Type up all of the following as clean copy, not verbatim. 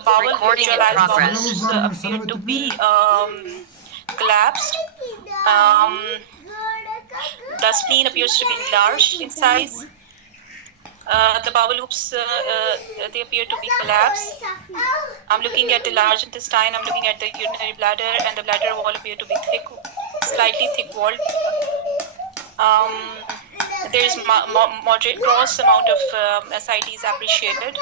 the bowel visualized bowels appear to be collapsed. The spleen appears to be enlarged in size. The bowel loops, they appear to be collapsed. I'm looking at the large intestine, I'm looking at the urinary bladder, and the bladder wall appear to be thick, slightly thick walled. There is moderate gross amount of ascites appreciated.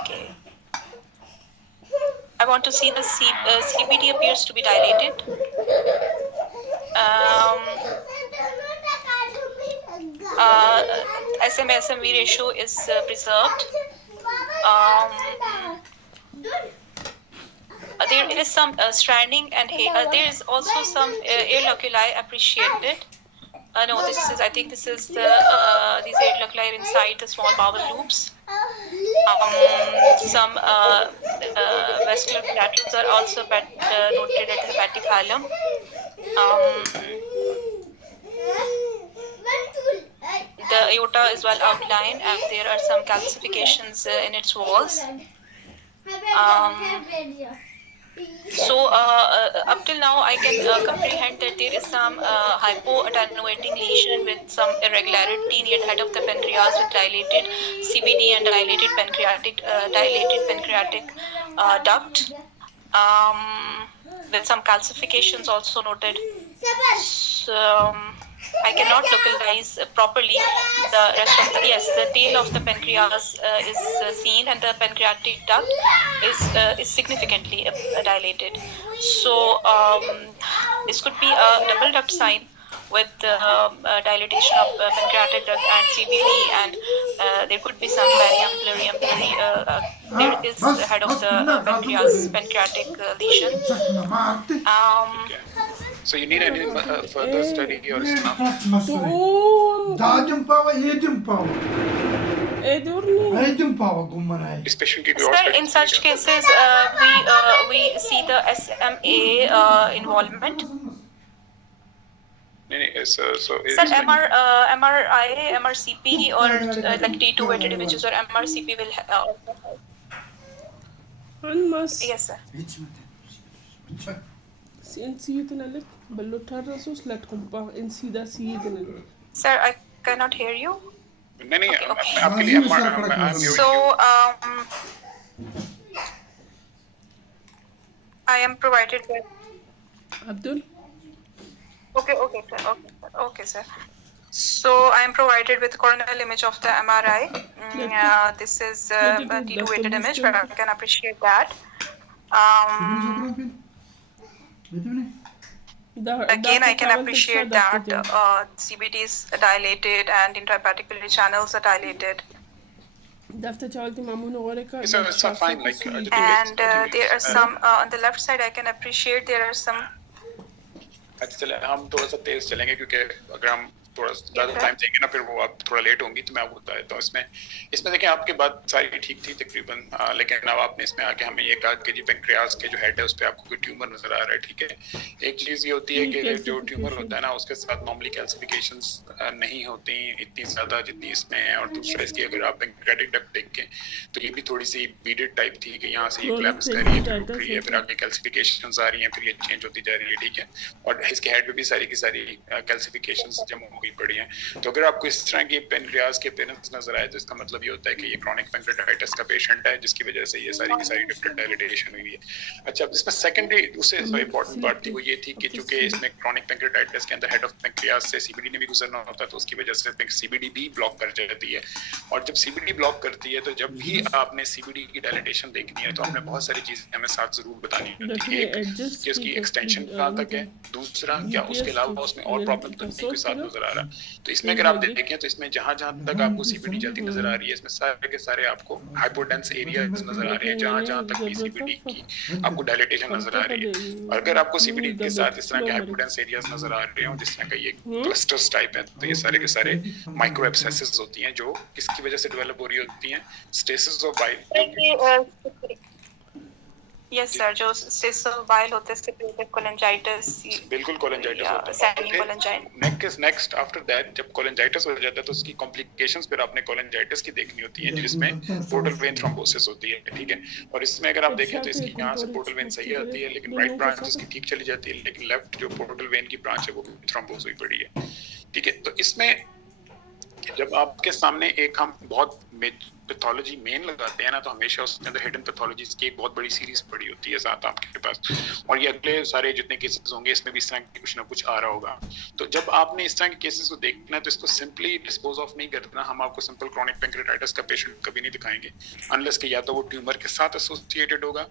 Okay. I want to see the CBD appears to be dilated. SM-SMV ratio is preserved. There is some stranding and there is also some air loculi appreciated. No, I think this is these air loculi are inside the small bowel loops. Some vascular collaterals are also noted at the hepatic hilum. The aorta is well outlined and there are some calcifications in its walls. So up till now, I can comprehend that there is some hypoattenuating lesion with some irregularity near the head of the pancreas with dilated CBD and dilated pancreatic duct, with some calcifications also noted. So, I cannot localize properly the rest of the tail of the pancreas is seen and the pancreatic duct is significantly dilated. So this could be a double duct sign with dilatation of pancreatic duct and CBD, and there could be some periampullary. There is the head of the pancreatic lesion. So you need any further study or enough? Sir, in such cases, we see the SMA involvement. Sir, MRI, MRCP, or like T2 weighted images or MRCP will also help. Yes, sir. Sir, I cannot hear you. Okay. So, I am provided with Abdul. Okay, sir. So I am provided with coronal image of the MRI. This is a T2 weighted image, but I can appreciate that. Again, I can appreciate that CBD is dilated and intrahepatic biliary channels are dilated. So it's fine. And there are some on the left side. I can appreciate there are some. हम थोड़ा सा तेज चलेंगे क्योंकि अगर हम थोड़ा ज़्यादा time देंगे ना फिर वो आप थोड़ा लेट होंगी तो मैं आपको बता देता हूँ इसमें देखें आपकी बात सारी ठीक थी तकरीबन, लेकिन अब आपने इसमें आके हमें ये कहा कि जी पेंक्रियाज के जो हेड है उस पर आपको कोई ट्यूमर नजर आ रहा है, ठीक है। एक चीज़ ये होती है कि जो ट्यूमर होता है ना उसके साथ नॉर्मली कैल्सिफिकेशंस नहीं होती इतनी ज़्यादा जितनी इसमें है, और दूसरा इसकी अगर आप पेंक्रियाटिक डक्ट देखें तो ये भी थोड़ी सी बीडेड टाइप थी कि यहाँ से ये क्लैप्स कर रही है, टूट रही है, फिर आगे कैल्सिफिकेशंस आ रही हैं, फिर ये चेंज होती जा रही है, ठीक है। और इसके हेड पे भी सारी की सारी कैल्सिफिकेशंस जमा हो गई पड़ी हैं। तो अगर आपको इस तरह की पेनक्रियाज के अपीयरेंस नजर आए तो इसका मतलब ये होता है कि ये क्रॉनिक पेंक्रेटाइटिस का पेशेंट है जिसकी वजह से ये सारी की सारी डिफरेंट डायलिटेशन हुई है। अच्छा, इसमें सेकेंडरी उससे इंपॉर्टेंट बात थी वो ये थी कि चूंकि इसमें क्रॉनिक पेंक्रेटाइटिस के अंदर हेड ऑफ पेंक्रियाज से सीबीडी ने भी गुजरना होता है तो उसकी वजह से सीबीडी भी ब्लॉक कर जाती है। और जब सीबीडी ब्लॉक करती है तो जब भी आपने सीबीडी की डायलिटेशन देखनी है तो आपने बहुत सारी चीजें हमें साथ जरूर बतानी होती है। एक कि उसकी एक्सटेंशन कहाँ तक है, दूसरा क्या उसके अलावा उसमें और प्रॉब्लम तो नहीं कोई साथ नजर आ रहा। तो इसमें अगर आप देखें तो इसमें जहां जहां तक आपको सीबीडी जाती नजर आ रही है इसमें सारे के सारे आपको हाइपोडेंस एरिया नजर आ रहे हैं, जहां जहां तक भी सीबीडी की आपको डायलिटेशन नजर आ रही है। और अगर आपको सीबीडी के साथ इस तरह के हाइपोडेंस एरियाज नजर आ रहे हो जिस तरह का ये क्लस्टर्स टाइप है तो ये सारे के सारे माइक्रो एब्सेसेस होती हैं जो किसकी वजह से डेवलप हो रही होती हैं, stasis of bile. Yes sir, जो sessile bile होते हैं secreted cholangitis, बिल्कुल cholangitis होता है। Sanding cholangitis। Next after that जब cholangitis हो जाता है तो उसकी complications फिर आपने cholangitis की देखनी होती है जिसमें portal vein thrombosis होती है, ठीक है। और इसमें अगर आप देखें तो इसकी यहाँ से portal vein सही आती है लेकिन right branch इसकी ठीक चली जाती है लेकिन left जो portal vein की branch है वो thrombose हुई पड़ी है, ठीक है। तो इसमें जब आपके सामने एक हम बहुत पैथोलॉजी मेन लगाते हैं ना तो हमेशा उसके अंदर हिडन पैथोलॉजीज की एक बहुत बड़ी सीरीज पड़ी होती है साथ आपके पास, और ये अगले सारे जितने केसेस होंगे इसमें भी इस तरह की कुछ ना कुछ आ रहा होगा। तो जब आपने इस तरह के केसेस को देखना है तो इसको सिंपली डिस्पोज ऑफ नहीं करना। हम आपको सिंपल क्रॉनिक पैंक्रेटाइटिस का पेशेंट कभी नहीं दिखाएंगे अनलेस कि या तो वो ट्यूमर के साथ एसोसिएटेड होगा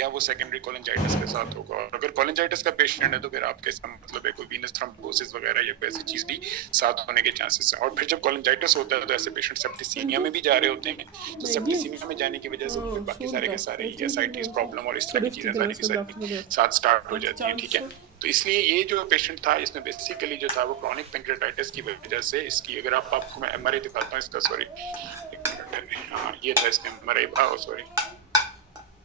या वो सेकेंडरी कोलेंजाइटिस के साथ होगा। और अगर कोलेंजाइटिस का पेशेंट है तो फिर आपके इसका मतलब है कोई वीनस थ्रोम्बोसिस वगैरह या कोई ऐसी चीज भी साथ होने के चांसेस है। और फिर जब कोलेंजाइटिस होता है तो ऐसे पेशेंट सेप्टिसीमिया में भी जा रहे होते हैं, तो सेप्टिसीमिया में जाने की वजह से फिर बाकी सारे के सारे एसाइटिस प्रॉब्लम और इस तरह की चीजें सारी साथ स्टार्ट हो जाती हैं, ठीक है। तो इसलिए ये जो पेशेंट था इसमें बेसिकली जो था वो क्रॉनिक पैंक्रेटाइटिस की वजह से इसकी, अगर आपको मैं एमआरआई दिखाता हूँ इसका, सॉरी हाँ ये था इसका एमआरआई, सॉरी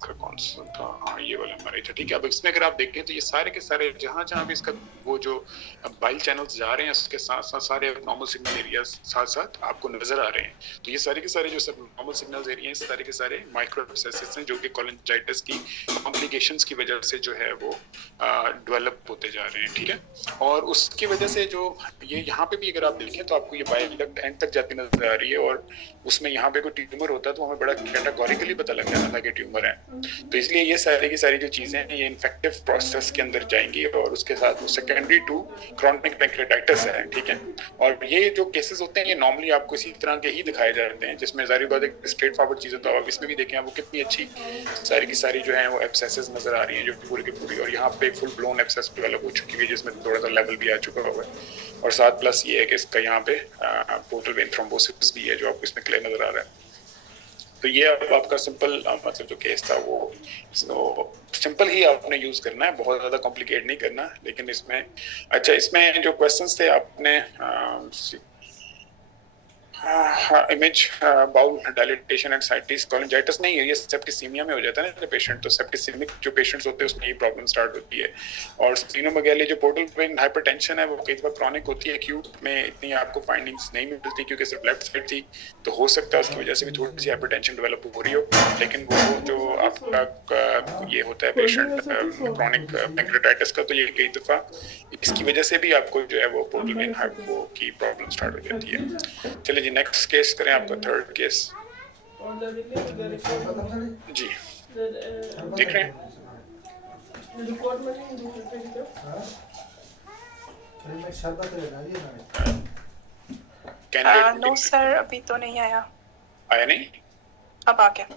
कौन सा था, हाँ ये वाला एमआरआई था, ठीक है। अब इसमें अगर आप देखें तो ये सारे के सारे जहाँ जहाँ भी इसका वो जो बाइल चैनल्स जा रहे हैं उसके साथ साथ सारे नॉर्मल सिग्नल एरियाज साथ साथ आपको नजर आ रहे हैं। तो ये सारे के सारे जो सब नॉर्मल सिग्नल्स एरिया हैं सारे के सारे माइक्रो एब्सेसिस हैं जो कि कोलेंजाइटिस की कॉम्प्लिकेशंस की वजह से जो है वो डेवलप होते जा रहे हैं, ठीक है। और उसकी वजह से जो ये यहाँ पे भी अगर आप देखें तो आपको ये बाइल डक्ट एंड तक जाती नजर आ रही है, और उसमें यहाँ पे कोई ट्यूमर होता है तो हमें बड़ा कैटेगोरिकली पता लग जाता था कि ट्यूमर है। तो इसलिए ये सारी की सारी जो चीजें हैं ये इन्फेक्टिव प्रोसेस के अंदर जाएंगी और उसके साथ वो सेकेंडरी टू क्रॉनिक पैंक्रेटाइटिस है, ठीक है। और ये जो केसेस होते हैं ये नॉर्मली आपको इसी तरह के ही दिखाए जाते हैं जिसमें जारी बात एक स्ट्रेट फॉरवर्ड चीज होता है। आप इसमें भी देखें वो कितनी अच्छी सारी की सारी जो है वो एब्सेसेस नजर आ रही हैं जो पूरी की पूरी, और यहाँ पे फुल ब्लोन एब्सेस डेवलप हो चुकी है जिसमें थोड़ा सा लेवल भी आ चुका हुआ है। और साथ प्लस ये है कि इसका यहाँ पे पोर्टल वेन थ्रोम्बोसिस भी है जो आपको इसमें क्लियर नजर आ रहा है। तो ये अब आपका सिंपल मतलब जो केस था वो सिंपल ही आपने यूज करना है, बहुत ज्यादा कॉम्प्लिकेट नहीं करना। लेकिन इसमें अच्छा इसमें जो क्वेश्चंस थे आपने इमेज बाउल डायलिटेशन एंजाइटिस कोलेंजाइटिस नहीं है, ये सेप्टिसीमिया में हो जाता है ना पेशेंट। तो सेप्टिसीमिक जो पेशेंट्स होते हैं उसमें ये प्रॉब्लम स्टार्ट होती है। और स्प्लीनोमेगाली जो पोर्टल वेन हाइपरटेंशन है वो कई बार क्रॉनिक होती है, एक्यूट में इतनी आपको फाइंडिंग्स नहीं मिलती क्योंकि सिर्फ लेफ्ट साइड थी। तो हो सकता है उसकी वजह से भी थोड़ी सी हाइपरटेंशन डेवलप हो रही हो, लेकिन वो जो आपका ये होता है पेशेंट क्रॉनिक पैंक्रेटाइटिस का तो ये कई दफा इसकी वजह से भी आपको जो है वो पोर्टल वेन वो की प्रॉब्लम स्टार्ट हो जाती है। चलिए जी नेक्स्ट केस करें, आपका थर्ड केस जी देख रहे हैं। नो सर अभी तो नहीं आया। आया नहीं? अब आ गया।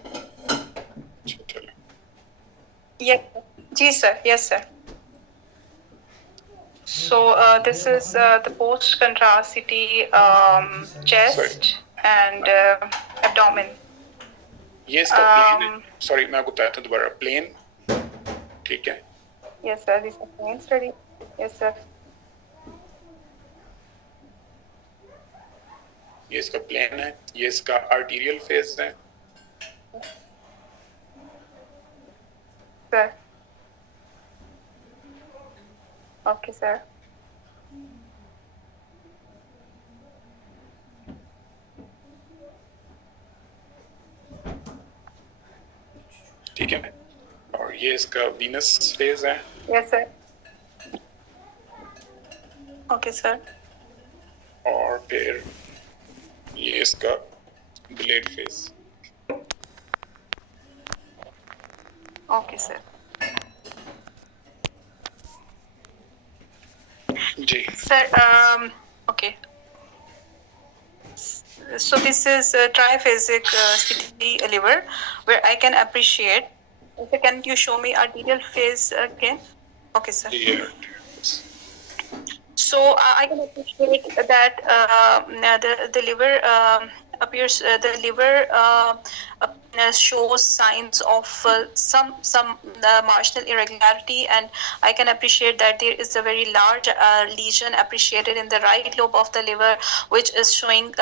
Yes, ji sir, yes sir. So this is the post-contrast CT chest and abdomen. ये इसका प्लेन है, सॉरी मैं आपको बताता हूँ दोबारा, प्लेन ठीक है। Yes sir, this is plain study. Yes sir. ये इसका प्लेन है, ये इसका आर्टीरियल फेस है। Sir. Okay sir. ठीक है, और ये इसका वीनस फेस है। Yes sir. Okay sir. और फिर ये इसका blade face. Okay sir. Ji Sir, okay. So this is a triphasic CT liver where I can appreciate. Okay, can you show me arterial phase again? Okay, sir. So I can appreciate that the liver appears the liver shows signs of some marginal irregularity, and I can appreciate that there is a very large lesion appreciated in the right lobe of the liver, which is showing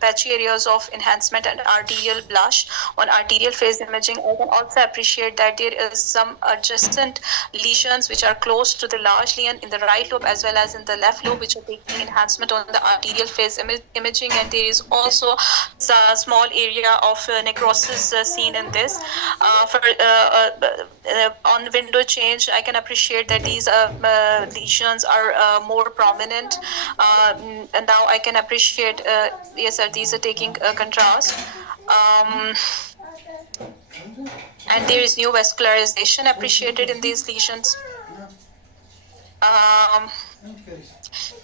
patchy areas of enhancement and arterial blush on arterial phase imaging. I can also appreciate that there is some adjacent lesions which are close to the large lesion in the right lobe as well as in the left lobe, which are taking enhancement on the arterial phase imaging, and there is also a small area of necrosis seen in this. On the window change, I can appreciate that these lesions are more prominent. And now I can appreciate, yes, sir, these are taking contrast. And there is new vascularization appreciated in these lesions.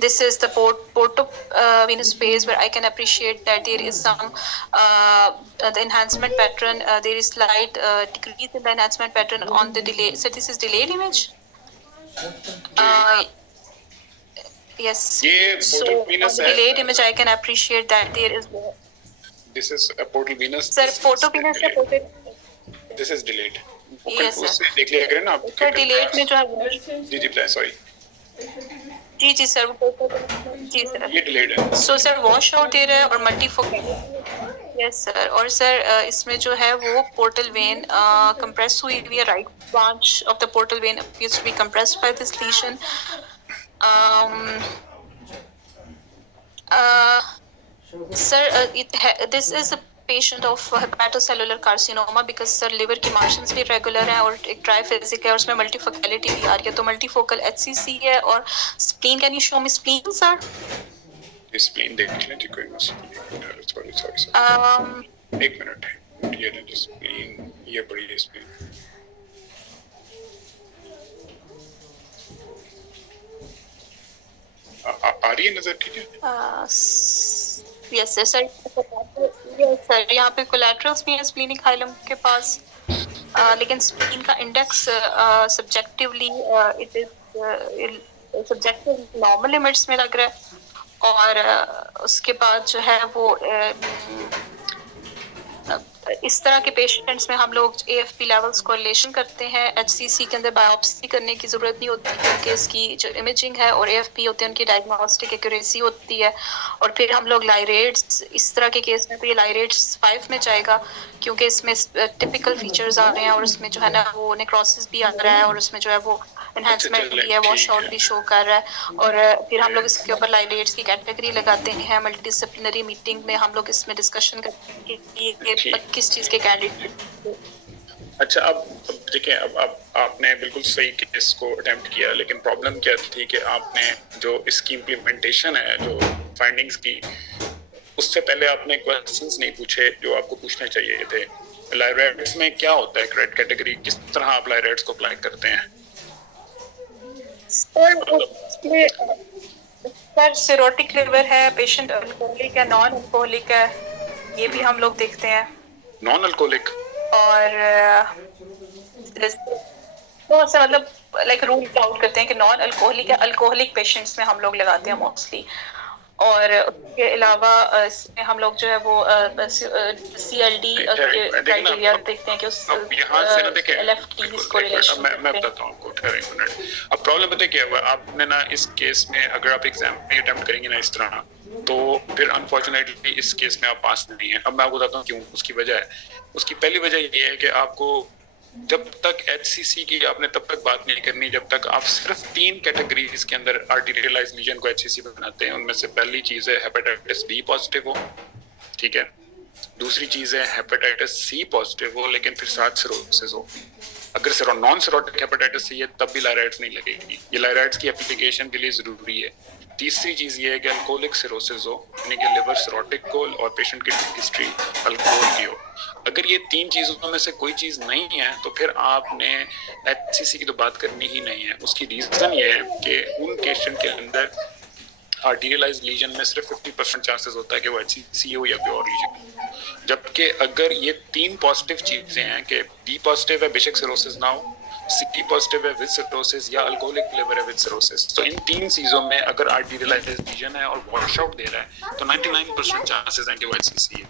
This is the portovenous phase where I can appreciate that there is some the enhancement pattern. There is slight decrease in the enhancement pattern on the delay. So this is delayed image. Yes. So on the delayed image, I can appreciate that there is. This is a portal venous. Sir, portovenous है portal. This is delayed. Yes, sir. उससे देख लिया करें ना आप. Sir, delayed में जो है. जी प्लीज सॉरी. जी सर. जी सर. ये delayed है. So sir, wash out दे रहा है और multifocal. Yes sir. और सर इसमें जो है वो portal vein compress हुई हुई है. Right branch of the portal vein appears to be compressed by this lesion. Sir, this is a patient of hepatocellular carcinoma because sir liver की margins भी regular हैं और एक ट्राइफेजिक है और उसमें multifocality भी आ रही है, तो multifocal HCC है. और spleen, can you show me spleen sir? spleen देख लें जी, कोई मसला नहीं. sorry. एक मिनट, ये ले spleen, ये बड़ी है spleen. आ रही है नजर? ठीक है. Yes sir. यस सर, यहाँ पे कोलैटरल्स भी है स्प्लीनिक हाइलम के पास, लेकिन स्प्लीन का index subjectively it is subjective normal limits में लग रहा है. और उसके बाद जो है वो इस तरह के पेशेंट्स में हम लोग AFP लेवल्स कोरिलेशन करते हैं. HCC के अंदर बायोप्सी करने की ज़रूरत नहीं होती क्योंकि इसकी जो इमेजिंग है और AFP होते हैं उनकी डायग्नोस्टिक एक्यूरेसी होती है. और फिर हम लोग लाइरेट्स, इस तरह के केस में तो ये लाइरेट्स 5 में जाएगा क्योंकि इसमें टिपिकल फीचर्स आ रहे हैं और उसमें जो है ना वो नेक्रोसिस भी आ रहा है और उसमें जो है वो एनहांसमेंट भी है, वॉश आउट भी शो कर रहा है. और फिर हम लोग इसके ऊपर लाइलेट्स की कैटेगरी लगाते हैं. मल्टीडिसिप्लिनरी मीटिंग में हम लोग इसमें डिस्कशन करते हैं कि ये किस चीज़ के कैंडिडेट. अच्छा, अब देखिए, अब आपने बिल्कुल सही केस को अटेम्प्ट किया, लेकिन प्रॉब्लम क्या थी कि आपने जो इसकी इम्प्लीमेंटेशन है, जो फाइंडिंग्स की, उससे पहले आपने क्वेश्चंस नहीं पूछे जो आपको पूछने चाहिए थे. लाइरेट्स में क्या होता है क्रेड कैटेगरी, किस तरह आप लाइरेट्स को अप्लाई करते हैं? सर सिरोटिक लिवर है, पेशेंट अल्कोहलिक है, नॉन अल्कोहलिक है, ये भी हम लोग देखते हैं. नॉन अल्कोहलिक और तो से मतलब लाइक रूल आउट करते हैं कि नॉन अल्कोहलिक है. अल्कोहलिक पेशेंट्स में हम लोग लगाते हैं मोस्टली. और उसके अलावा इसमें हम लोग जो है वो CLD क्राइटेरिया देखते हैं कि उस LFTs को रिलेशन. मैं बताता हूँ आपको, ठहरे एक मिनट. अब प्रॉब्लम पता है क्या हुआ, आपने ना इस केस में अगर आप एग्जाम में अटेम्प्ट करेंगे ना इस तरह, तो फिर अनफॉर्चुनेटली इस केस में आप पास नहीं है. अब मैं आपको बताता हूँ क्यों. उसकी वजह है, उसकी पहली वजह ये है कि आपको जब तक HCC की आपने तब तक बात नहीं करनी जब तक आप सिर्फ 3 कैटेगरीज के अंदर आर्टेरियलाइज्ड लीजन को HCC बनाते हैं. उनमें से पहली चीज है हेपेटाइटिस B पॉजिटिव हो, ठीक है. दूसरी चीज है हेपेटाइटिस C पॉजिटिव हो लेकिन फिर साथ सिरोसिस हो. अगर नॉन सिरोटिक हेपेटाइटिस C है तब भी लाइराइड्स नहीं लगेगी. ये लाइराइड्स की एप्लीकेशन के लिए जरूरी है. तीसरी चीज ये है कि अल्कोहलिक सिरोसिस हो, यानी कि लिवर सिरोटिक हो और पेशेंट की हिस्ट्री अल्कोहल की हो. अगर ये 3 चीजों में से कोई चीज नहीं है तो फिर आपने HCC की तो बात करनी ही नहीं है. उसकी रीजन ये है कि उन पेशेंट के अंदर आर्टेरियलाइज्ड लीजन में सिर्फ 50% चांसेस होता है कि वो HCC हो या कोई और लीजन. जबकि अगर ये 3 पॉजिटिव चीजें हैं कि B पॉजिटिव है बेशक सिरोसिस ना हो, सी पॉजिटिव है विद सिरोसिस या अल्कोहलिक लिवर है विद सिरोसिस। तो इन 3 चीजों में अगर आर्टेरियलाइज्ड लीजन है और वॉश आउट दे रहा है तो 99% चांसेस हैं कि वो HCC है।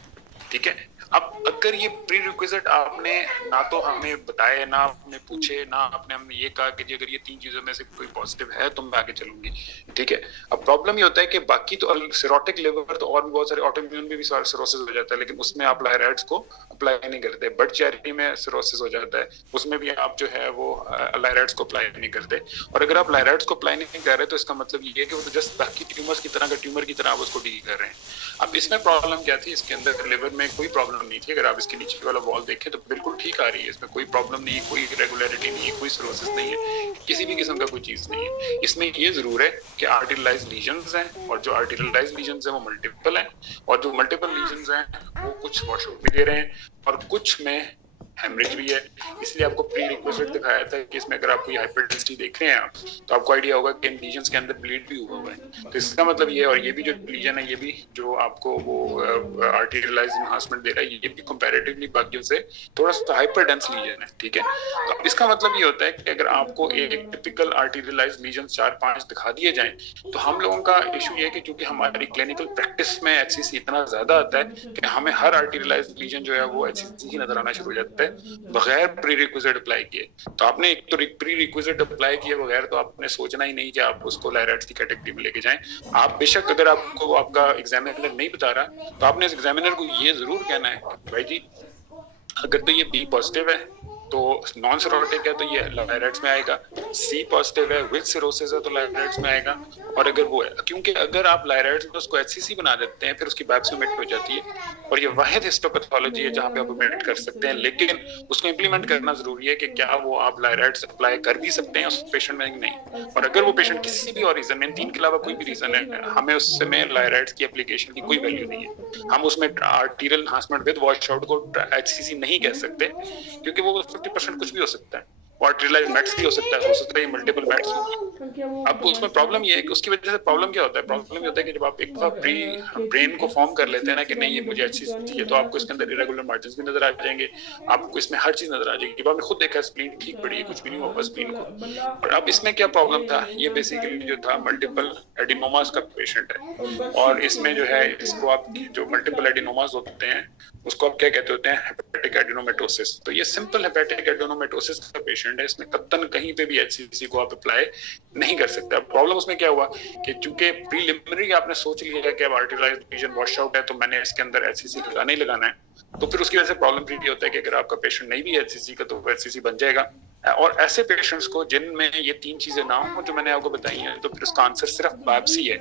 ठीक है। अब अगर ये प्री रिक्विजिट आपने ना तो हमें बताए, ना आपने पूछे, ना आपने हमने ये कहा कि अगर ये 3 चीजों में से कोई पॉजिटिव है तो मैं आगे चलूंगी। ठीक है। अब प्रॉब्लम ये होता है कि बाकी तो सिरोटिक लिवर तो और भी बहुत सारे ऑटोइम्यून में भी सिरोसिस हो जाता है, लेकिन उसमें आप लायराइड्स को अप्लाई नहीं करते। बट चेरी में सिरोसिस हो जाता है, उसमें भी आप जो है वो लायराइड्स को अप्लाई नहीं करते। और अगर आप लायराइड्स को अप्लाई नहीं कर रहे तो इसका मतलब ये है कि वो तो जस्ट बाकी ट्यूमर्स की तरह का ट्यूमर की तरह आप उसको डील कर रहे हैं। अब इसमें प्रॉब्लम क्या थी, इसके अंदर लिवर में कोई प्रॉब्लम नहीं थी। अगर आप इसके नीचे वाला वॉल देखें तो बिल्कुल ठीक आ रही है, इसमें कोई प्रॉब्लम नहीं है, कोई इरेगुलरिटी नहीं है, कोई सिरोसिस नहीं है, किसी भी किस्म का कोई चीज नहीं है। इसमें ये जरूर है कि आर्टेरियलाइज्ड लीजन्स हैं, और जो आर्टेरियलाइज्ड लीजन्स हैं वो मल्टीपल हैं, और जो मल्टीपल लीजन्स हैं वो कुछ वॉशआउट भी दे रहे हैं और कुछ में हेमरेज भी है। इसलिए आपको प्री रिक्विजिट दिखाया था कि इसमें अगर आप कोई हाइपरडेंसिटी देख रहे हैं आप, तो आपको आइडिया होगा कि इन लीजन्स के अंदर ब्लीड भी हुआ हुआ है। तो इसका मतलब ये, और ये भी जो लीजन है ये भी जो आपको वो आर्टेरियलाइज्ड एनहांसमेंट दे रहा है, ये भी कंपैरेटिवली बाकियों से थोड़ा सा हाइपरडेंस लीजन है। ठीक है। तो इसका मतलब ये होता है कि अगर आपको एक टिपिकल आर्टेरियलाइज्ड लीजन 4-5 दिखा दिए जाएं तो हम लोगों का इशू ये है कि चूंकि हमारी क्लिनिकल प्रैक्टिस में HCC इतना ज्यादा आता है कि हमें हर आर्टेरियलाइज्ड लीजन जो है वो HCC ही नजर आना शुरू हो जाता है बगैर प्री रिक्विजिट अप्लाई किए। तो आपने एक तो प्री रिक्विजिट अप्लाई किए बगैर तो आपने सोचना ही नहीं कि आप उसको लायराइड्स की कैटेगरी में लेके जाएं। आप बेशक अगर आपको आपका एग्जामिनर नहीं बता रहा तो आपने इस एग्जामिनर को ये जरूर कहना है भाई जी अगर तो ये बी पॉजिटिव है तो नॉन सिरोटिक है तो ये लायराइड्स में आएगा, सी पॉजिटिव है विद सिरोसिस है तो लायराइड्स में आएगा, और अगर वो है, क्योंकि अगर आप लायराइड्स में उसको HCC बना देते हैं फिर उसकी बायोप्सी ओमिट हो जाती है, और ये वाहिद हिस्टोपैथोलॉजी है जहां पे आप ओमिट कर सकते हैं। लेकिन उसको इंप्लीमेंट करना जरूरी है कि क्या वो आप लायराइड्स अप्लाई कर भी सकते हैं उस पेशेंट में नहीं, और अगर वो पेशेंट किसी भी और रीजन में 3 के अलावा कोई भी रीजन है, हमें उसमें लायराइड्स की एप्लीकेशन की कोई वैल्यू नहीं है। हम उसमें arterial enhancement with wash out को HCC नहीं कह सकते, क्योंकि वो 50% कुछ भी हो सकता है, आर्टेरियलाइज्ड मेट्स भी हो सकता है मल्टीपल मेट्स हो। अब उसमें प्रॉब्लम ये है कि उसकी वजह से प्रॉब्लम क्या होता है, प्रॉब्लम ये होता है कि जब आप एक दफा प्री ब्रेन को फॉर्म कर लेते हैं ना कि नहीं ये मुझे HCC है, तो आपको इसके अंदर इरेगुलर मार्जिन भी नजर आ जाएंगे, आपको इसमें हर चीज नजर आ जाएगी। आपने खुद देखा स्प्लीन ठीक पड़ी है, कुछ भी नहीं हुआ स्प्लीन को। और अब इसमें क्या प्रॉब्लम था, ये बेसिकली जो था मल्टीपल एडिनोमास का पेशेंट है, और इसमें जो है इसको आप जो मल्टीपल एडिनोमास होते हैं उसको आप क्या कहते होते हैं, हेपेटिक एडिनोमेटोसिस। तो ये सिंपल हेपेटिक एडिनोमेटोसिस का पेशेंट है, इसमें कत्तन कहीं पे भी HCC को आप अप्लाई नहीं कर सकते। अब प्रॉब्लम उसमें क्या हुआ कि चूंकि प्रीलिमिनरी आपने सोच लिया कि अब आर्टेरियलाइज्ड लीजन वॉश आउट है तो मैंने इसके अंदर HCC लगाना ही लगाना है, तो फिर उसकी वजह से प्रॉब्लम ये होता है कि अगर आपका पेशेंट नहीं भी HCC का तो HCC बन जाएगा। और ऐसे पेशेंट्स को जिनमें ये 3 चीजें ना हो जो मैंने आपको बताई हैं, तो फिर उसका आंसर सिर्फ बायोप्सी है,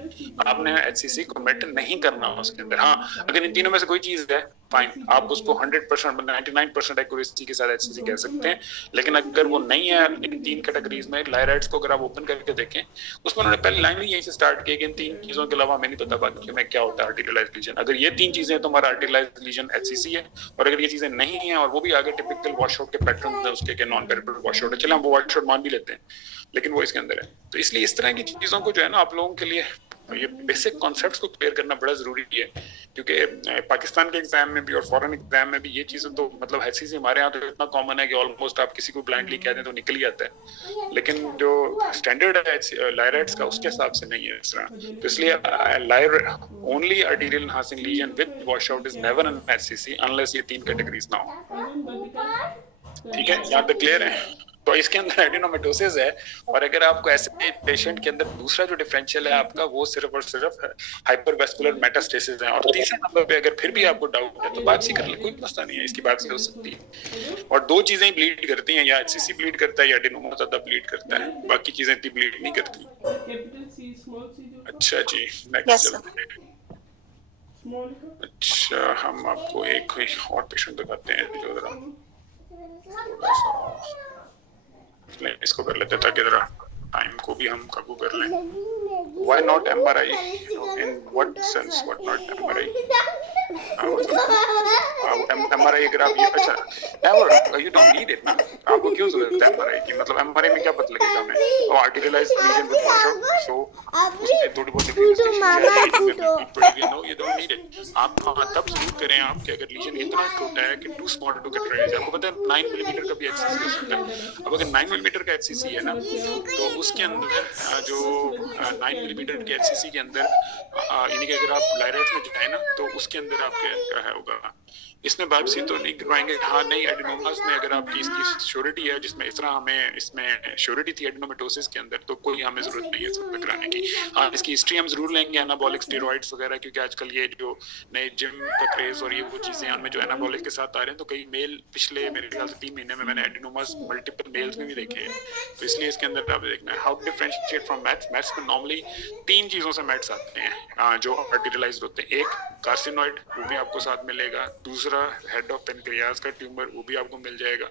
आपने HCC कमिट नहीं करना उसके अंदर। हाँ, अगर इन तीनों में से कोई चीज है फाइन, आप उसको 100% 99% एक्यूरेसी के साथ HCC कह सकते हैं। लेकिन अगर वो नहीं है इन 3 कैटेगरीज में, लायराइड्स को अगर आप ओपन करके देखें उसमें उन्होंने पहली लाइन ही यहीं से स्टार्ट की कि इन 3 चीजों के अलावा हमें नहीं पता बाकी में क्या होता है आर्टेरियलाइज्ड लीजन। अगर ये 3 चीजें तो हमारा आर्टेरियलाइज्ड लीजन HCC है, और अगर ये चीजें नहीं है और वो भी आगे टिपिकल वॉशआउट के पैटर्न है उसके नॉन पेरिफेरल वॉशआउट है, चले हम वो वॉशआउट मान भी लेते हैं, लेकिन वो इसके अंदर है। तो इसलिए इस तरह की चीजों को जो है ना आप लोगों के लिए ये बेसिक कॉन्सेप्ट्स को क्लियर करना बड़ा जरूरी है, क्योंकि पाकिस्तान के एग्जाम में भी और फॉरेन एग्जाम में भी ये चीजें तो मतलब HCC हमारे यहाँ तो इतना कॉमन है कि ऑलमोस्ट आप किसी को ब्लाइंडली कह दें तो निकल ही आता है, लेकिन जो स्टैंडर्ड है लायराइड्स का उसके हिसाब से नहीं है इस तरह। तो इसलिए only arterial enhancing lesion with washout is never an HCC unless ये 3 कैटेगरीज ना हो। ठीक है, यहाँ तक क्लियर है। तो इसके अंदर एडिनोमेटोसिस है, और अगर आपको ऐसे पेशेंट के अंदर दूसरा जो डिफरेंशियल है आपका वो सिर्फ और सिर्फ हाइपरवेस्कुलर मेटास्टेसिस है, और तीसरे नंबर पे अगर फिर भी आपको डाउट है तो बायोप्सी कर ले, कोई मसला नहीं है, इसकी बायोप्सी हो सकती है। और 2 चीजें ही ब्लीड करती हैं, या HCC ब्लीड करता है या एडिनोमा ज्यादा ब्लीड करता है, बाकी चीजें इतनी ब्लीड नहीं करती। अच्छा जी, नेक्स्ट चलते हैं। अच्छा, हम आपको एक कोई और पेशेंट दिखाते हैं जो जरा थोड़ा सा इसको कर लेते ताकि जरा टाइम को भी हम काबू कर लें। Why not MRI? In what sense? What not MRI? MRI अगर आप ये अच्छा never you don't need it ना, आपको क्यों जरूरत है MRI की? मतलब MRI में क्या पता लगेगा हमें? और arterialized lesion with washroom, so उसमें थोड़ी बहुत differentiation है, no you don't need it। आप हाँ तब जरूर करें आप कि अगर लीजन इतना छोटा है कि too small to get rays, आपको पता है 9 मिलीमीटर का भी एचसीसी हो सकता है। अब अगर 9 मिलीमीटर का एचसीसी है ना, तो उसके अंदर जो 9 मिलीमीटर के एचसीसी के अंदर यानी कि अगर आप लाइरेट में जाए ना, तो उसके अंदर आपके क्या है होगा, इसमें बायोप्सी तो नहीं करवाएंगे। हाँ नहीं, एडिनोमास में अगर आपकी इसकी श्योरिटी है, जिसमें इस तरह हमें इसमें श्योरिटी थी एडिनोमेटोसिस के अंदर, तो कोई हमें जरूरत नहीं है इसको कराने की। हाँ इसकी हिस्ट्री हम जरूर लेंगे, एनाबॉलिक स्टेरॉइड्स वगैरह, क्योंकि आजकल ये जो नए जिम का क्रेज और ये वो चीजें उनमें जो एनाबॉलिक के साथ आ रहे हैं, तो कई मेल पिछले मेरे ख्याल से 3 महीने में मैंने एडिनोमास मल्टीपल मेल्स में भी देखे हैं। तो इसलिए इसके अंदर आप देखना है how differentiate from mats. Mats में नॉर्मली 3 चीजों से मैट्स आते हैं जो आर्टिकलाइज्ड होते हैं। एक कार्सिनोइड, वो भी आपको साथ मिलेगा। दूसरा हेड ऑफ पेनक्रियाज का ट्यूमर, वो भी आपको मिल जाएगा।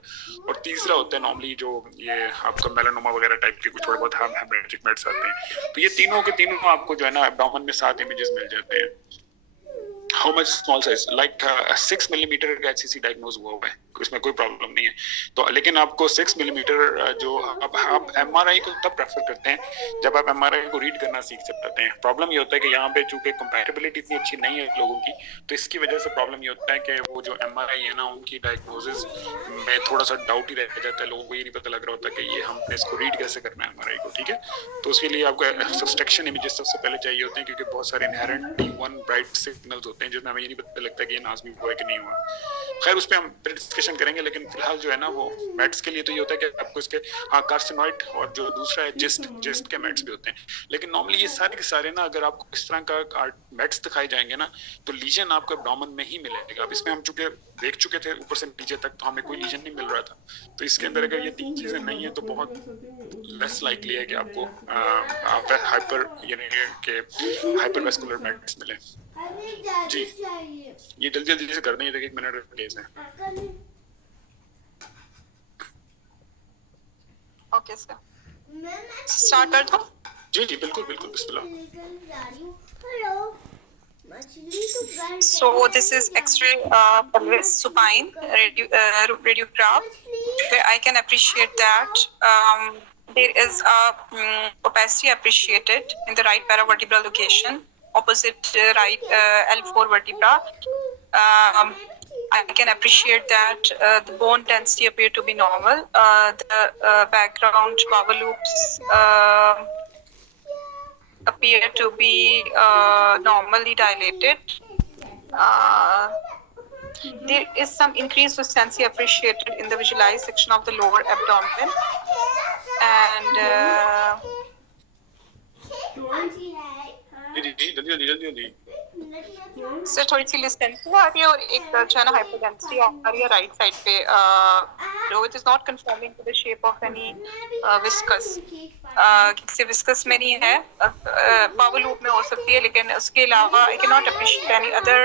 और तीसरा होता है नॉर्मली जो ये आपका मेलानोमा वगैरह टाइप के कुछ थोड़े बहुत हेमरेजिक मेट्स आते हैं। तो ये तीनों के तीनों आपको जो है ना एब्डोमेन में 7 इमेजेस मिल जाते हैं। How much small size, like 6 millimetre का एचसीसी डायग्नोज हुआ है, इसमें कोई प्रॉब्लम नहीं है। तो लेकिन आपको 6 मिलीमीटर जो अब आप एमआरआई को तब प्रेफर करते हैं जब आप एमआरआई को रीड करना सीख सकते हैं। प्रॉब्लम ये होता है कि यहाँ पे चूंकि कंपैटिबिलिटी इतनी अच्छी नहीं है लोगों की, तो इसकी वजह से प्रॉब्लम ये होता है कि वो जो एमआरआई है ना, उनकी डायग्नोसिस में थोड़ा सा डाउट ही रह जाता है। लोगों को ये नहीं पता लग रहा होता कि ये हमने इसको रीड कैसे करना है एमआरआई को, ठीक है। तो उसके लिए आपको सब्सट्रैक्शन इमेजेस सबसे पहले चाहिए होते हैं, क्योंकि बहुत सारे इनहेरेंट T1 ब्राइट सिग्नल्स होते हैं जिसमें हमें ये नहीं पता लगता कि ये नाज़मी हुआ है कि नहीं हुआ। खैर उस पर हम फिर डिस्कशन करेंगे, लेकिन फिलहाल जो है ना वो मैट्स के लिए तो ये होता है कि आपको इसके कार्सिनोइड और जो दूसरा है जिस्ट के मैट्स भी होते हैं। लेकिन नॉर्मली ये सारे के सारे ना अगर आपको इस तरह का मैट्स दिखाए जाएंगे ना, तो लीजन आपको एब्डोमेन में ही मिलेगा। अब इसमें हम चूंकि देख चुके थे ऊपर से नीचे तक, तो हमें कोई लीजन नहीं मिल रहा था। तो इसके अंदर अगर ये 3 चीजें नहीं है तो बहुत लेस लाइकली है कि आपको हाइपर यानी कि हाइपरवेस्कुलर मैट्स मिले। जी ये जल्दी जल्दी से कर दें, ये देखिए 1 मिनट का केस है। ओके सर, स्टार्ट कर दो। जी जी बिल्कुल बिल्कुल, बिस्मिल्लाह। So this is X-ray pelvis supine radiograph, where I can appreciate that there is a opacity appreciated in the right paravertebral location opposite right L4 vertebra. I can appreciate that the bone density appear to be normal. The background bowel loops appear to be normally dilated. There is some increased lucency appreciated in the visualized section of the lower abdomen, and sir थोड़ी सी लुसेंसी आ रही है और एक जो है ना हाइपोडेंसिटी आ रही है राइट साइड पे, which is not conforming to the shape of any viscus. किसी विस्कस में नहीं है, बाउल लूप में हो सकती है, लेकिन उसके अलावा I can not appreciate any other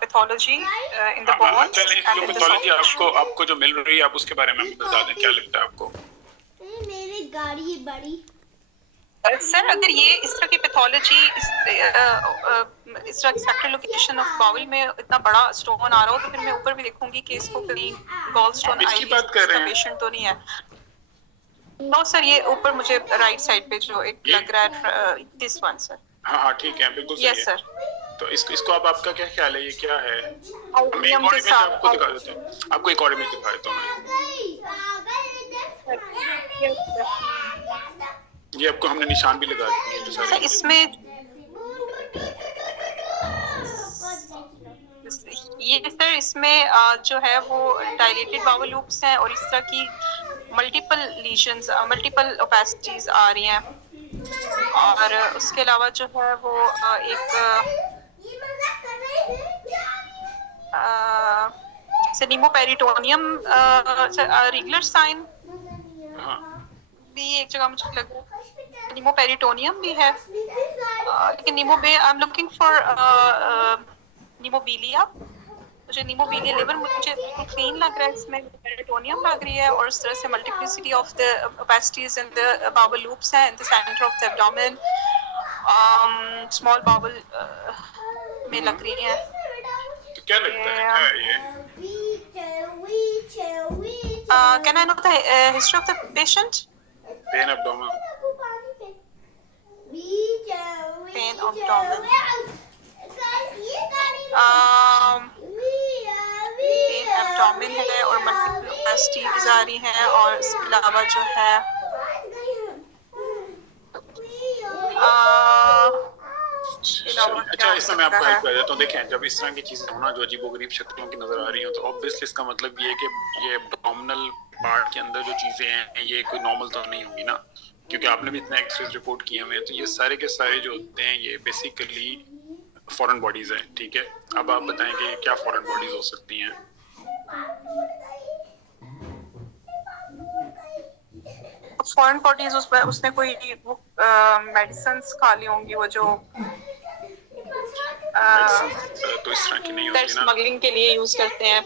pathology in the bones and in the pathology आपको जो मिल रही है आप उसके बारे में बता दें, क्या लगता है आपको? मेरी गाड़ी बड़ी सर अगर ये इस तरह की पैथोलॉजी इस तरह की सेक्टर लोकेशन ऑफ बाउल में इतना बड़ा स्टोन आ रहा हो, तो फिर मैं ऊपर भी देखूंगी कि इसको कहीं गॉल स्टोन आई पेशेंट तो नहीं है। नो सर, ये ऊपर मुझे राइट साइड पे जो एक लग रहा है दिस वन सर। हाँ हाँ ठीक है, बिल्कुल सही है। Yes sir. तो इसको आपका क्या ख्याल है, ये क्या है? हम एक और इमेज आपको दिखा देते हैं, आपको एक और इमेज दिखा देता हूँ मैं। ये आपको हमने निशान भी लगा दिए हैं जो सारे। इसमें ये सर इसमें जो है वो डायलेटेड बाउल लूप्स हैं और इस तरह की मल्टीपल लीजन्स, मल्टीपल ओपेसिटीज आ रही हैं। और उसके अलावा जो है वो एक नीमोपेरिटोनियम रेगुलर साइन भी एक जगह मुझे लग रहा है, नीमोपेरिटोनियम भी है, लेकिन आई एम लुकिंग फॉर नीमोबिलिया। मुझे नीमोबिलिया लिवर मुझे क्लीन लग रहा है, इसमें पेरिटोनियम लग रही है, और इस तरह से multiplicity of the opacities in the bowel loops हैं in the centre of the abdomen, small bowel में लग रही है। तो क्या लगता है क्या ये? Can I know the history of the patient? Pain abdomen. Pain abdomen. Opacities आ रही हैं और इसके अलावा जो है अच्छा, इसमें मैं आपको हेल्प कर देता हूँ। देखें, जब इस तरह की चीजें होना जो अजीबोगरीब शक्तियों की नजर आ रही हो, तो ऑब्वियसली इसका मतलब ये है कि ये एब्डोमिनल पार्ट के अंदर जो चीजें हैं ये कोई नॉर्मल तो नहीं होगी ना, क्योंकि आपने भी इतने एक्सरेज रिपोर्ट किए हुए हैं। तो ये सारे के सारे जो होते हैं ये बेसिकली फॉरेन बॉडीज हैं, ठीक है। अब आप बताएं कि क्या फॉरेन बॉडीज हो सकती हैं। फॉरेन बॉडीज उसने कोई वो मेडिसिन खा ली होंगी, वो जो तो इस तरह की नहीं होती ना, स्मगलिंग के लिए यूज करते हैं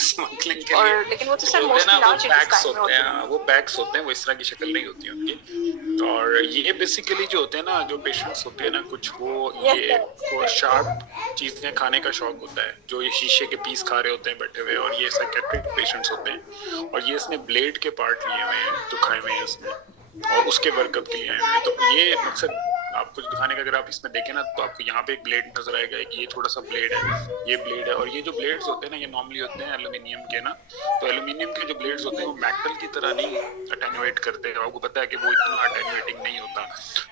स्मगलिंग के और लिए। लेकिन वो तो सर होते हैं ना, मोस्टली वो लार्ज पैक्स इंटेस्टाइन में होते होते हैं, हैं। वो पैक्स होते हैं, वो इस तरह की शक्ल नहीं होती उनकी। और ये बेसिकली जो होते हैं ना, जो पेशेंट्स होते हैं ना कुछ, वो ये को शार्प चीजें खाने का शौक होता है, जो ये शीशे के पीस खा रहे होते हैं बैठे हुए, और ये साइकेट्रिक पेशेंट्स होते हैं, और ये इसने ब्लेड के पार्ट लिए हुए हैं जो खाए हुए हैं इसने, और उसके वर्कअप के लिए आए हुए हैं। तो ये मकसद आपको दिखाने का, अगर आप इसमें देखें ना, तो आपको यहाँ पे एक ब्लेड नजर आएगा, एक ये थोड़ा सा ब्लेड है, ये ब्लेड है, और ये जो ब्लेड्स होते हैं ना, ये नॉर्मली होते हैं एल्यूमिनियम के ना। तो एल्यूमिनियम के जो ब्लेड्स होते हैं वो मेटल की तरह नहीं अटेन्यूएट करते हैं, आपको पता है कि वो इतना अटेन्यूएटिंग नहीं होता।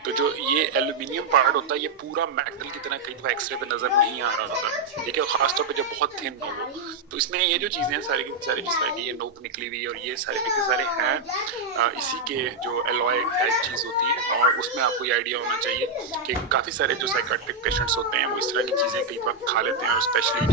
तो जो ये एल्यूमिनियम पार्ट होता है, ये पूरा मेटल की तरह कई दफा एक्सरे पे नजर नहीं आ रहा होता, ठीक है, खासतौर पे जब बहुत थिन हो वो। तो इसमें ये जो चीजें हैं सारी की सारी, जिस तरह की ये नोक निकली हुई और ये सारे के सारे हैं इसी के जो एलॉय टाइप चीज होती है। और उसमें आपको ये आइडिया होना चाहिए कि काफी सारे जो साइकेट्रिक पेशेंट्स होते हैं वो इस तरह की चीजें कई बार खा लेते हैं, और स्पेशली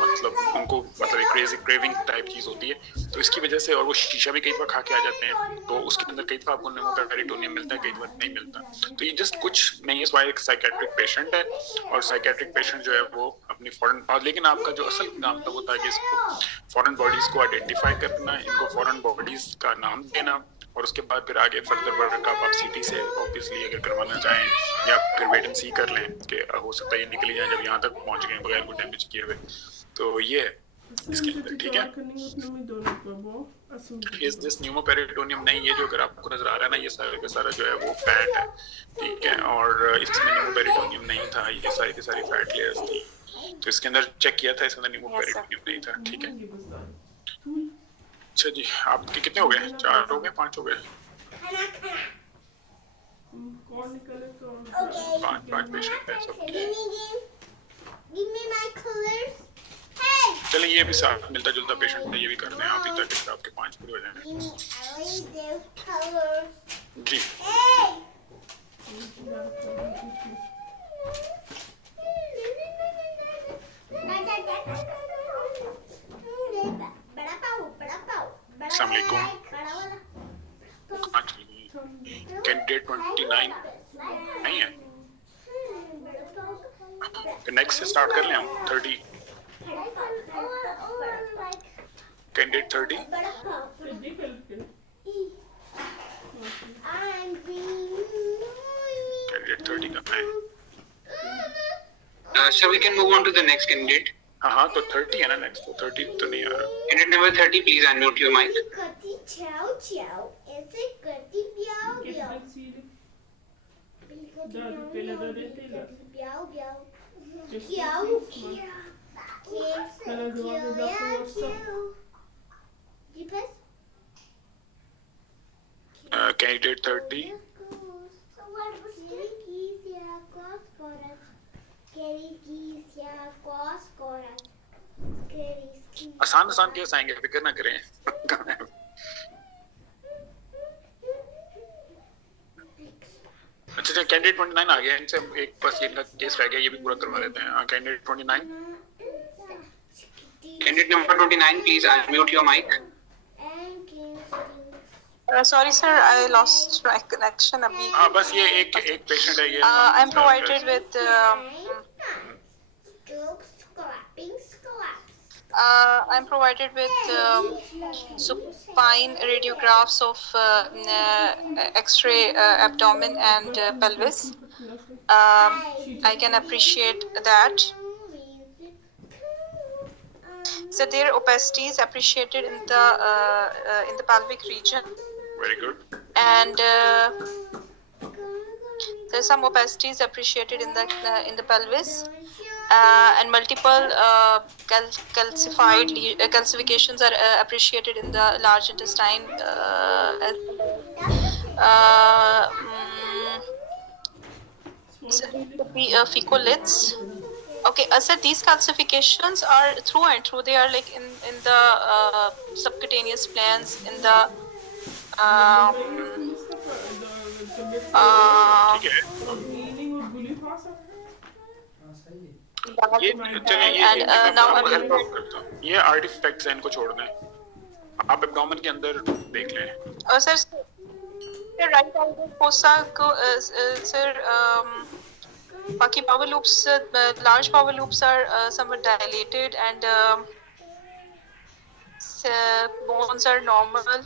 मतलब उनको मतलब एक क्रेजी क्रेविंग टाइप चीज होती है, तो इसकी वजह से। और वो शीशा भी कई बार खा के आ जाते हैं, तो उसके अंदर कई बार आपको निमोपेरिटोनियम मिलता है, कई बार नहीं मिलता। तो ये जस्ट कुछ नहीं है, एक साइकेट्रिक पेशेंट है, और साइकेट्रिक पेशेंट जो है वो अपनी फॉरेन, और लेकिन आपका जो असल काम था वो था कि इसको फॉरेन बॉडीज को आइडेंटिफाई करना, इनको फॉरेन बॉडीज का नाम देना, और उसके बाद फिर आगे फर्दर वर्कअप आप सीटी से ऑब्वियसली अगर करवाना चाहें, या फिर वेट एंड सी कर लें कि हो सकता है ये निकल जाए जब यहाँ तक पहुंच गए बगैर कोई डैमेज किए हुए। तो ये है इसके अंदर, ठीक है। इस दिस न्यूमोपेरिटोनियम नहीं, ये जो अगर आपको नजर आ रहा है ना, ये सारा का सारा जो है वो फैट है, ठीक है, और इसमें न्यूमोपेरिटोनियम नहीं था, ये सारी की सारी फैट लेयर्स थी। तो इसके अंदर चेक किया था, इसके अंदर न्यूमोपेरिटोनियम नहीं था, ठीक है। अच्छा जी, आपके कितने हो गए? 4 हो गए, 5 हो गए? 5 पेशेंट है सबके। चलिए, ये भी साथ मिलता जुलता पेशेंट है, ये भी कर दें आप ही, ताकि आपके 5 पूरे हो जाएं। जी अस्सलाम वालेकुम। कैंडिडेट 29 नहीं है, नेक्स्ट से स्टार्ट कर लें हम। 30 कैंडिडेट 30 कैंडिडेट 30 का है। So we can move on to the next candidate. हाँ, तो 30 है ना नेक्स्ट, तो 30 तो नहीं आ रहा। Candidate number 30, please unmute your mic. Candidate 30 आसान आसान केस आएंगे, फिक्र ना करें। अच्छा, कैंडिडेट 29 आ गया, इनसे एक बस ये केस रह गया, ये भी पूरा करवा देते हैं। Candidate 29 Candidate number 29, please unmute your mic. Sorry sir, I lost my connection अभी। हाँ, बस ये एक पेशेंट है ये। I'm provided with I'm provided with supine radiographs of X-ray abdomen and pelvis. I can appreciate that. So their opacity is appreciated in the pelvic region. Very good. And there's some opacity is appreciated in the pelvis. and multiple calcifications are appreciated in the large intestine. So these could be fecolids. Okay, so these calcifications are through and through. They are like in the subcutaneous glands, in the ठीक है ये चलें ये and मैं now आपको help out करता हूँ ये आर्टिफैक्ट्स हैं इनको छोड़ दें आप एब्डोमेन के अंदर देख लें sir, right elbow fossa को sir बाकी bowel loops large bowel loops are somewhat dilated and bones are normal.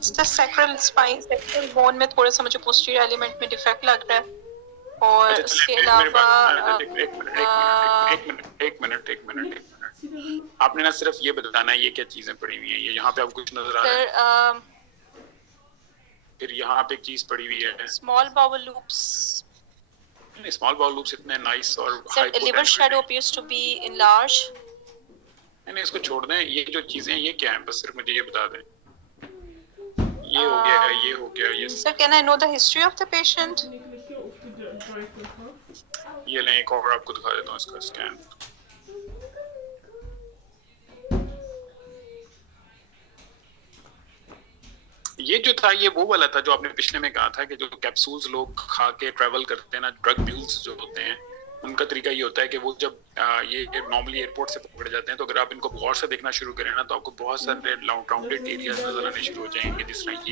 Sacral spine sacral bone में थोड़ा सा मुझे posterior element में defect लग रहा है और उसके अलावा एक मिनट आपने ना सिर्फ ये बताना है ये क्या चीजें पड़ी हुई हैं ये यहाँ पे आपको कुछ नजर आ रहा है फिर यहाँ पे एक चीज पड़ी हुई है small bowel loops small bowel loops इतने नाइस और liver shadow appears to be enlarged नहीं इसको छोड़ दें ये जो चीजें ये क्या है बस सिर्फ मुझे ये बता दें ये हो गया ये sir can I know the history of the patient ये लें एक और आपको दिखा देता हूँ इसका स्कैन ये जो था ये वो वाला था जो आपने पिछले में कहा था कि जो कैप्सूल्स लोग खा के ट्रैवल करते हैं ना ड्रग म्यूल्स जो होते हैं उनका तरीका ये होता है कि वो जब ये नॉर्मली एयरपोर्ट से पकड़े जाते हैं तो अगर आप इनको गौर से देखना शुरू करें ना तो आपको बहुत सारे राउंडेड एरियाज नजर आने शुरू हो जाएंगे जिस तरह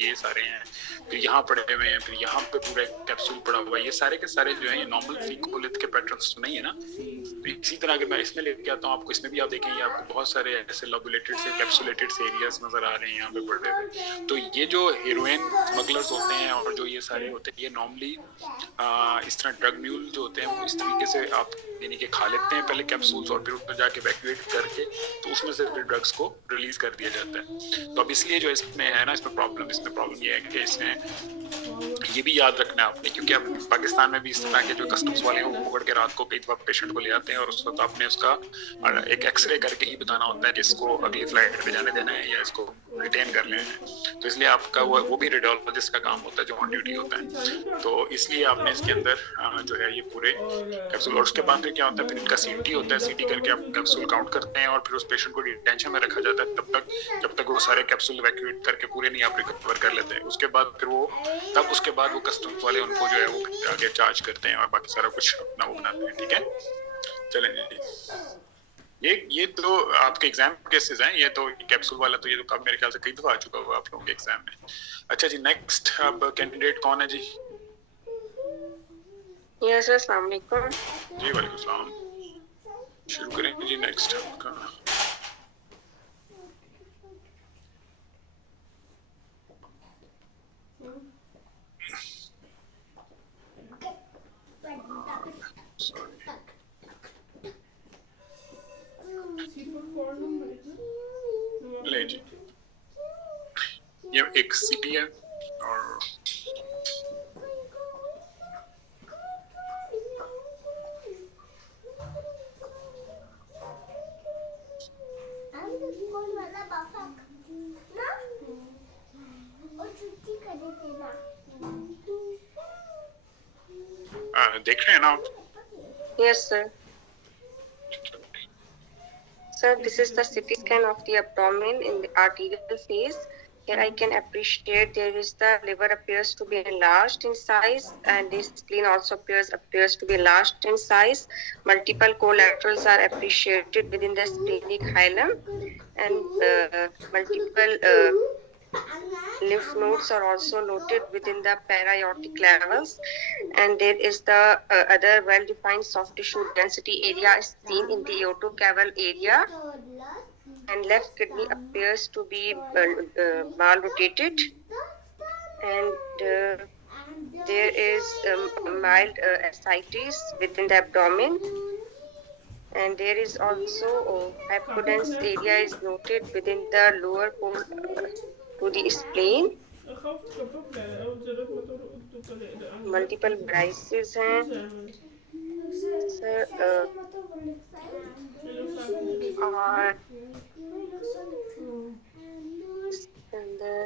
ये सारे हैं फिर यहाँ पड़े हुए हैं फिर यहाँ पे पूरा कैप्सूल पड़ा हुआ है ये सारे के सारे जो है ये नॉर्मल फीकोलिथ के पैटर्न्स तो नहीं है ना तो इसी तरह अगर मैं इसमें लेके आता हूँ आपको इसमें भी आप देखेंगे आपको बहुत सारे ऐसे लॉबुलेटेड से कैप्सुलेटेड से एरियाज नजर आ रहे हैं यहाँ पे पड़े हुए तो ये जो हीरोइन स्मगलर्स होते हैं और जो ये सारे होते हैं ये नॉर्मली इस तरह ड्रग म्यूल जो होते हैं वो इस तरीके से आप यानी कि खा लेते हैं पहले कैप्सूल्स और फिर उसमें जाके इवैक्यूएट करके तो उसमें से फिर ड्रग्स को रिलीज कर दिया जाता है तो अब इसलिए जो इसमें है ना इसमें प्रॉब्लम ये है कि इसमें ये भी याद रखना है आपने क्योंकि अब पाकिस्तान में भी इस तरह के जो कस्टम्स वाले हैं वो पकड़ के रात को कई बार पेशेंट को ले आते हैं और उस वक्त आपने उसका एक एक्सरे करके ही बताना होता है कि इसको अगली फ्लाइट पे जाने देना है या इसको रिटेन कर लेना है तो इसलिए आपका वो भी रेडियोलॉजिस्ट का काम होता है जो ऑन ड्यूटी होता है तो इसलिए आपने इसके अंदर जो है ये पूरे कैप्सूल और उसके बाद फिर क्या होता है फिर इनका सीटी होता है सीटी करके आप कैप्सूल काउंट करते हैं और फिर उस पेशेंट को डिटेंशन में रखा जाता है जब तक वो सारे कैप्सूल इवैक्यूएट करके पूरे नहीं आप रिकवर कर लेते हैं उसके बाद फिर वो उसके बाद वो कस्टम्स वाले उनको जो है वो आगे चार्ज करते हैं और बाकी सारा कुछ अपना वो बनाते हैं ठीक है चलेंगे ये तो आपके एग्जाम केसेस हैं ये तो कैप्सूल वाला तो ये तो कब मेरे ख्याल से कई दफा आ चुका हुआ आप लोगों के एग्जाम में अच्छा जी नेक्स्ट अब कैंडिडेट कौन है जी यस सर अस्सलाम वालेकुम जी वालेकुम सलाम शुरू करेंगे जी नेक्स्ट आपका ले जी ये एक सीटी है और देख रहे हैं ना आप yes sir Sir, this is the CT scan of the abdomen in the arterial phase. Here I can appreciate there is the liver appears to be enlarged in size and the spleen also appears to be enlarged in size. Multiple collaterals are appreciated within the splenic hilum and multiple lymph nodes are also noted within the para-aortic levels and there is the other well-defined soft tissue density area is seen in the aortocaval area and left kidney appears to be mal-rotated and there is mild ascites within the abdomen and there is also hypodense area is noted within the lower pole to the spleen multiple braces हैं sir, और इसके अंदर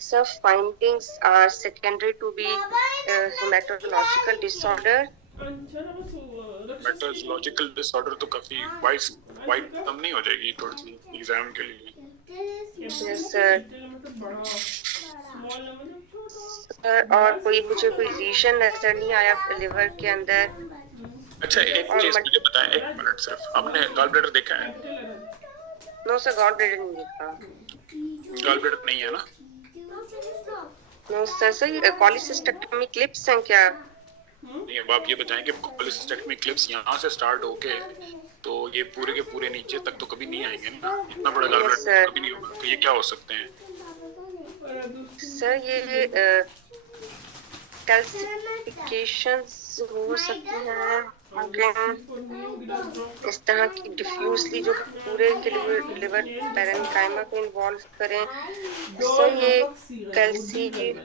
sir findings are secondary to be haematological disorder. Metrological disorder तो काफी wide कम नहीं हो जाएगी थोड़ी सी एग्जाम के लिए? Yes sir. सर और मुझे कोई लीजन नजर नहीं आया लिवर के अंदर। अच्छा एक चीज मुझे बताएं, एक मिनट सिर्फ, आपने गॉल ब्लैडर देखा है? नो सर, गॉल ब्लैडर नहीं देखा। गॉल ब्लैडर नहीं है ना? नो सर ये कॉलिसिस्टेक्टमी क्लिप्स हैं क्या? नहीं, अब आप ये बताएं कि कॉलिसिस्टेक्टमी क्लिप्स यहाँ से स्टार्ट होके तो ये पूरे के पूरे नीचे तक तो कभी नहीं आएंगे ना, इतना बड़ा गॉल ब्लैडर कभी नहीं होगा, तो ये क्या हो सकते हैं? सर ये कैल्सिफिकेशंस हो सकती हैं, इस तरह की डिफ्यूजली जो पूरे के लिवर पैरेन्काइमा को इन्वॉल्व करें। सर ये कैल्सीफाइड।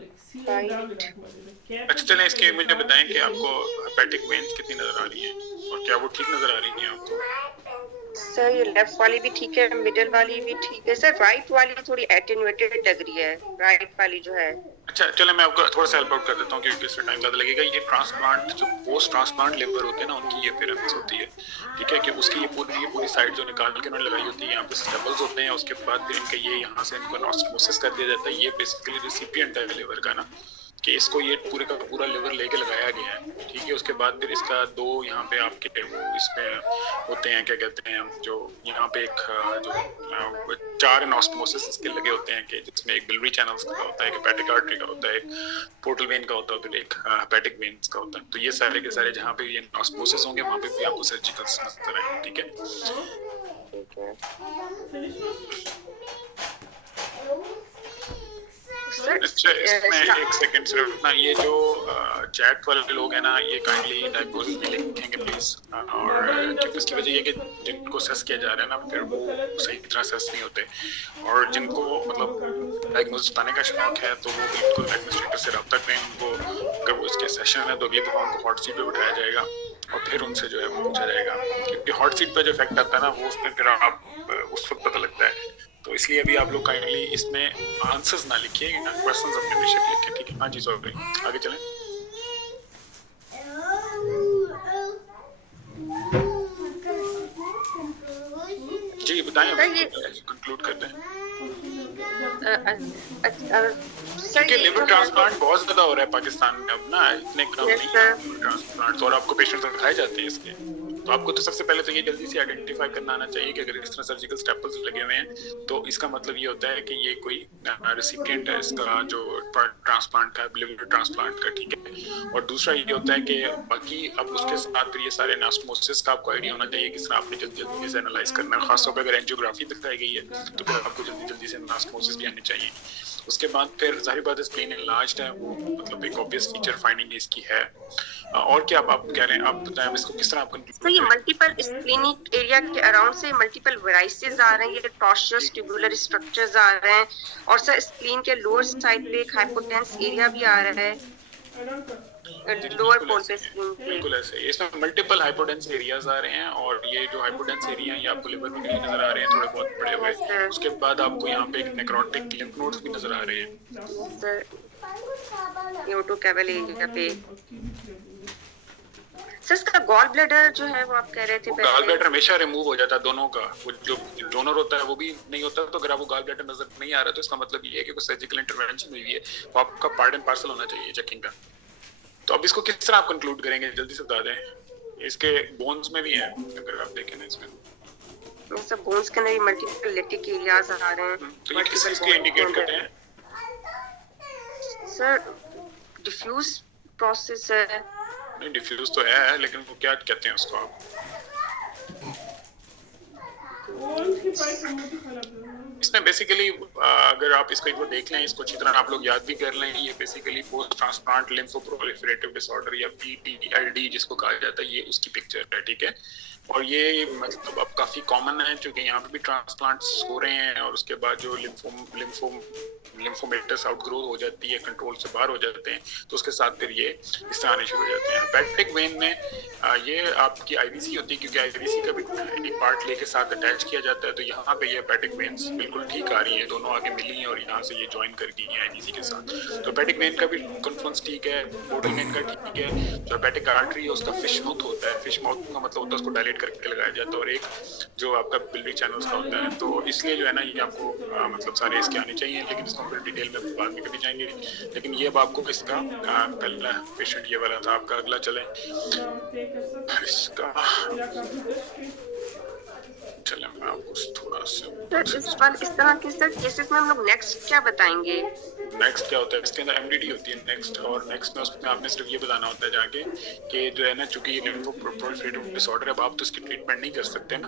अच्छा चलें, इसके मुझे बताएं कि आपको हेपेटिक वेन्स कितनी नजर आ रही हैं और क्या वो ठीक नजर आ रही हैं आपको? सर ये लेफ्ट वाली भी ठीक है, मिडिल वाली भी ठीक है सर, राइट वाली थोड़ी एटेन्यूएटेड लग रही है, राइट वाली जो है। अच्छा चले, मैं आपको थोड़ा सा हेल्प आउट कर देता हूँ क्योंकि इससे टाइम ज़्यादा लगेगा। ये ट्रांसप्लांट जो पोस्ट ट्रांसप्लांट लिवर होते हैं ना, उनकी ये अपीयरेंस होती है, ठीक है, कि उसकी ये पूरी साइड जो निकाल के उन्होंने लगाई होती है, यहाँ पे स्टेबल्स होते हैं, उसके बाद फिर इनका ये यहाँ से इनको एनास्टोमोसिस कर दिया जाता है। ये बेसिकली रिसिपिएंट है लिवर का ना, कि इसको ये पूरे का पूरा लिवर लेके लगाया गया है, ठीक है। उसके बाद फिर इसका दो यहाँ पे आपके वो इसमें होते हैं, क्या कहते हैं, जो यहाँ पे एक जो 4 एनास्टोमोसिस इसके लगे होते हैं, कि जिसमें एक बिलरी चैनल्स का होता है, एक हेपेटिक आर्टरी का होता है, एक पोर्टल वेन का होता है, फिर एक हेपेटिक वेन्स का होता है। तो ये सारे के सारे जहाँ पे ये एनास्टोमोसिस होंगे वहाँ पे भी आपको सर्जिकल्स नजर आएंगे, ठीक है। अच्छा इसमें एक सेकंड सिर्फ ना, ये जो चैट वाले लोग हैं ना, ये काइंडली डायग्नोसिस भी लिखेंगे प्लीज, और क्योंकि इसकी वजह ये कि जिनको सेस किया जा रहा है ना, फिर वो सही तरह सेस नहीं होते, और जिनको मतलब डायग्नोसिस बताने का शौक है तो वो बिल्कुल एडमिनिस्ट्रेटर से रब्ता करें। उनको अगर वो इसके सेशन है तो अगली दफा उनको हॉट सीट पे बिठाया जाएगा और फिर उनसे जो है वो पूछा जाएगा, क्योंकि हॉट सीट पे जो इफेक्ट आता है ना, वो उसमें फिर आप उस वक्त पता लगता है। तो इसलिए अभी आप लोग काइंडली इसमें आंसर्स ना लिखिए, क्वेश्चंस अपने बेशक लिखें, ठीक है। हाँ जी सॉरी, आगे चलें। जी बताएं, कंक्लूड करते हैं। क्योंकि लिवर ट्रांसप्लांट बहुत ज्यादा हो रहा है पाकिस्तान में अब ना, इतने कम नहीं है ट्रांसप्लांट, और आपको पेशेंट दिखाए जाते हैं इसके। तो आपको तो सबसे पहले तो ये जल्दी से आइडेंटिफाई करना आना चाहिए कि अगर इस तरह सर्जिकल स्टेपल्स लगे हुए हैं तो इसका मतलब ये होता है कि ये कोई रेसिपिएंट है इसका जो ट्रांसप्लांट का, लिवर ट्रांसप्लांट का, ठीक है। और दूसरा ये होता है कि बाकी अब उसके साथ फिर ये सारे एनास्टोमोसिस का आपको आइडिया होना चाहिए किस तरह आपने जल्दी से एनालाइज करना है, खासतौर पर अगर एंजियोग्राफी दिखाई गई है तो फिर आपको जल्दी से एनास्टोमोसिस भी आनी चाहिए। उसके बाद फिर जाहिर बात है स्प्लीन एनलार्ज्ड है, वो मतलब एक ऑब्वियस फीचर फाइंडिंग इसकी है। और क्या आप कह रहे हैं, आप बताएं इसको किस तरह आप कंक्लूड तो ये मल्टीपल स्प्लीनिक एरिया के अराउंड से मल्टीपल वेराइसेस आ रहे हैं, ये टॉर्शस ट्यूबुलर स्ट्रक्चर्स आ रहे हैं, और सर स्प्लीन के लोअर साइड पे एक हाइपोटेंस एरिया भी आ रहा है, लोअर पोल पे स्प्लीन के। बिल्कुल ऐसे इसमें मल्टीपल हाइपोटेंस एरियाज आ रहे हैं, और ये जो हाइपोटेंस एरिया है ये आपको लिवर में नहीं नजर आ रहे हैं, थोड़े बहुत बड़े हुए। उसके बाद आपको यहाँ पे एक नेक्रोटिक लिम्फ नोड्स भी नजर आ रहे हैं सर, न्यूटो कैवल एरिया पे। सर इसका गॉल ब्लैडर जो है वो आप कह रहे थे पहले, गॉल ब्लैडर हमेशा रिमूव हो जाता है दोनों का, वो जो डोनर होता है वो भी नहीं होता, तो अगर आपको गॉल ब्लैडर नजर नहीं आ रहा तो इसका मतलब ये है कि कोई सर्जिकल इंटरवेंशन हुई है, वो आपका पार्ट एंड पार्सल होना चाहिए चेकिंग का। तो अब इसको किस तरह आप कंक्लूड करेंगे, जल्दी से बता दें। इसके बोन्स में भी है, अगर आप देखें ना इसमें सब बोन्स के अंदर मल्टीपल लिटिक एरियाज आ रहे हैं। तो ये किस चीज के इंडिकेट करते हैं? सर डिफ्यूज प्रोसेस है। नहीं डिफ्यूज तो है, लेकिन वो क्या कहते हैं उसको आप? इसमें बेसिकली अगर आप इसको एक बार देख लें, इसको अच्छी तरह आप लोग याद भी कर लें, ये बेसिकली पोस्ट ट्रांसप्लांट लिम्फोप्रोलिफरेटिव डिसऑर्डर या PTLD जिसको कहा जाता है, ये उसकी पिक्चर है, ठीक है। और ये मतलब अब काफ़ी कॉमन है क्योंकि यहाँ पे भी ट्रांसप्लांट्स हो रहे हैं और उसके बाद जो लिम्फोमेटस आउटग्रोथ हो जाती है, कंट्रोल से बाहर हो जाते हैं, तो उसके साथ फिर ये इस तरह आने शुरू हो जाते हैं। हेपेटिक वेन में ये आपकी IVC होती है क्योंकि IVC का भी एक पार्ट लेके साथ अटैच किया जाता है, तो यहाँ पे ये हेपेटिक वेन्स बिल्कुल ठीक आ रही हैं, दोनों आगे मिली हैं और यहाँ से ये ज्वाइन कर गई हैं IVC के साथ। तो हेपेटिक वेन का भी कॉन्फ्लुएंस ठीक है, पोर्टल वेन का ठीक है। जो हेपेटिक आर्टरी है उसका फिश माउथ होता है, फिश माउथ का मतलब होता है उसको डायलेट करके लगाया जाता है, और एक जो आपका बिलरी चैनल्स का होता है। तो इसलिए जो है ना ये आपको मतलब सारे इसके आने चाहिए, लेकिन इसको हम फिर डिटेल में बाद में कभी जाएंगे। लेकिन ये अब आपको इसका पहला पेशेंट ये वाला था आपका। अगला चले इसका, चले मैं आपको थोड़ा सा इस तरह के सर केसेस में हम लोग नेक्स्ट क्या बताएंगे? नेक्स्ट क्या होता है इसके अंदर MDT होती है नेक्स्ट, और नेक्स्ट में उसमें आपने सिर्फ ये बताना होता है जाके कि जो है ना, चूंकि ये लिम्फोप्रोलिफरेटिव डिसऑर्डर है, अब आप तो इसकी ट्रीटमेंट नहीं कर सकते ना,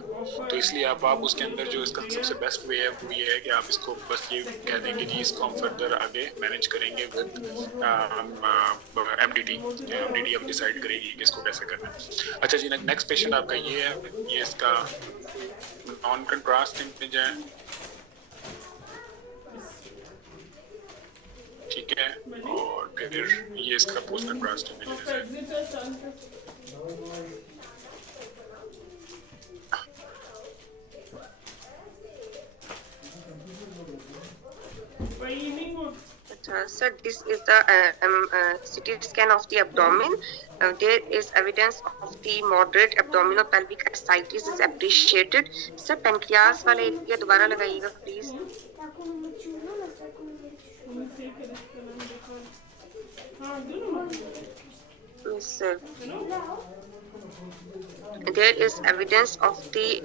तो इसलिए आप उसके अंदर जो इसका सबसे बेस्ट वे है वो ये है कि आप इसको बस ये कह देंगे जी इसको हम फर्दर आगे मैनेज करेंगे विद MDT। MDT अब डिसाइड करेगी कि इसको कैसे करना है। अच्छा जी, नेक्स्ट पेशेंट आपका ये है, ये इसका नॉन कंट्रास्ट इमेज है, ठीक है, और फिर ये इसका पोस्ट कंट्रास्ट इमेज है। Sir, this is the CT scan of the abdomen. There is evidence of the moderate abdominal pelvic ascites is appreciated. Sir, pancreas वाला एरिया दोबारा लगाइएगा please. Yes, sir. There is evidence of the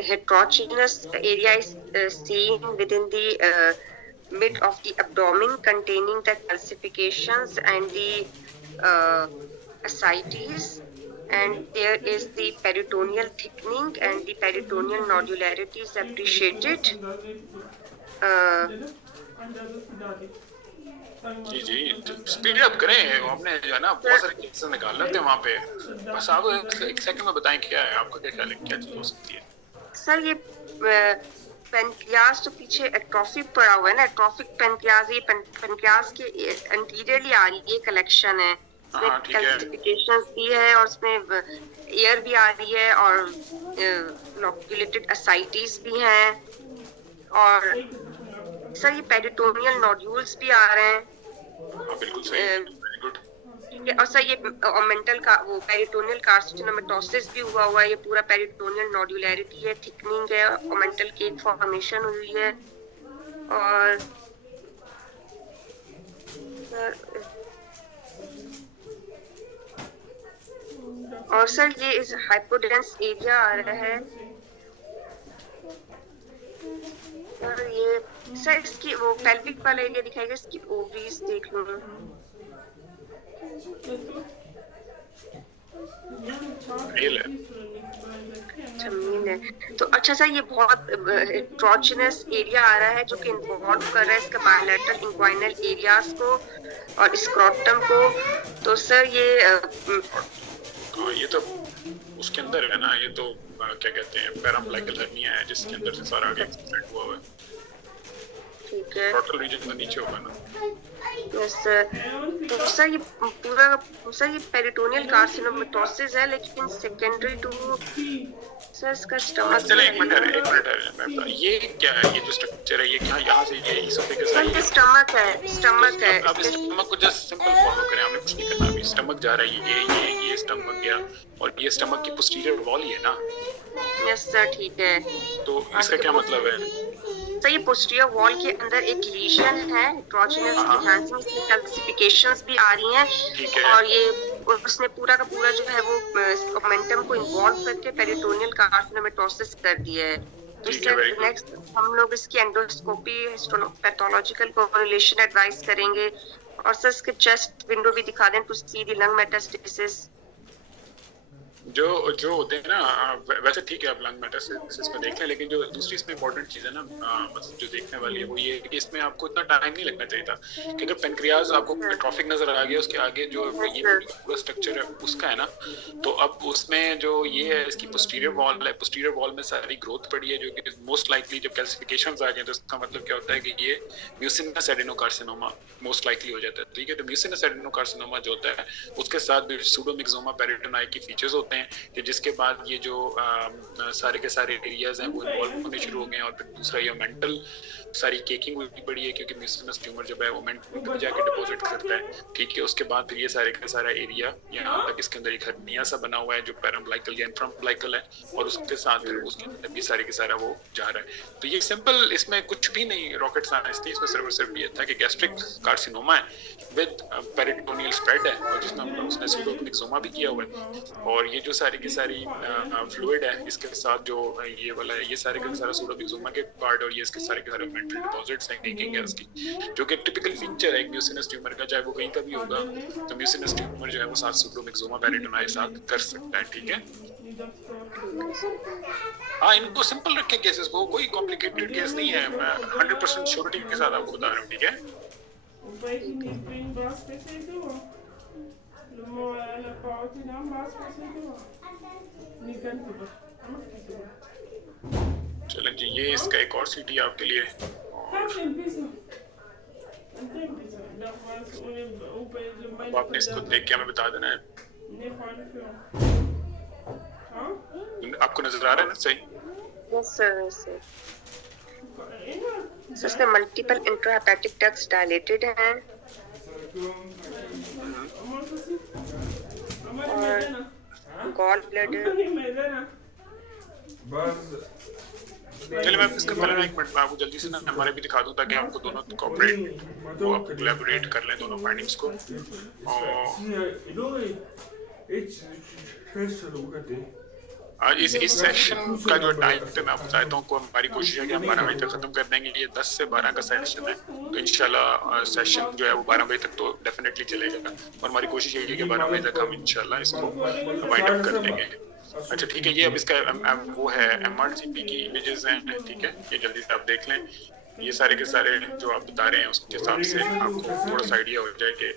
heterogeneous area is seen within the mid of the abdomen containing the calcifications and the ascites, and there is the peritoneal thickening and the peritoneal nodularity is appreciated. जी जी, speed up करें, हमने जो है ना बहुत सारे cases निकाल लेते हैं वहाँ पे, बस आप एक सेकंड में बताएं क्या है आपका, क्या ख्याल है क्या चीज हो सकती है? सर ये पेनक्रियास तो पीछे एट्रोफिक पड़ा हुआ है ना, एट्रोफिक पेनक्रियास, ये पेनक्रियास के एंटीरियरली आ रही है कलेक्शन है, इसमें कैल्सिफिकेशंस भी है और उसमें एयर भी आ रही है और लॉक्यूलेटेड एसाइटिस भी हैं, और सर ये पेरिटोनियल नोड्यूल्स भी आ रहे हैं। बिल्कुल सही, वेरी गुड। और सर ये मेंटल का वो पेरिटोनियल कार्सिनोमेटोसिस भी हुआ है, ये पूरा पेरिटोनियल नोड्यूलैरिटी है, थिकनिंग है, ओमेंटल केक फॉर्मेशन हुई है, और सर ये इस हाइपोडेंस एरिया आ रहा है, और ये सर इसकी वो पेल्विक वाला एरिया दिखाएगा, इसकी ओवरीज देख लो। जमीन है तो अच्छा सर ये बहुत हेटेरोजेनस एरिया आ रहा है जो कि इन्वॉल्व कर रहा है इसका बायलैटरल इंक्वाइनल एरियाज को और स्क्रोटम को, तो सर ये तो उसके अंदर है ना, ये तो क्या कहते हैं पैराम्बलाइकल हर्निया है जिसके अंदर से सारा आगे एक्सप्रेड हुआ है, ठीक है, टोटल रीजन का नीचे होगा ना। यस सर, तो सर ये पूरा सर ये पेरिटोनियल कार्सिनोमेटोसिस है, लेकिन सेकेंडरी टू सर इसका स्टमक। चलो एक मिनट ये क्या है, ये जो स्ट्रक्चर है ये क्या यहाँ से ये इसोफेगस है, ये स्टमक है, स्टमक है। अब इस स्टमक को जस्ट सिंपल फॉलो करें, हमने कुछ नहीं करना अभी। स्टमक जा रहा है, ये स्टमक गया और ये स्टमक की पोस्टीरियर वॉल ही है ना। यस सर, ठीक है, तो इसका क्या मतलब है? तो ये पोस्टीरियर वॉल के अंदर एक लीजन है, हेटेरोजेनस एनहांसिंग कैल्सिफिकेशंस भी आ रही हैं, और ये उसने पूरा का पूरा जो है वो मोमेंटम को इन्वॉल्व करके पेरिटोनियल कार्सिनोमेटोसिस कर दिया है। तो नेक्स्ट हम लोग इसकी एंडोस्कोपी हिस्टोपैथोलॉजिकल कोरिलेशन एडवाइस करेंगे, और सर इसके चेस्ट विंडो भी दिखा दें to see the lung metastasis. जो जो होते हैं ना वैसे ठीक है आप लंग मेटास्टेसिस में देख लें, लेकिन जो दूसरी इसमें इंपॉर्टेंट चीज़ है ना मतलब जो देखने वाली है वो ये है कि इसमें आपको इतना टाइम नहीं लगना चाहिए था कि अगर पेनक्रियाज आपको एट्रोफिक नजर आ गया, उसके आगे जो ये पूरा स्ट्रक्चर है उसका है ना, तो अब उसमें जो ये है इसकी पोस्टीरियर वॉल है, पोस्टीरियर वॉल में सारी ग्रोथ पड़ी है जो कि मोस्ट लाइकली जब कैल्सिफिकेशंस आ गए तो इसका मतलब क्या होता है कि ये म्यूसिनस एडेनोकार्सिनोमा मोस्ट लाइकली हो जाता है। ठीक है, तो म्यूसिनस एडेनोकार्सिनोमा जो होता है उसके साथ भी सूडोमिक्सोमा पेरिटोनाई की फीचर्स होते हैं कि जिसके बाद ये जो सारे के सारे एरियाज हैं वो इन्वॉल्व होने शुरू हो गए हैं। और फिर दूसरा ये मेंटल सारी केकिंग हुई पड़ी है क्योंकि म्यूसिनस ट्यूमर जब है वो मेंटल में जाके डिपॉजिट करता है। ठीक है, उसके बाद फिर ये सारे का सारा एरिया यहाँ तक इसके अंदर एक हर्निया सा बना हुआ है जो पैराम्बलाइकल या इंफ्राम्बलाइकल है और उसके साथ फिर उसके अंदर भी सारे के सारा वो जा रहा है। तो ये सिंपल, इसमें कुछ भी नहीं रॉकेट साइंस थी, इसमें सिर्फ ये था कि गैस्ट्रिक कार्सिनोमा है विद पेरिटोनियल स्प्रेड है और जिसमें उसने सूडोमिक्सोमा भी किया हुआ है। और ये जो सारी की सारी फ्लूइड है इसके साथ जो ये वाला है, ये सारे का सारा सूडोमिक्सोमा के पार्ट और ये इसके सारे के सारे मेंटल डिपॉजिट्स हैं केकिंग है उसकी, जो कि टिपिकल फीचर है एक म्यूसिनस ट्यूमर का, चाहे वो कहीं का भी होगा तो म्यूसिनस ट्यूमर जो है वो साथ सूडोमिक्सोमा पेरिटोनाई साथ कर सकता है। ठीक है, हाँ इनको सिंपल रखें केसेस को, कोई कॉम्प्लिकेटेड केस नहीं है, मैं 100% श्योरिटी के साथ आपको बता रहा हूँ। ठीक है, चलें जी, ये इसका एक और सीटी आपके लिए। अब आपने इसको देख के हमें बता देना है, आपको नजर आ रहा है ना सही? Yes, sir. So, इसमें मल्टीपल इंट्राहेपेटिक डक्ट्स डायलेटेड हैं और गॉल ब्लैडर। चलिए मैं इसका पहले ना एक मिनट में आपको जल्दी से ना हमारे भी दिखा दूं ताकि आपको दोनों कोऑपरेट वो आप कोलैबोरेट कर लें दोनों फाइंडिंग्स को। और इस सेशन का जो टाइम पे मैं आपको बताता हूँ, हमारी कोशिश है कि हम 12 बजे तक खत्म कर देंगे। ये 10 से 12 का सेशन है तो इंशाल्लाह सेशन जो है वो 12 बजे तक तो डेफिनेटली चलेगा और हमारी कोशिश यही है कि 12 बजे तक हम इंशाल्लाह इसको वाइंड अप कर देंगे। अच्छा ठीक है, ये अब इसका वो है MRCP की इमेजेस हैं। ठीक है, ये जल्दी से आप देख लें, ये सारे के सारे जो आप बता रहे हैं उसके हिसाब से आपको थोड़ा सा आइडिया हो जाए कि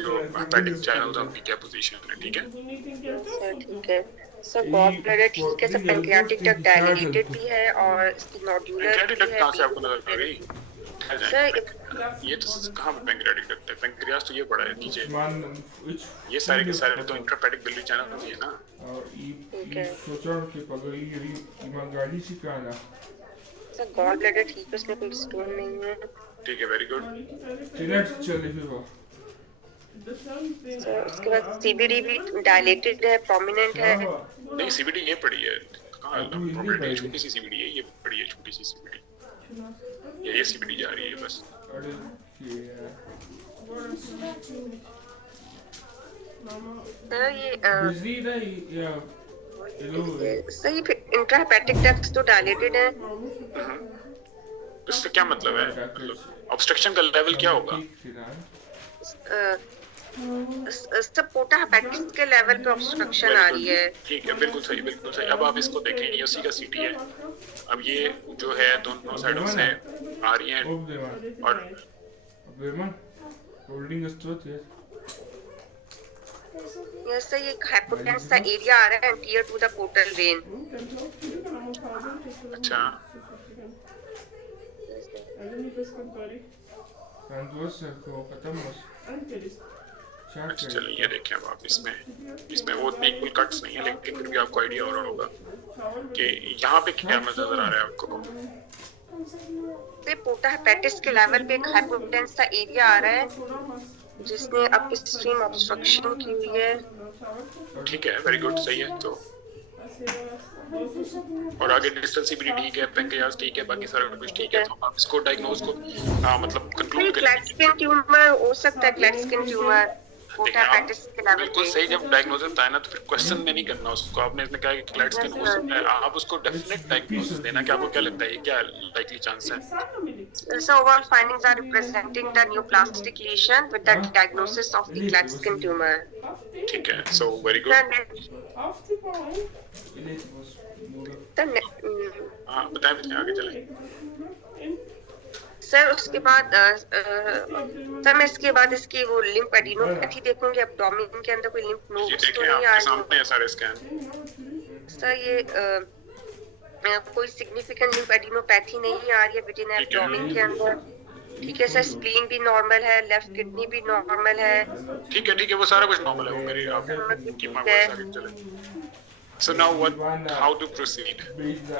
जो हेपेटिक चैनल्स आपकी क्या पोजीशन है। ठीक है, ठीक है सर, गॉल ब्लैडर ठीक है सर, पैंक्रियाटिक डक्ट डायलेटेड भी है और इसकी नोडुलर भी है। कहाँ से आपको नजर आ गई सर? ये तो कहाँ पे पैंक्रियाटिक डक्ट है? पैंक्रियास तो ये पड़ा है नीचे, ये सारे के सारे तो इंट्राहेपेटिक बिलियरी चैनल है ना। ठीक है सर, गॉल ब्लैडर ठीक है, उसमें कोई स्टोन नहीं है। ठीक है, वेरी गुड। सर उसके बाद CBD भी डायलेटेड है, प्रोमिनेंट है। नहीं CBD ये पड़ी है, कहाँ प्रोमिनेंट है? छोटी सी CBD है, ये पड़ी है छोटी सी CBD, ये CBD जा रही है बस। सर ये सही इंट्राहेपेटिक डक्ट्स तो डायलेटेड है। इसका क्या मतलब है? मतलब ऑब्स्ट्रक्शन का लेवल क्या होगा? सब पोर्टा हेपेटिस के लेवल पे ऑब्स्ट्रक्शन आ रही है। ठीक है, बिल्कुल सही बिल्कुल सही। अब आप इसको देखें, ये उसी का सीटी है। अब ये जो है दोनों साइडों से आ रही हैं और यस सर, ये हाइपोटेंस का एरिया आ रहा है anterior to the portal vein. अच्छा अच्छा, चलिए ये देखें अब आप इसमें वो इक्वल कट्स नहीं है लेकिन फिर भी आपको आइडिया हो रहा होगा कि यहाँ पे क्या नजर आ रहा है आपको। पोर्टा हेपेटिस के लेवल पे एक हाइपोटेंस का एरिया आ रहा है जिसने अपस्ट्रीम ऑब्स्ट्रक्शन की हुई है। ठीक है, वेरी गुड, सही है। तो और आगे डिस्टल CBD ठीक है, पैंक्रियास ठीक है, बाकी सारा कुछ ठीक है, तो आप इसको डायग्नोज को मतलब कंक्लूड करें। क्लैट स्किन ट्यूमर हो सकता है, क्लैट स्किन ट्यूमर। देखिए कोटा आप हेपेटाइटिस के लेवल बिल्कुल पे। सही, जब डायग्नोसिस होता है ना तो फिर क्वेश्चन में नहीं करना उसको, आपने इसमें कहा कि क्लैट स्किन हो सकता है, आप उसको डेफिनेट डायग्नोसिस देना कि आपको क्या लगता है क्या लाइकली चांस है। So overall findings are representing the neoplastic lesion with the diagnosis of the Clad skin tumor. ठीक है, सो वेरी गुड। हाँ बताएं बताएं, आगे चलें। सर उसके बाद सर मैं इसके बाद इसकी वो लिम्फ एडिनोपैथी देखूंगी, एब्डोमेन के अंदर कोई लिम्फ ये नोड्स तो देखें नहीं आ आपके रही। सामने है सारे स्कैन। सर ये कोई सिग्निफिकेंट लिम्फ एडिनोपैथी नहीं आ रही है विदिन ठीक है एब्डोमेन के अंदर। ठीक है सर, स्प्लीन भी नॉर्मल है, लेफ्ट किडनी भी नॉर्मल है। ठीक है, वो सारा कुछ नॉर्मल है, वो मेरी आप कीप माय वर्ड्स, आगे चलें। So now what how to proceed.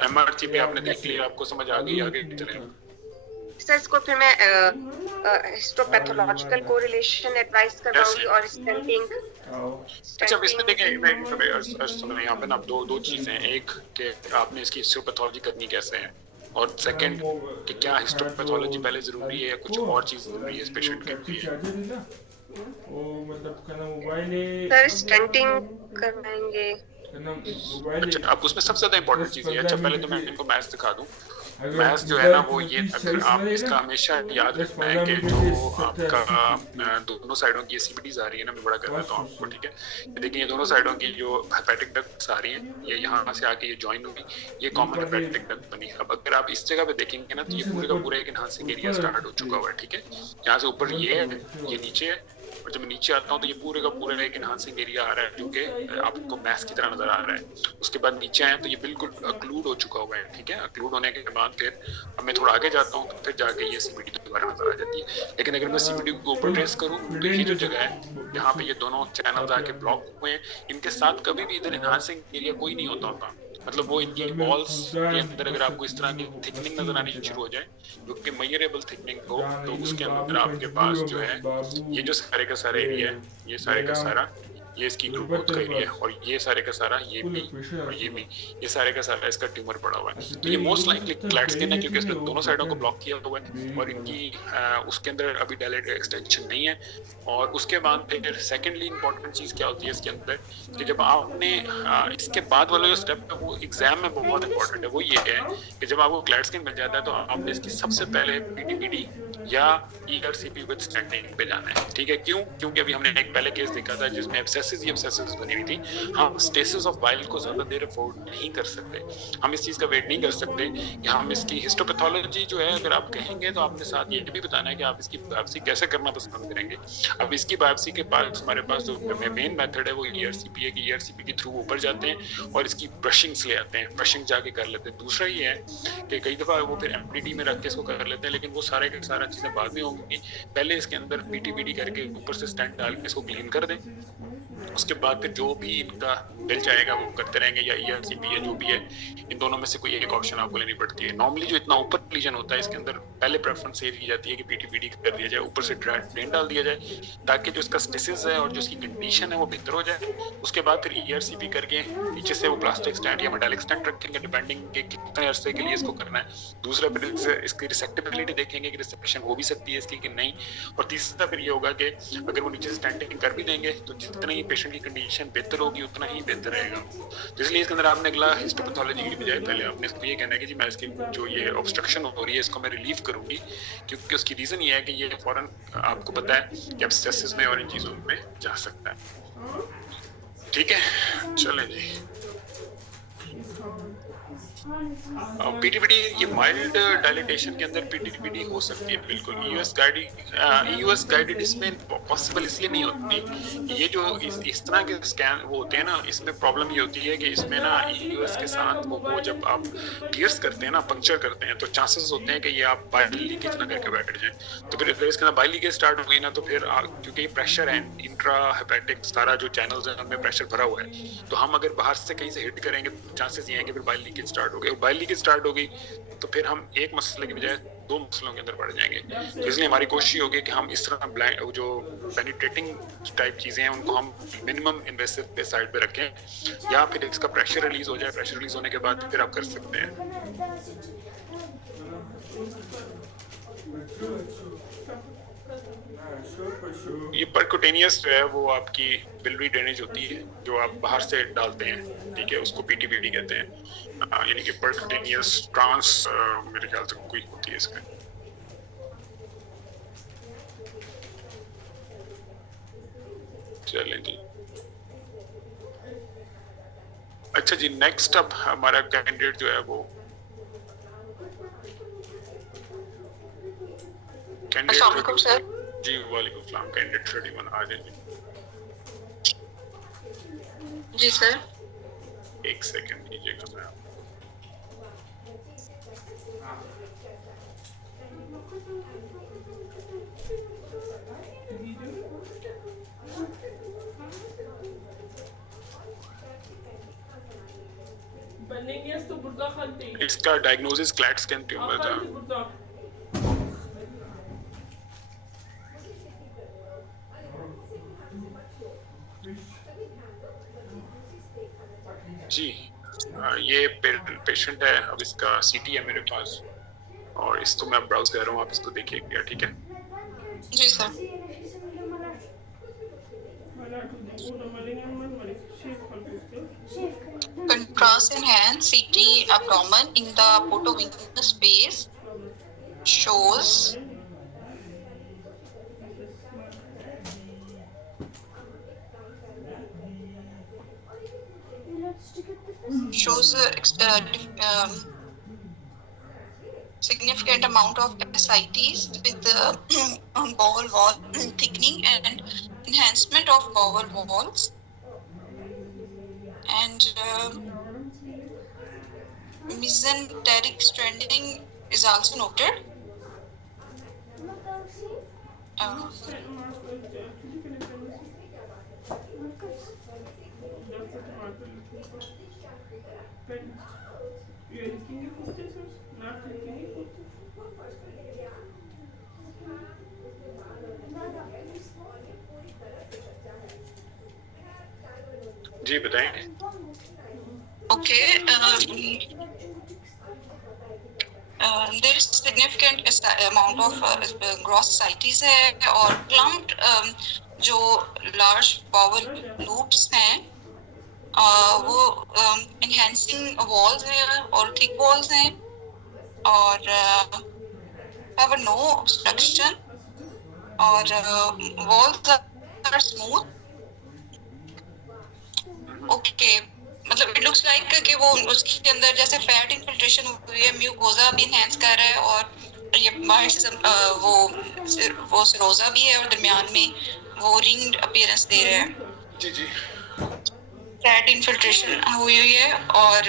MRC भी आपने देख लिया, आपको समझ आ गई, आगे चलें। सर इसको फिर मैं हिस्टोपैथोलॉजिकल कोरिलेशन एडवाइस करवाऊंगी और स्टेंटिंग। अच्छा, अब इसमें देखें, मैं सुनो यहाँ पे ना दो चीजें हैं, एक कि आपने इसकी हिस्टोपैथोलॉजी करनी कैसे है, और सेकंड कि क्या हिस्टोपैथोलॉजी पहले जरूरी है या कुछ और चीज जरूरी है इस पेशेंट के लिए। सर स्टेंटिंग करवाएंगे। अच्छा, अब उसमें सबसे ज्यादा इंपॉर्टेंट चीज है, अच्छा पहले तो मैं इनको मैथ्स दिखा दूं। मैथ्स जो है ना वो ये, अगर आप इसका हमेशा याद रखना है कि जो आपका दोनों साइडों की सीबीडीज आ रही है ना, मैं बड़ा कर देता हूँ आपको, ठीक है। देखिए ये दोनों साइडों की जो हेपेटिक डक्ट्स आ रही हैं, ये यहाँ से आके ये ज्वाइन होगी, ये कॉमन हेपेटिक डक्ट बनी। अब अगर आप इस जगह पे देखेंगे ना तो ये पूरे का पूरा एक एनहांसिंग एरिया स्टार्ट हो चुका हुआ है, ठीक है। यहाँ से ऊपर ये है, ये नीचे है, और जब मैं नीचे आता हूँ तो ये पूरे का पूरा एक एनहांसिंग एरिया आ रहा है जो कि आपको मैस की तरह नजर आ रहा है। उसके बाद नीचे आए तो ये बिल्कुल अक्लूड हो चुका हुआ है, ठीक है। अक्लूड होने के बाद फिर अब मैं थोड़ा आगे जाता हूँ तो फिर जाके ये सीबीडी दोबारा नजर आ जाती है। लेकिन अगर मैं सीबीडी को ऊपर ट्रेस करूँ तो ये जो जगह है यहाँ पे ये दोनों चैनल्स आके ब्लॉक हुए हैं, इनके साथ कभी भी इधर एनहांसिंग एरिया कोई नहीं होता होता, मतलब वो इनकी वॉल्स के अंदर अगर आपको इस तरह की थिकनिंग नजर आनी शुरू हो जाए जो कि मेजरेबल थिकनिंग हो, तो उसके अंदर आपके पास जो है ये जो सारे का सारा एरिया है, ये सारे का सारा ये इसकी ग्रोथ का एरिया है, और ये सारे का सारा ये भी और ये भी, ये सारे का सारा इसका ट्यूमर पड़ा हुआ है। तो ये मोस्ट लाइकली क्लैट स्किन है क्योंकि इसने दोनों साइडों को ब्लॉक किया हुआ है और इनकी उसके अंदर अभी डायलेट एक्सटेंशन नहीं है। और उसके बाद फिर सेकेंडली इंपॉर्टेंट चीज क्या होती है इसके अंदर कि जब आपने इसके बाद वाला जो स्टेप है वो एग्जाम में बहुत इंपॉर्टेंट है, वो ये है कि जब आपको क्लैट स्किन मिल जाता है तो आपने इसकी सबसे पहले पीटीपीडी या ईआरसीपी विद स्टेंटिंग पे जाना है, ठीक है। क्यों? क्योंकि अभी हमने एक पहले केस देखा था जिसमें एब्सेसिस बनी हुई थी। हम स्टेसिस ऑफ बाइल को ज्यादा देर अफोर्ड नहीं कर सकते, हम इस चीज का वेट नहीं कर सकते कि हम इसकी हिस्टोपैथोलॉजी जो है अगर आप कहेंगे तो आपके साथ ये भी बताना है कि आप इसकी बायोप्सी कैसे करना पसंद करेंगे। अब इसकी बायोप्सी के पास हमारे पास जो मेन मेथड है वो ईआरसीपी है कि ईआरसीपी के थ्रू ऊपर जाते हैं और इसकी ब्रशिंग्स ले आते हैं, ब्रशिंग जाके कर लेते हैं। दूसरा ये है कि कई दफा वो फिर एमडीटी में रख के इसको कर लेते हैं, लेकिन वो सारे के सारा चीजें बाद में होंगी, पहले इसके अंदर पीटीपीडी करके ऊपर से स्टेंट डाल के इसको क्लीन कर दें। उसके बाद फिर जो भी इनका बिल जाएगा वो करते रहेंगे, या ईआरसीपी या जो भी है, इन दोनों में से कोई एक ऑप्शन आपको लेनी पड़ती है। नॉर्मली जो इतना ऊपर लीजन होता है इसके अंदर पहले प्रेफरेंस ये दी जाती है कि पीटीपीडी कर दिया जाए, ऊपर से ड्रेन डाल दिया जाए ताकि जो इसका स्टेसिस है और जो इसकी कंडीशन है वो बेहतर हो जाए। उसके बाद फिर ईआरसीपी करके नीचे से वो प्लास्टिक स्टैंड या मेटालिक स्टैंड रखेंगे डिपेंडिंग के कितने अरसे के लिए इसको करना है। दूसरा फिर इसकी रिसेक्टेबिलिटी देखेंगे कि रिसेप्शन हो भी सकती है इसकी कि नहीं। और तीसरा फिर ये होगा कि अगर वो नीचे से स्टैंडिंग कर भी देंगे तो जितनी ही पेशेंट की कंडीशन बेहतर होगी उतना ही बेहतर रहेगा। तो इसलिए इसके अंदर आपने अगला हिस्टोपैथोलॉजी की बजाय पहले आपने इसको ये कहना है कि जी मैं इसकी जो ये ऑब्स्ट्रक्शन हो रही है इसको मैं रिलीव करूंगी, क्योंकि उसकी रीजन ये है कि ये फौरन आपको पता है कि एब्सेसिस में और इन चीजों में जा सकता है। ठीक है, चलें जी। पीटीपीडी ये माइल्ड डायलिटेशन के अंदर पीटीपीडी हो सकती है बिल्कुल। यूएस गाइडेड इसमें पॉसिबल इसलिए नहीं होती, ये जो इस तरह के स्कैन वो होते हैं ना, इसमें प्रॉब्लम ये होती है कि इसमें ना यूएस के साथ वो जब आप पियर्स करते हैं ना, पंक्चर करते हैं, तो चांसेस होते हैं कि ये आप बाइल लीकेज ना करके बैठ जाए। तो फिर अगर इसके अंदर बाइल लीकेज स्टार्ट हो गई ना तो फिर क्योंकि प्रेशर है इंट्रा हेपेटिक सारा जो चैनल्स हैं उनमें प्रेशर भरा हुआ है, तो हम अगर बाहर से कहीं से हिट करेंगे तो चांसेस ये हैं कि फिर बाइल लीकेज स्टार्ट हो गई। बाइल लीकेज स्टार्ट हो गई तो फिर हम एक मसले की बजाय दो मसलों के अंदर पड़ जाएंगे। तो इसलिए हमारी कोशिश होगी कि हम इस तरह ब्लाइंड जो पेनिट्रेटिंग टाइप चीजें हैं उनको हम मिनिमम इन्वेसिव पे साइड पे रखें, या फिर इसका प्रेशर रिलीज हो जाए, प्रेशर रिलीज होने के बाद फिर आप कर सकते हैं। ये परक्यूटेनियस जो है वो आपकी बिलरी ड्रेनेज होती है जो आप बाहर से डालते हैं, ठीक है, उसको पीटीपीडी कहते हैं, यानी कि परक्यूटेनियस ट्रांस मेरे ख्याल से कोई होती है इसमें। चलें जी, अच्छा जी, नेक्स्ट अब हमारा कैंडिडेट जो है वो अस्सलाम सर। जी वालेकुम सलाम, कैंडिडेट 31 आ जाइए। जी सर। एक सेकंड दीजिएगा मैं इसका डायग्नोसिस क्लैट स्कैन ट्यूमर था। जी ये पेशेंट है, अब इसका सीटी है मेरे पास और इसको मैं ब्राउज कर रहा हूँ, आप इसको देखिएगा, ठीक है? जी sir. Contrast enhanced CT abdomen in the portovenous space shows significant amount of ascites with bowel wall thickening and enhancement of bowel walls, and mesenteric stranding is also noted. जी बताएं। Okay. There is significant amount of gross ascites है और clumped जो large bowel loops हैं वो enhancing walls हैं और thick walls हैं और have no obstruction और walls are smooth. Okay. मतलब it looks like कि वो उसके अंदर जैसे फैट इन्फिल्ट्रेशन हुई है, म्यूकोजा भी एनहांस कर रहा है और ये बाहर से वो सिरोजा भी है और दरमियान में वो रिंग्ड अपीयरेंस दे रहा है। जी जी। फैट इन्फिल्ट्रेशन हुई है और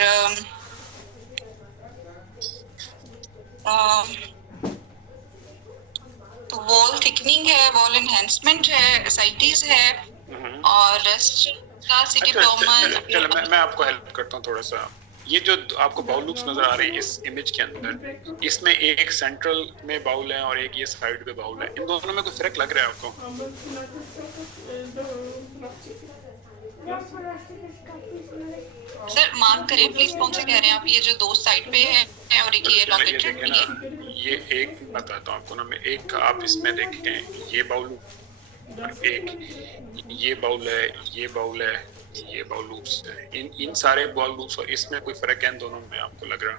तो वॉल थिकनिंग है, वॉल एनहांसमेंट है, एसाइटिस है और रेस्ट चलो मैं आपको हेल्प करता हूँ थोड़ा सा। ये जो आपको बाउल लूप्स नजर आ रहे हैं इस इमेज के अंदर, इसमें एक सेंट्रल में बाउल है और एक ये साइड पे बाउल है, इन दोनों में कोई फर्क लग रहा है आपको? सर मार्क करें प्लीज, कौन से कह रहे हैं आप? ये जो दो साइड पे है और एक ये लॉन्गेटेड ये एक बताता हूँ आपको ना मैं, एक आप इसमें देखें ये बाउल, एक ये बाउल है, ये बाउल है, ये बाउल लूप्स है, इन सारे बाउल लूप्स और इसमें कोई फर्क है इन दोनों में आपको लग रहा?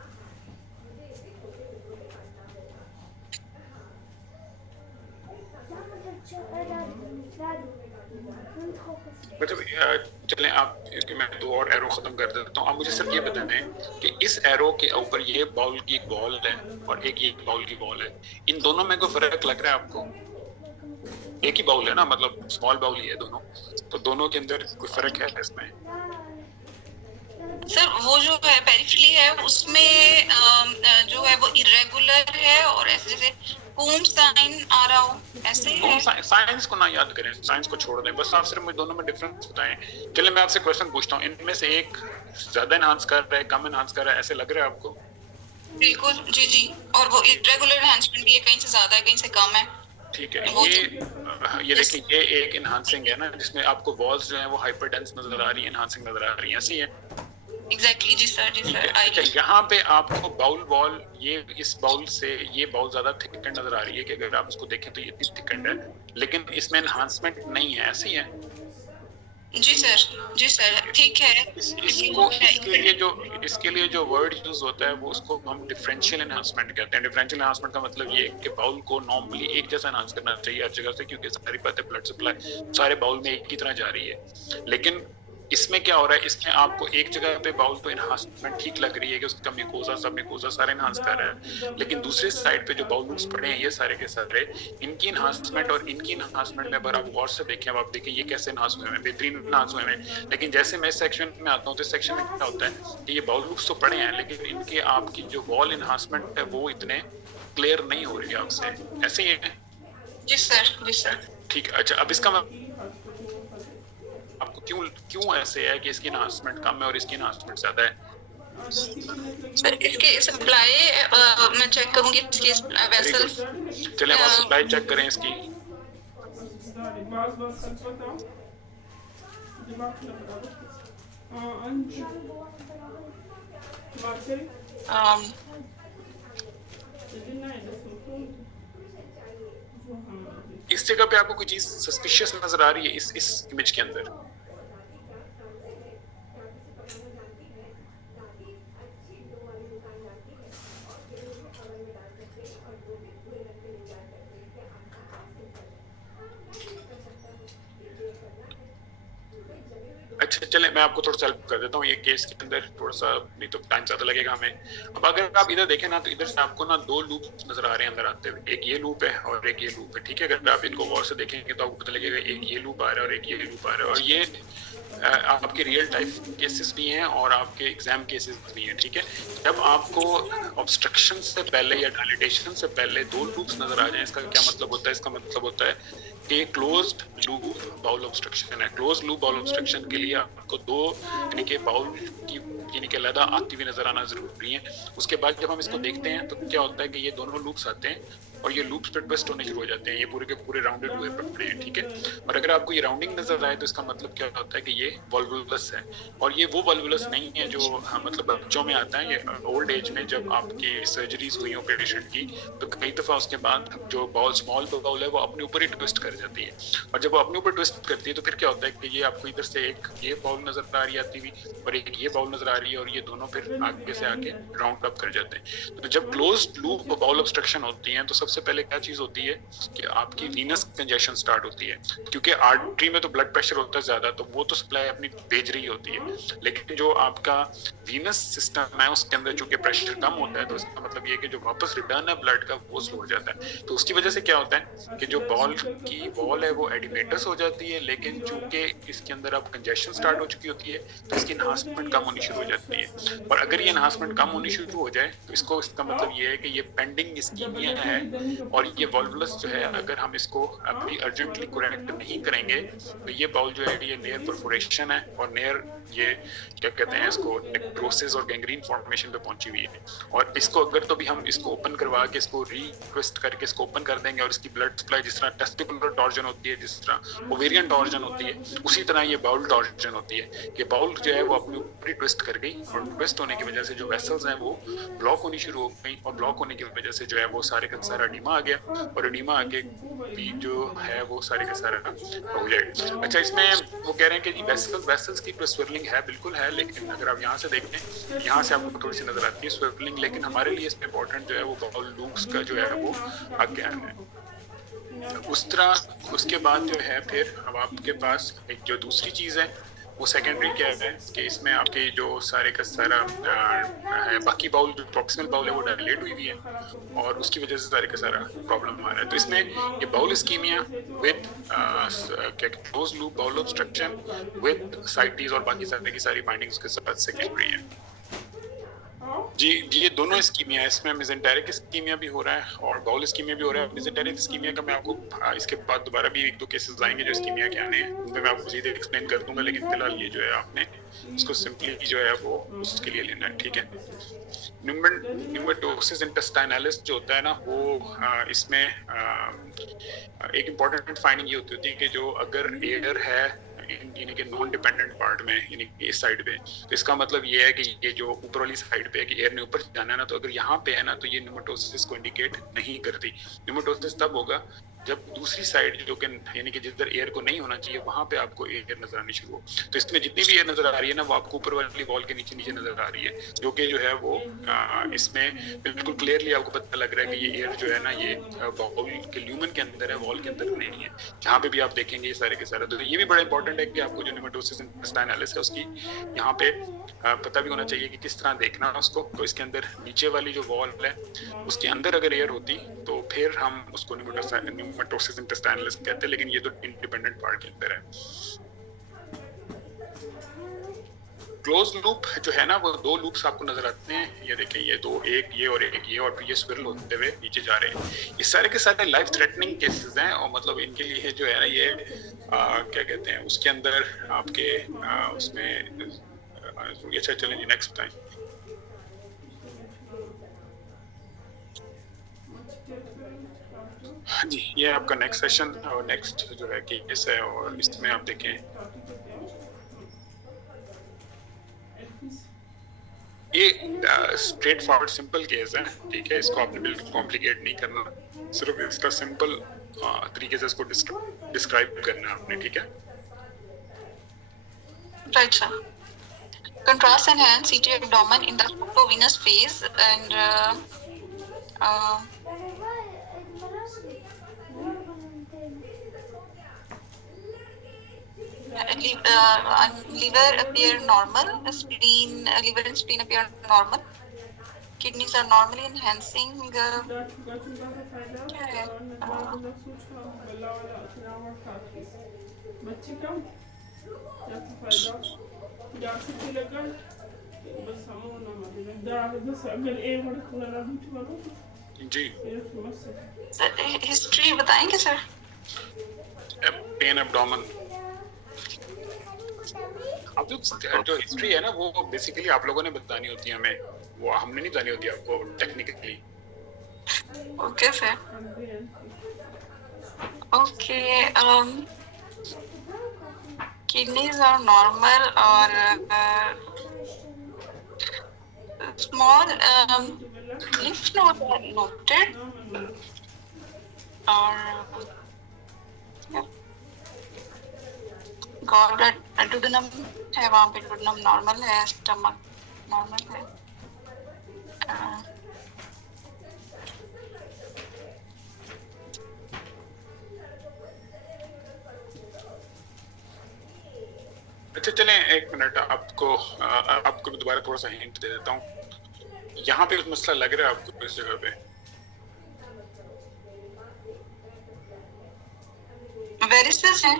मतलब चलें आप इसके मैं दो और एरो खत्म कर देता हूँ। आप मुझे सिर्फ ये बताएं कि इस एरो के ऊपर ये बाउल की एक बॉल है और एक ये बाउल की बॉल है, इन दोनों में कोई फर्क लग रहा है आपको? एक ही बाउल है ना, मतलब स्मॉल बाउल ही है दोनों, तो दोनों के अंदर कोई फर्क है इसमें? सर वो जो है पेरिफेरली है उसमें जो है वो इरेगुलर है और ऐसे जैसे कूम साइन आ रहा हो ऐसे है। साइंस को ना याद करें, साइंस को छोड़ दें, बस आप सिर्फ मुझे दोनों में डिफरेंस बताएं। चलिए मैं आपसे क्वेश्चन पूछता हूँ, इनमें से एक ज्यादा एनहांस कर रहा है, कम एनहांस कर रहा है, ऐसे लग रहा है आपको? बिल्कुल जी जी, और वो इरेगुलर एनहांसमेंट भी है, कहीं से ज्यादा है कहीं से कम है। ठीक है, ये देखिए ये एक एनहांसिंग है ना जिसमें आपको वॉल्स जो है वो हाइपरडेंस नजर आ रही है, एनहांसिंग नजर आ रही है, ऐसी है? एग्जैक्टली जी सर अच्छा, यहाँ पे आपको बाउल वॉल ये इस बाउल से ये बाउल ज्यादा थिकनेस नजर आ रही है कि अगर आप इसको देखें तो ये इतनी थिकनेस है, लेकिन इसमें एनहांसमेंट नहीं है, ऐसी है। जी सर ठीक है। इसके लिए जो वर्ड यूज होता है वो उसको हम डिफरेंशियल एनहांसमेंट कहते हैं। डिफरेंशियल एनहांसमेंट का मतलब ये है कि बाउल को नॉर्मली एक जैसा एनहांस करना चाहिए हर जगह से, क्योंकि सारी बातें ब्लड सप्लाई सारे बाउल में एक ही तरह जा रही है। लेकिन इसमें क्या हो रहा है, इसमें आपको एक जगह पे बाउल तो एनहांसमेंट ठीक लग रही है कि उसका म्यूकोसा सब म्यूकोसा सारे एनहांस कर रहा है, लेकिन दूसरे साइड पे जो बाउल लूप्स पड़े हैं ये सारे के सारे इनकी एनहांसमेंट और इनकी एनहांसमेंट में अगर आप गौर से देखें, अब आप देखें ये कैसे एनहांस हुए हैं, बेहतरीन एनहांस हुए हैं। लेकिन जैसे मैं इस सेक्शन में आता हूँ तो इस सेक्शन में क्या होता है कि ये बाउल लूप्स तो पड़े हैं, लेकिन इनके आपकी जो वॉल एनहांसमेंट है वो इतने क्लियर नहीं हो रही है आपसे, ऐसे ही है। जी सर ठीक है। अच्छा, अब इसका आपको क्यों ऐसे है कि इसकी एनहांसमेंट कम है और इसकी एनहांसमेंट ज्यादा है? सर इसके सप्लाई मैं चेक करूंगी इसकी वेसल। चलिए आप सप्लाई चेक करें इसकी। इस जगह पे आपको कोई चीज सस्पिशियस नजर आ रही है इस इमेज के अंदर? अच्छा, चले मैं आपको थोड़ा सा हेल्प कर देता हूँ। ये केस के अंदर थोड़ा सा नहीं तो टाइम ज्यादा लगेगा हमें। अब अगर आप इधर देखें ना तो इधर से आपको ना दो लूप नजर आ रहे हैं अंदर आते हुए, एक ये लूप है और एक ये लूप है, ठीक है। अगर आप इनको गौर से देखेंगे तो आपको पता लगेगा एक ये लूप आ रहा है और एक ये लूप आ रहा है, और ये आपके रियल टाइप केसेस भी हैं और आपके एग्जाम केसेस भी हैं, ठीक है। जब आपको ऑब्स्ट्रक्शन से पहले या डायलिटेशन से पहले दो लूप्स नजर आ जाएं, इसका क्या मतलब होता है? इसका मतलब होता है कि क्लोज्ड लूप बाउल ऑब्स्ट्रक्शन है। क्लोज्ड लूप बाउल ऑब्स्ट्रक्शन के लिए आपको दो यानी कि बाउल की यानी कि अलग आती हुई नजर आना जरूरी है। उसके बाद जब हम इसको देखते हैं तो क्या होता है कि ये दोनों लूप्स आते हैं और ये लूप्स पे ट्विस्ट होने शुरू हो जाते हैं, ये पूरे के पूरे राउंडेड हुए पड़े हैं, ठीक है। और अगर आपको ये राउंडिंग नजर आए तो इसका मतलब क्या होता है कि ये वॉल्वुलस है, और ये वो वॉल्वुलस नहीं है जो मतलब बच्चों में आता है। ये ओल्ड एज में जब आपकी सर्जरीज हुई हो पेशेंट की तो कई दफा उसके बाद जो बाउल स्मॉल बाउल है वो अपने ऊपर ही ट्विस्ट कर जाती है, और जब वो अपने ऊपर ट्विस्ट करती है तो फिर क्या होता है कि ये आपको इधर से एक ये बाउल नजर आ रही आती हुई और एक ये बाउल नजर आ रही है, और ये दोनों फिर आगे से आके राउंड अप कर जाते हैं। तो जब क्लोज्ड लूप बाउल ऑब्स्ट्रक्शन होती है तो सबसे पहले क्या चीज होती है कि आपकी वीनस कंजेशन स्टार्ट होती है, क्योंकि आर्टरी में तो ब्लड प्रेशर होता है ज्यादा तो वो तो सप्लाई अपनी भेज रही होती है, लेकिन जो आपका वीनस सिस्टम है उसके अंदर चूंकि प्रेशर कम होता है तो इसका मतलब ये कि जो वापस रिटर्न है ब्लड का वो स्लो हो जाता है। तो उसकी वजह से क्या होता है कि जो बॉल की वॉल है वो एडिमेटस हो जाती है, लेकिन चूंकि इसके अंदर अब कंजेशन स्टार्ट हो चुकी होती है तो इसकी एनहांसमेंट कम होनी शुरू हो जाती है। और अगर ये एनहांसमेंट कम होनी शुरू हो जाए तो इसका मतलब ये है कि ये पेंडिंग इस्कीमिया है, और ये वॉल्वुलस जो है अगर हम इसको अभी अर्जेंटली करेक्ट नहीं करेंगे तो ये बाउल जो है ये नियर परफोरेशन है और नियर ये क्या कहते हैं इसको नेक्रोसिस और गैंग्रीन फॉर्मेशन पे पहुंची हुई है। और इसको अगर तो भी हम इसको ओपन करवा के इसको रीट्विस्ट करके इसको ओपन कर देंगे और इसकी ब्लड सप्लाई जिस तरह टेस्टिकुलर टॉर्जन होती है, जिस तरह ओवेरियन टॉर्जन होती है, उसी तरह ये बाउल टॉर्जन होती है कि बाउल जो है वो अपने ऊपर ही ट्विस्ट कर गई, और ट्विस्ट होने की वजह से जो वेसल्स हैं वो ब्लॉक होनी शुरू हो गई, और ब्लॉक होने की वजह से जो है वो सारे का सारा एडीमा आ गया, और एडीमा आके भी जो है वो सारे का सारा हो जाएगा। अच्छा, इसमें वो कह रहे हैं कि वेसल्स की स्विरलिंग है, बिल्कुल है, लेकिन अगर आप यहाँ से देखें यहाँ से आपको थोड़ी सी नजर आती है स्विरलिंग, लेकिन हमारे लिए इसमें इंपॉर्टेंट जो है वो बाउल लूप्स का जो है वो आगे आना है। उस तरह उसके बाद जो है फिर अब आपके पास एक जो दूसरी चीज है वो सेकेंडरी क्या है कि इसमें आपके जो सारे का सारा है बाकी बाउल जो प्रॉक्सिमल बाउल है वो डायलेट हुई हुई है, और उसकी वजह से सारे का सारा प्रॉब्लम आ रहा है। तो इसमें ये bowel ischaemia with close loop bowel obstruction with ascites और बाकी सारे की सारी फाइंडिंग्स के साथ सेकेंडरी है जी। ये दोनों स्कीमिया है, इसमें मेसेंटेरिक स्कीमिया भी हो रहा है और बाउल स्कीमिया भी हो रहा है। मेसेंटेरिक स्कीमिया का मैं आपको इसके बाद दोबारा भी एक दो केसेस आएंगे जो स्कीमिया के आने हैं, उनमें मैं आपको सीधे एक्सप्लेन कर दूंगा, लेकिन फिलहाल ये जो है आपने इसको सिंपली जो है वो उसके लिए लेना है, ठीक है। न्यूमेटोसिस इंटेस्टाइनलिस जो होता है ना वो इसमें एक इम्पॉर्टेंट फाइंडिंग ये होती है कि जो अगर एयर है यानी कि नॉन डिपेंडेंट पार्ट में, यानी कि इस साइड पे। तो इसका मतलब ये है कि ये जो ऊपर वाली साइड पे है कि एयर ने ऊपर जाना है ना, तो अगर यहाँ पे है ना तो ये न्यूमेटोसिस को इंडिकेट नहीं करती। न्यूमेटोसिस तब होगा जब दूसरी साइड जो कि यानी कि जिधर एयर को नहीं होना चाहिए वहां पे आपको एयर नजर आनी शुरू हो। तो इसमें जितनी भी एयर नजर आ रही है ना वो आपको ऊपर वाली वॉल के नीचे नीचे नजर आ रही है, जो कि जो है वो इसमें बिल्कुल क्लियरली आपको पता लग रहा है कि ये एयर जो है ना ये वॉल के ल्यूमन के अंदर है, वॉल के अंदर नहीं है। जहाँ पे भी आप देखेंगे ये सारे के सारे। तो ये भी बड़ा इंपॉर्टेंट है कि आपको जो न्यूमेटोसिस इंटेस्टाइनलिस है उसकी यहाँ पे पता भी होना चाहिए कि किस तरह देखना है उसको। तो इसके अंदर नीचे वाली जो वॉल है उसके अंदर अगर एयर होती तो फिर हम उसको न्यूमेटोसिस इंटेस्टाइनलिस कहते हैं, लेकिन ये तो इंडिपेंडेंट पार्ट के अंदर है। क्लोज लूप जो है ना वो दो लूप्स आपको नजर आते हैं, ये देखें, ये दो, एक ये और एक ये, और फिर ये स्विरल होते हुए नीचे जा रहे हैं। ये सारे के सारे लाइफ थ्रेटनिंग केसेस हैं, और मतलब इनके लिए जो है ना ये क्या कहते हैं उसके अंदर आपके उसमें अच्छा चलें जी नेक्स्ट टाइम। हाँ जी, ये आपका नेक्स्ट सेशन और नेक्स्ट जो है केस है, और इसमें आप देखें ये स्ट्रेट फॉरवर्ड सिंपल केस है, ठीक है। इसको आपने बिल्कुल कॉम्प्लिकेट नहीं करना, सिर्फ इसका सिंपल तरीके से इसको डिस्क्राइब करना है आपने, ठीक है। Right, sir. Contrast enhance CT abdomen in the venous phase and liver appear normal, liver and spleen appear normal, kidneys are normally enhancing जी। हिस्ट्री बताएंगे सर? पेन एब्डोमेन, अब जो हिस्ट्री है ना वो बेसिकली आप लोगों ने बतानी होती है हमें, वो हमने नहीं बतानी होती आपको technically. Okay sir, okay. kidneys are normal or small lymph nodes are noted or gallbladder duodenum है, वहाँ पे duodenum normal है, stomach normal है। अच्छा चलें, एक मिनट, आपको मैं दोबारा थोड़ा सा हिंट दे देता हूँ। यहाँ पे मसला लग रहा है आपको इस जगह पे? वेरिसेस है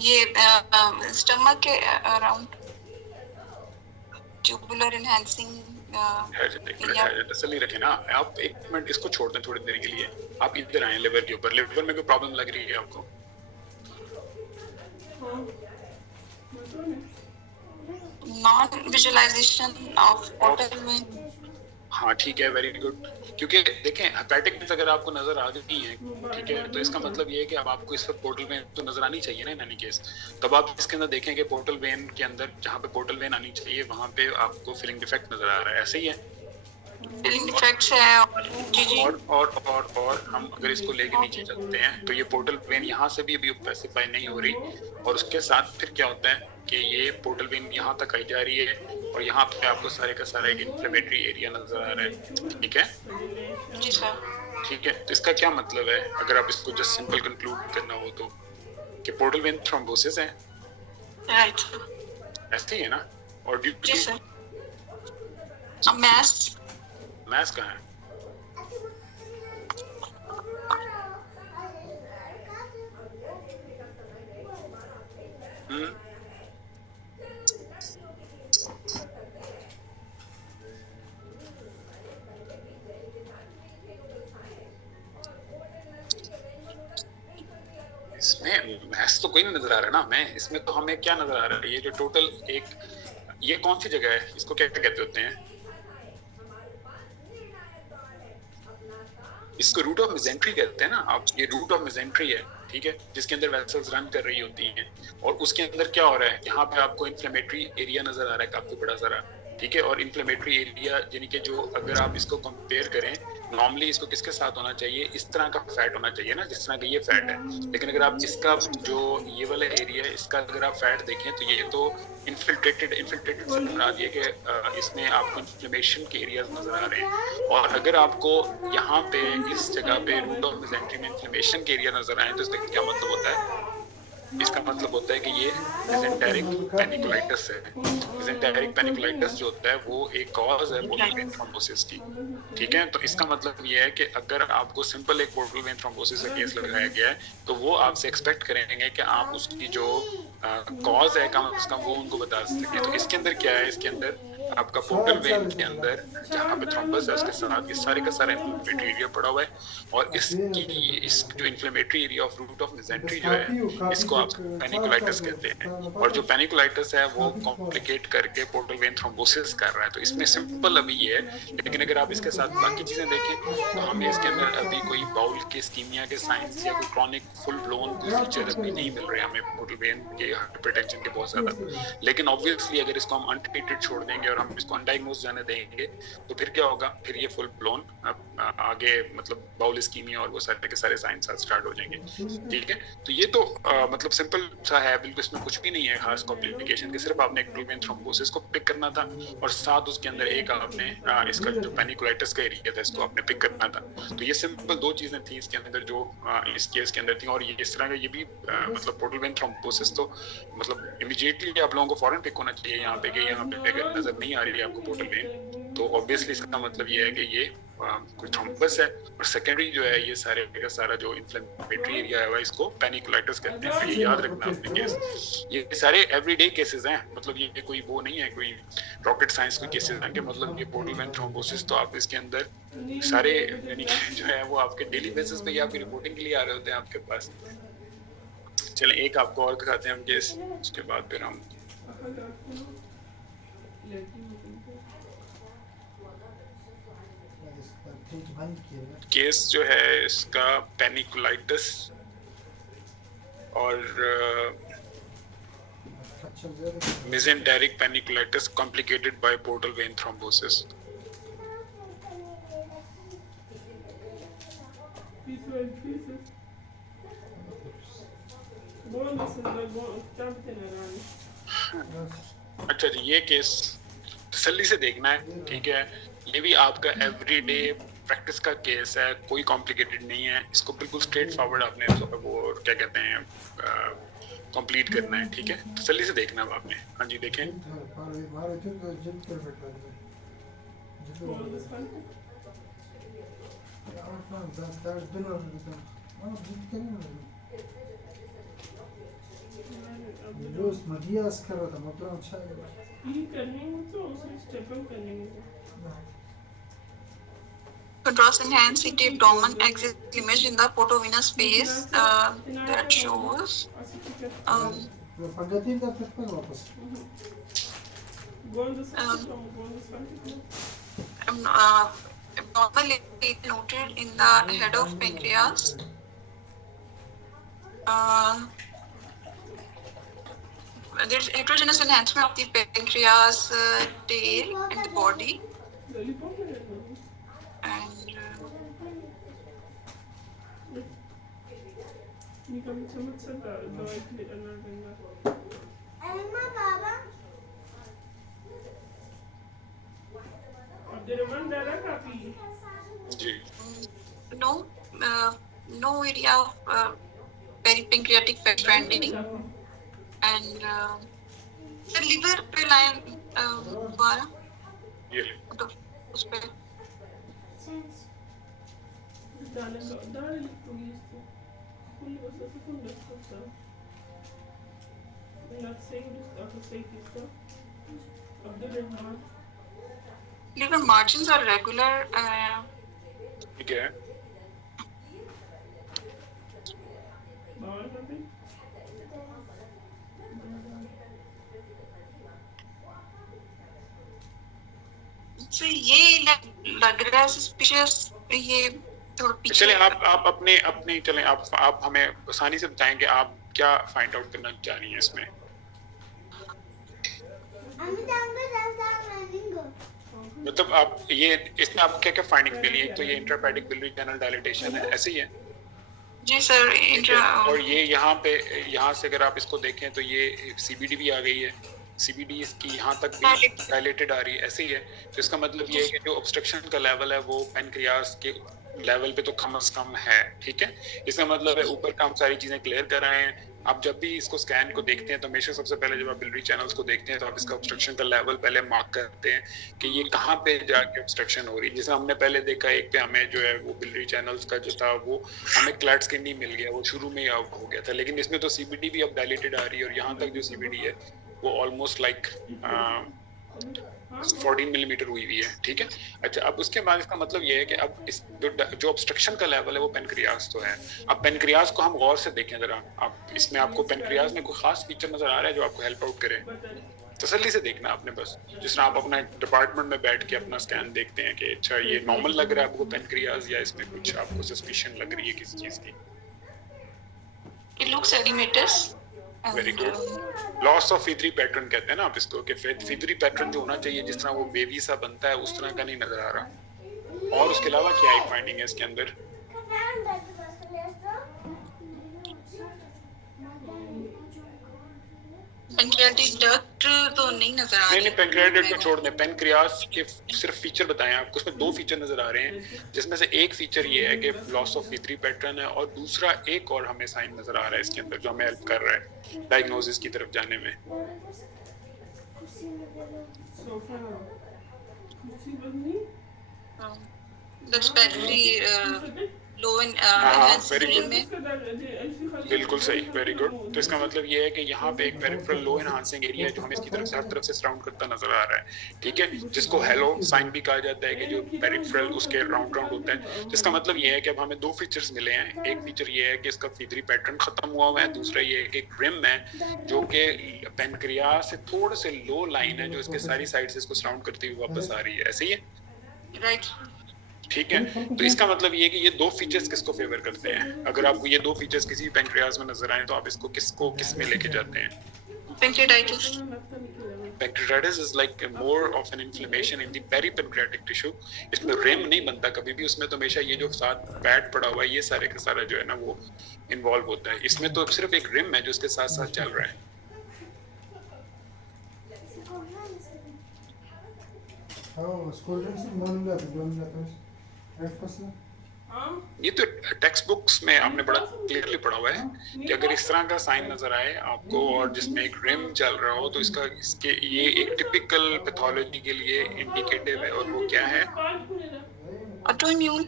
ये स्टमक के अराउंड, ट्यूबुलर एनहांसिंग। तसल्ली रखें ना आप, एक मिनट इसको छोड़ दें थोड़ी देर के लिए। आप इधर आए लिवर के ऊपर, लिवर में कोई प्रॉब्लम लग रही है आपको? Non visualisation of portal vein. हाँ ठीक है, वेरी गुड। क्योंकि देखें हेपेटिक वेन्स अगर आपको नजर आ गई हैं, ठीक है, तो इसका मतलब ये है कि अब आपको इस पर पोर्टल वेन तो नजर आनी चाहिए ना इन एनी केस। तब आप इसके अंदर देखें कि पोर्टल वेन के अंदर जहाँ पे पोर्टल वेन आनी चाहिए वहाँ पे आपको फिलिंग डिफेक्ट नजर आ रहा है, ऐसे ही है? फिलिंग डिफेक्ट्स है जी जी। और हम अगर इसको लेके नीचे चलते हैं तो ये पोर्टल वेन यहाँ से भी अभी स्पेसिफाई नहीं हो रही, और उसके साथ फिर क्या होता है कि ये पोर्टल वेन यहाँ तक आई जा रही है, और यहाँ पे आपको सारे का सारा एक इन्फ्लेमेटरी एरिया नजर आ रहा है, ठीक है जी सर। ठीक है। तो इसका क्या मतलब है अगर आप इसको जस्ट सिंपल कंक्लूड करना हो तो, कि पोर्टल वेन थ्रोम्बोसिस है, राइट, ऐसे ही है ना? और जी सर। मैस कहाँ है? इसमें मैथ्स तो कोई नहीं नजर आ रहा ना हमें, इसमें तो हमें क्या नजर आ रहा है, ये जो टोटल एक, ये कौन सी जगह है, इसको क्या कहते होते हैं? इसको रूट ऑफ मेसेंट्री कहते हैं ना आप, ये रूट ऑफ मेसेंट्री है, ठीक है, जिसके अंदर वेसल्स रन कर रही होती हैं, और उसके अंदर क्या हो रहा है, यहाँ पे आपको इन्फ्लेमेटरी एरिया नजर आ रहा है काफी बड़ा सारा, ठीक है, और इन्फ्लेमेटरी एरिया यानी कि जो अगर आप इसको कंपेयर करें नॉर्मली इसको किसके साथ होना चाहिए, इस तरह का फैट होना चाहिए ना, जिस तरह का ये फैट है, लेकिन अगर आप इसका जो ये वाला एरिया है इसका अगर आप फैट देखें तो ये तो इन्फिल्ट्रेटेड से मुराद ये कि इसमें आपको इन्फ्लेमेशन के एरियाज नजर आ रहे हैं, और अगर आपको यहाँ पे इस जगह पे रूट ऑफ मेसेंट्री में इन्फ्लेमेशन के एरिया नजर आए तो इसका क्या मतलब होता है, इसका मतलब होता है कि ये मेसेंटेरिक पेनिकुलाइटिस है। मेसेंटेरिक पेनिकुलाइटिस जो होता है वो एक कॉज है पोर्टल वेन थ्रोम्बोसिस की, ठीक है, तो इसका मतलब ये है कि अगर आपको सिंपल एक पोर्टल वेन थ्रोम्बोसिस का केस लगाया गया है तो वो आपसे एक्सपेक्ट करेंगे कि आप उसकी जो कॉज है कम से कम वो उनको बता सकें। तो इसके अंदर क्या है, इसके अंदर आपका पोर्टल वेन के अंदर जहाँ पे थ्रोम्बस है उसके साथ ये सारे का सारा इन्फ्लेमेटरी एरिया पड़ा हुआ है, और इसकी इस जो inflammatory area of root of mesentery जो है इसको आप पेनिकुलाइटिस कहते हैं, और जो पेनिकुलाइटिस है वो कॉम्प्लिकेट करके पोर्टल वेन थ्रोम्बोसिस कर रहा है। तो इसमें सिंपल अभी ये है, लेकिन अगर आप इसके साथ बाकी चीजें देखें तो हमें इसके अंदर अभी कोई बाउल के इस्कीमिया के साइंस या कोई क्रॉनिक फुल ब्लोन कोई फीचर अभी नहीं मिल रहे हमें पोर्टल वेन के हाइपरटेंशन के बहुत ज्यादा, लेकिन ऑब्वियसली अगर इसको हम अनट्रीटेड छोड़ देंगे और हम इसको अनडायग्नोज जाने देंगे तो फिर क्या होगा, फिर ये फुल ब्लोन आगे मतलब बाउल इस्कीमिया और वो सारे के सारे साइंस स्टार्ट हो जाएंगे, ठीक है। तो ये तो मतलब सिंपल सा है, बिल्कुल इसमें कुछ भी नहीं है खास कॉम्प्लिकेशन के, सिर्फ आपने एक पोर्टल वेन थ्रोम्बोसिस को पिक करना था और साथ उसके अंदर एक आपने इसका जो पेनिकुलाइटिस का एरिया था इसको आपने पिक करना था। तो ये सिंपल दो चीजें थी इसके अंदर जो इस केस के अंदर थी, और ये इस तरह का ये भी मतलब पोर्टल वेन थ्रोम्बोसिस तो मतलब इमीडिएटली आप लोगों को फौरन पिक होना चाहिए यहाँ पे कि यहाँ पे अगर नजर नहीं आ रही है आपको पोर्टल वेन तो ऑब्वियसली इसका मतलब ये है कि ये कोई थ्रोम्बस है, और सेकेंडरी जो है ये सारे का सारा जो इन्फ्लेमेटरी एरिया है इसको पेनिकुलाइटिस कहते हैं। तो ये याद रखना अपने केस, ये सारे एवरीडे केसेस हैं, मतलब ये कोई वो नहीं है कोई रॉकेट साइंस के केसेस हैं कि मतलब ये पोर्टल वेन थ्रोम्बोसिस तो आप इसके अंदर सारे यानी कि जो है वो आपके डेली बेसिस पे या फिर रिपोर्टिंग के लिए आ रहे होते हैं आपके पास। चलें एक आपको और दिखाते हैं हम केस, उसके बाद फिर हम केस जो है इसका पेनिकुलाइटिस और mesenteric panniculitis complicated by portal vein thrombosis. अच्छा जी, ये केस तसल्ली से देखना है, ठीक है, ये भी आपका एवरीडे प्रैक्टिस का केस है, कोई कॉम्प्लिकेटेड नहीं है, इसको बिल्कुल स्ट्रेट फॉरवर्ड आपने वो क्या कहते हैं कंप्लीट करना है, ठीक है, तसल्ली से देखना है आपने। हाँ जी देखें, Contrast enhanced CT abdomen axis image in the photovenous space that shows abnormal noted in the head of pancreas. There's heterogeneous enhancement of the pancreas tail in the body. And जी no area of peripancreatic fat bending, and the liver पे line दोबारा ये तो उस पे liver margins are regular. ठीक है, तो ये लग रहा है सस्पिशियस, ये चलें आप अपने अपने चलें आप हमें आसानी से बताएं कि आप क्या फाइंड आउट करना चाह रही हैं इसमें। मतलब आप ये इसमें आपको क्या क्या फाइंडिंग मिली है? तो ये इंट्रापेडिक बिलियरी चैनल डायलिटेशन है, ऐसे ही है जी सर। और ये यहाँ से अगर आप इसको देखें तो ये सीबीडी भी आ गई है, सीबीडी इसकी यहाँ तक भी डायलेटेड आ रही है, ऐसे ही है। तो इसका मतलब ये है कि जो ऑब्स्ट्रक्शन का लेवल है वो पेनक्रियास के लेवल पे तो कम से कम है, ठीक है। इसका मतलब है ऊपर का हम सारी चीजें क्लियर कर रहे हैं। आप जब भी इसको स्कैन को देखते हैं तो हमेशा सबसे पहले जब आप बिलियरी चैनल्स को देखते हैं तो आप इसका ऑब्स्ट्रक्शन का लेवल पहले मार्क करते हैं कि ये कहाँ पे जाके ऑब्स्ट्रक्शन हो रही है। जैसे हमने पहले देखा एक पे हमें जो है वो बिलियरी चैनल्स का जो था वो हमें क्लैट स्किन नहीं मिल गया, वो शुरू में ही आउट हो गया था, लेकिन इसमें तो सीबीडी भी अब डायलेटेड आ रही है और यहाँ तक जो सीबीडी है वो ऑलमोस्ट लाइक 14 मिलीमीटर हुई हुई है, ठीक है। अच्छा, अब उसके बाद इसका मतलब ये है कि अब इस जो ऑब्स्ट्रक्शन का लेवल है वो पेनक्रियास तो है। अब पेनक्रियास को हम गौर से देखें जरा, आप इसमें आपको पेनक्रियास में कोई खास फीचर नजर आ रहा है जो आपको हेल्प आउट करे? तसल्ली से देखना आपने, बस जिस तरह आप अपना डिपार्टमेंट में बैठ के अपना स्कैन देखते हैं कि अच्छा ये नॉर्मल लग रहा है आपको पेनक्रियास या इसमें कुछ आपको सस्पिशन लग रही है किसी चीज की। It looks edematous. Very good. Loss of feathery pattern कहते हैं ना आप इसको, कि फीदरी पैटर्न जो होना चाहिए जिस तरह वो बेबी सा बनता है उस तरह का नहीं नजर आ रहा। और उसके अलावा क्या एक फाइंडिंग है इसके अंदर? Pancreatic duct तो नहीं नजर आ रही। नहीं पेनक्रियाटिक को छोड़ दें, पेनक्रियास के सिर्फ फीचर बताएं आपको। उसमें दो फीचर नजर आ रहे हैं जिसमें से एक फीचर ये है कि लॉस ऑफ फीदरी पैटर्न है और दूसरा एक और हमें साइन नजर आ रहा है इसके अंदर जो हमें हेल्प कर रहा है डायग्नोसिस की तरफ जाने में। Looks very low in very में। गुड, बिल्कुल सही, वेरी गुड। तो इसका मतलब ये है कि यहाँ पे एक पेरिफेरल लो एनहांसिंग एरिया जो हमें इसकी तरफ से हर तरफ से सराउंड करता नजर आ रहा है, ठीक है, जिसको हेलो साइन भी कहा जाता है कि जो पेरिफेरल उसके राउंड राउंड होता है। जिसका मतलब ये है कि अब हमें दो फीचर्स मिले हैं। एक फीचर ये है कि इसका फीदरी पैटर्न खत्म हुआ हुआ है, दूसरा ये है कि एक रिम है जो कि पेनक्रियास से थोड़े से लो लाइन है जो इसके सारी साइड से इसको सराउंड करती हुई वापस आ रही है, ऐसे ही है, राइट। ठीक है। तो इसका मतलब ये है कि ये दो फीचर्स किसको फेवर करते हैं? अगर आपको ये दो फीचर्स किसी पेनक्रियास में नजर आए तो आप इसको किस में लेके जाते हैं? Pancreatitis. Pancreatitis is like more of an inflammation in the peripancreatic tissue. इसमें रिम नहीं बनता कभी भी, उसमें तो हमेशा ये जो साथ फैट पड़ा हुआ है ये सारे का सारा जो है ना वो इन्वॉल्व होता है। इसमें तो सिर्फ एक रिम है जो इसके साथ साथ चल रहा है। ये तो टेक्स्ट बुक्स में आपने बड़ा क्लियरली पढ़ा हुआ है कि अगर इस तरह का साइन नजर आए आपको और जिसमें एक रिम चल रहा हो तो इसके ये एक टिपिकल पैथोलॉजी के लिए इंडिकेटिव है, और वो क्या है? Autoimmune.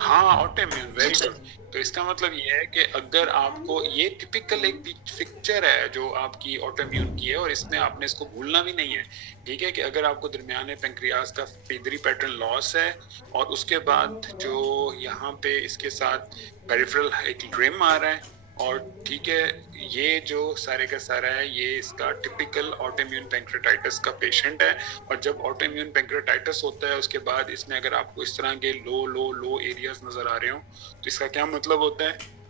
हाँ, ऑटोइम्यून, वेरी गुड। तो इसका मतलब ये है कि अगर आपको ये टिपिकल एक पिक्चर है जो आपकी ऑटोइम्यून की है और इसमें आपने इसको भूलना भी नहीं है, ठीक है, कि अगर आपको दरमियाने पेनक्रियास का फीदरी पैटर्न लॉस है और उसके बाद जो यहाँ पे इसके साथ पेरिफेरल एक रिम आ रहा है और ठीक है, ये जो सारे का सारा है ये इसका टिपिकल ऑटोइम्यून पेंक्रेटाइटिस का पेशेंट है। और जब ऑटोइम्यून पेंक्रेटाइटिस होता है उसके बाद इसमें अगर आपको इस तरह के लो एरियाज नजर आ रहे हो तो इसका क्या मतलब होता है?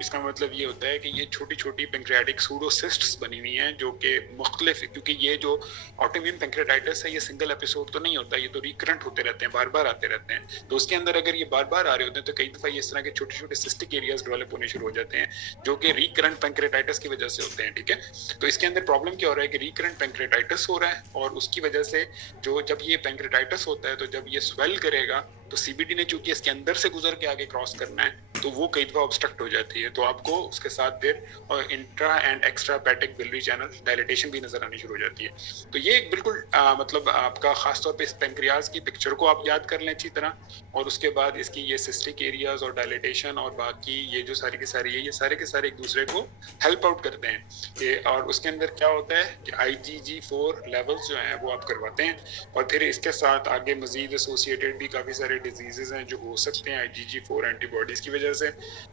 इसका मतलब ये होता है कि ये छोटी छोटी पेंक्रियाटिक सूडोसिस्ट्स बनी हुई हैं जो कि मुख्तलिफ, क्योंकि ये जो ऑटोइम्यून पेंक्रेटाइटिस है ये सिंगल एपिसोड तो नहीं होता, ये तो रिकरेंट होते रहते हैं, बार बार आते रहते हैं। तो उसके अंदर अगर ये बार बार आ रहे होते हैं तो कई दफ़ा ये इस तरह के छोटे छोटे सिस्टिक एरियाज डेवलप होने शुरू हो जाते हैं जो कि रिकरेंट पेंक्रेटाइटिस की वजह से होते हैं, ठीक है। तो इसके अंदर प्रॉब्लम क्या हो रहा है कि रिकरेंट पेंक्रेटाइटिस हो रहा है और उसकी वजह से जो जब ये पेंक्रेटाइटिस होता है तो जब ये स्वेल करेगा तो सीबीडी ने चूंकि इसके अंदर से गुजर के आगे क्रॉस करना है तो वो कई दफा ऑब्स्ट्रक्ट हो जाती है, तो आपको उसके साथ फिर intra and extrahepatic biliary channel dilatation भी नजर आनी शुरू हो जाती है। तो ये एक बिल्कुल मतलब आपका खासतौर पे इस पेंक्रियाज की पिक्चर को आप याद कर लें अच्छी तरह, और उसके बाद इसकी ये सिस्टिक एरियाज और डायलिटेशन और बाकी ये जो सारी की सारी है ये सारे के सारे एक दूसरे को हेल्प आउट करते हैं। और उसके अंदर क्या होता है कि IgG4 लेवल्स जो हैं वो आप करवाते हैं और फिर इसके साथ आगे मजीद एसोसिएटेड भी काफ़ी सारे डिजीजेज हैं जो हो सकते हैं IgG4 एंटीबॉडीज की वजह से।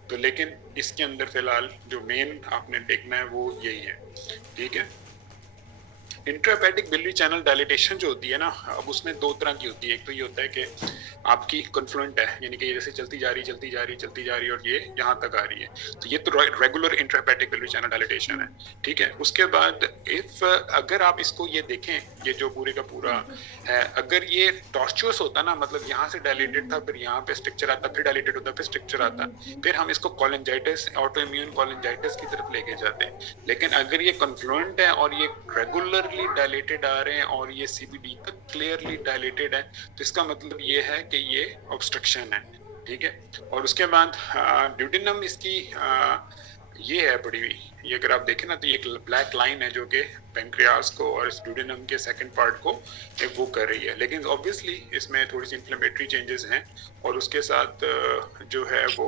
तो लेकिन इसके अंदर फिलहाल जो मेन आपने देखना है वो यही है, ठीक है। इंट्राहेपेटिक बिलियरी चैनल डायलिटेशन जो होती है ना, अब उसमें दो तरह की होती है। एक तो ये होता है कि आपकी कन्फ्लुएंट है, यानी कि जैसे चलती जा रही और ये यहाँ तक आ रही है, तो ये तो regular intrahepatic biliary channel dilatation है, ठीक है। उसके बाद इफ अगर आप इसको ये देखें, ये जो पूरे का पूरा है, अगर ये टॉर्चुअस होता ना, मतलब यहाँ से डायलेटेड था, फिर यहाँ पे स्ट्रक्चर आता, फिर डायलेटेड होता, फिर स्ट्रक्चर आता, फिर हम इसको कोलिंजाइटिस, ऑटो इम्यून कोलिंजाइटिस की तरफ लेके जाते हैं। लेकिन अगर ये कन्फ्लुएंट है और ये रेगुलरली डायलेटेड आ रहे हैं और ये सीबीडी तक क्लियरली डायलेटेड है, तो इसका मतलब ये है कि ये ऑब्स्ट्रक्शन है, ठीक है। और उसके बाद ड्यूडेनम इसकी ये है बड़ी हुई, ये अगर आप देखें ना तो ये एक ब्लैक लाइन है जो कि पेंक्रियास को और इस ड्यूडेनम के सेकंड पार्ट को वो कर रही है। लेकिन ऑब्वियसली इसमें थोड़ी सी इन्फ्लेमेटरी चेंजेस हैं और उसके साथ जो है वो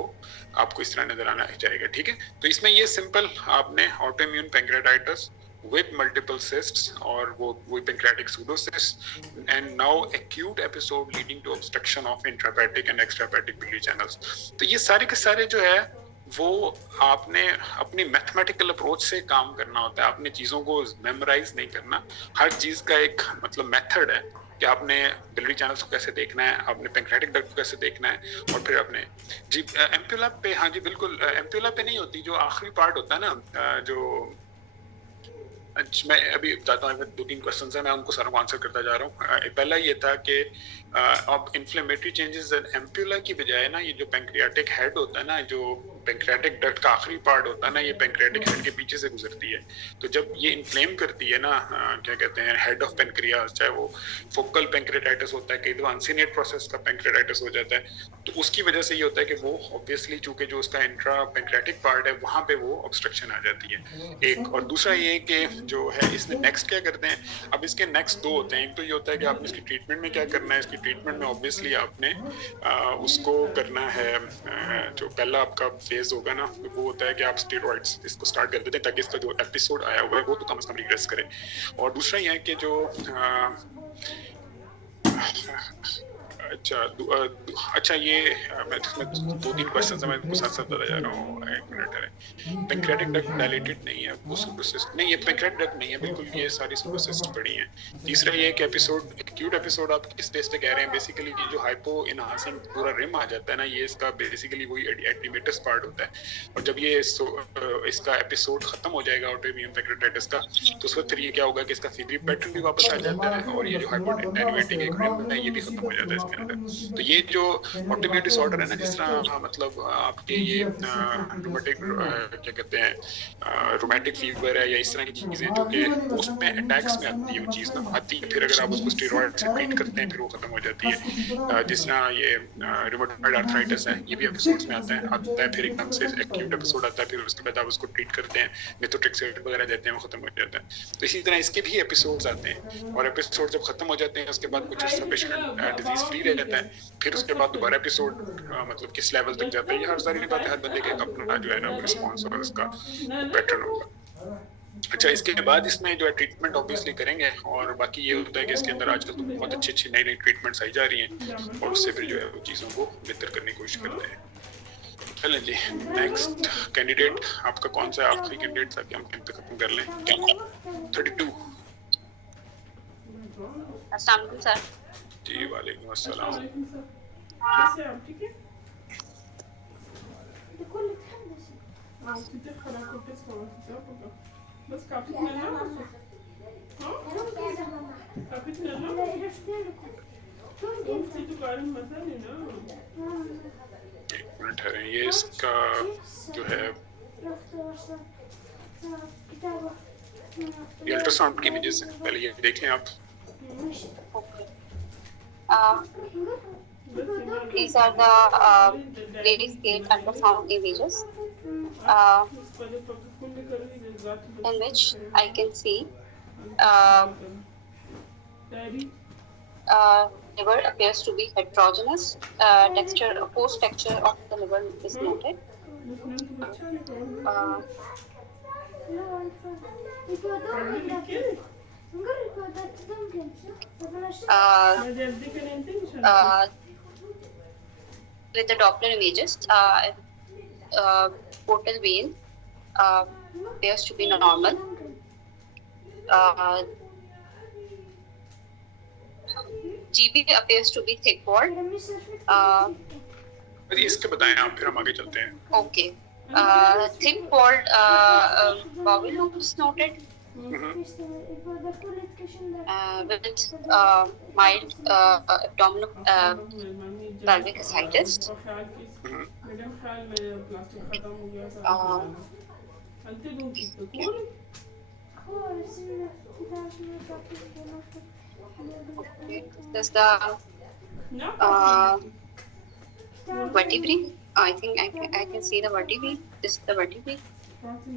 आपको इस तरह नजर आना जाएगा, ठीक है। तो इसमें ये सिंपल आपने autoimmune pancreatitis with multiple cysts और वो pancreatic pseudocysts and now acute episode leading to obstruction of intrahepatic and extrahepatic biliary channels। तो ये सारे के सारे जो है वो आपने अपनी मैथमेटिकल अप्रोच से काम करना होता है। आपने चीज़ों को मेमोराइज नहीं करना, हर चीज़ का एक मतलब मेथड है कि आपने बिलियरी चैनल्स को कैसे देखना है, आपने पेंक्रेटिक डक्ट को कैसे देखना है, और फिर आपने जी एम्प्यूला पे, हाँ जी बिल्कुल, एम्प्यूला पे नहीं होती, जो आखिरी पार्ट होता है ना, जो मैं अभी बताता हूँ, 2-3 क्वेश्चन है, मैं उनको सारों को आंसर करता जा रहा हूँ। पहला ये था कि अब इन्फ्लेमेटरी चेंजेस एम्प्यूला की बजाय ना, ये जो पेंक्रियाटिक हेड होता है ना, जो पेंक्रियाटिक डक्ट का आखिरी पार्ट होता है ना, ये पेंक्रियाटिक हेड के पीछे से गुजरती है। तो जब ये इन्फ्लेम करती है ना, क्या कहते हैं, हेड ऑफ पेंक्रियास, चाहे वो फोकल पेंक्रेटाइटिस होता है, कई दफा अनसीनेट प्रोसेस का पेंक्रेटाइटिस हो जाता है, तो उसकी वजह से ये होता है कि वो ऑब्वियसली चूंकि जो उसका इंट्रा पेंक्रियाटिक पार्ट है वहां पे वो ऑब्स्ट्रक्शन आ जाती है एक। और दूसरा ये कि जो है इसमें नेक्स्ट क्या करते हैं, अब इसके नेक्स्ट दो होते हैं। एक तो ये होता है कि आपने इसकी ट्रीटमेंट में क्या करना है। इसकी ट्रीटमेंट में ऑब्वियसली आपने उसको करना है, जो पहला आपका फेज होगा ना, वो होता है कि आप स्टेरॉइड्स इसको स्टार्ट कर देते हैं ताकि इसका जो एपिसोड आया हुआ है वो तो कम से कम रिग्रेस करे। और दूसरा ये है कि जो अच्छा ये मैं 2-3 क्वेश्चन से मैं साथ साथ बता जा रहा हूँ, एक मिनट है। पेंक्रेटिक डक्ट डायलेटेड नहीं है, वो सुप्रोसिस्ट नहीं, ये पेंक्रेटिक डक्ट नहीं है बिल्कुल, ये सारी सुप्रोसिस्ट पड़ी हैं। तीसरा ये कि एपिसोड, एक्यूट एपिसोड आप किस स्टेज पे कह रहे हैं, बेसिकली ये जो हाइपो इनहांसिंग पूरा रिम आ जाता है ना, ये इसका बेसिकली वही एडिमेटस पार्ट होता है। और जब ये इसका एपिसोड खत्म हो जाएगा ऑटोइम्यून पेंक्रेटाइटिस का, तो उस वक्त फिर ये क्या होगा कि इसका फीवरी पैटर्न भी वापस आ जाता है और ये जो हाइपोटेन्यूएटिंग एक रिम होता है ये भी खत्म हो जाता है इसके अंदर। तो ये जो ऑटोइम्यून डिसऑर्डर है ना, जिस तरह मतलब आपके ये रूमेटिक क्या कहते हैं, रूमेटिक फीवर है या इस तरह की चीजें जो कि पोस्ट में अटैक्स में आती है, वो चीज ना आती है, फिर अगर आप उसको स्टेरॉइड से ट्रीट करते हैं फिर वो खत्म हो जाती है। जिस तरह ये रूमेटॉइड आर्थराइटिस है, ये भी एपिसोड्स में आता है, फिर एकदम से एक्यूट एपिसोड आता है, फिर उसके बाद आप उसको ट्रीट करते हैं, मेथोट्रेक्सेट वगैरह देते हैं, वो खत्म हो जाता है। तो इसी तरह इसके भी एपिसोड्स आते हैं और एपिसोड जब खत्म हो जाते हैं उसके बाद कुछ पेशेंट डिजीज फ्री रह जाता है, फिर उसके बाद दोबारा एपिसोड मतलब किस लेवल तक जाता है, ये हर सारी बात हर बंदे के अपना जो है ना रिस्पॉन्स और उसका पैटर्न होगा। अच्छा, इसके बाद इसमें जो है ट्रीटमेंट ऑब्वियसली करेंगे और बाकी ये होता है कि इसके अंदर आजकल तो बहुत अच्छी नई नई ट्रीटमेंट्स आई जा रही हैं और उससे फिर जो है वो चीज़ों को बेहतर करने की कोशिश करते हैं। चलें जी, नेक्स्ट कैंडिडेट आपका कौन सा आखिरी कैंडिडेट ताकि हम कैंप खत्म कर लें। 32। अस्सलाम वालेकुम सर। जी वालेकुम अस्सलाम। बस काफी ये इसका जो है ये अल्ट्रासाउंड की वजह से पहले ये देख लें आप। These are the lady scale ultrasound images in which I can see liver appears to be heterogeneous. Post texture of the liver is noted. With the Doppler images, portal vein appears to be normal. GB appears to be thick walled. जी इसके बताएं आप, फिर हम आगे चलते हैं. Okay. Thick walled bowel loops noted. With mild abdominal pelvic ascites. This is the vertebrae. I think I can see the vertebrae. This is the vertebrae.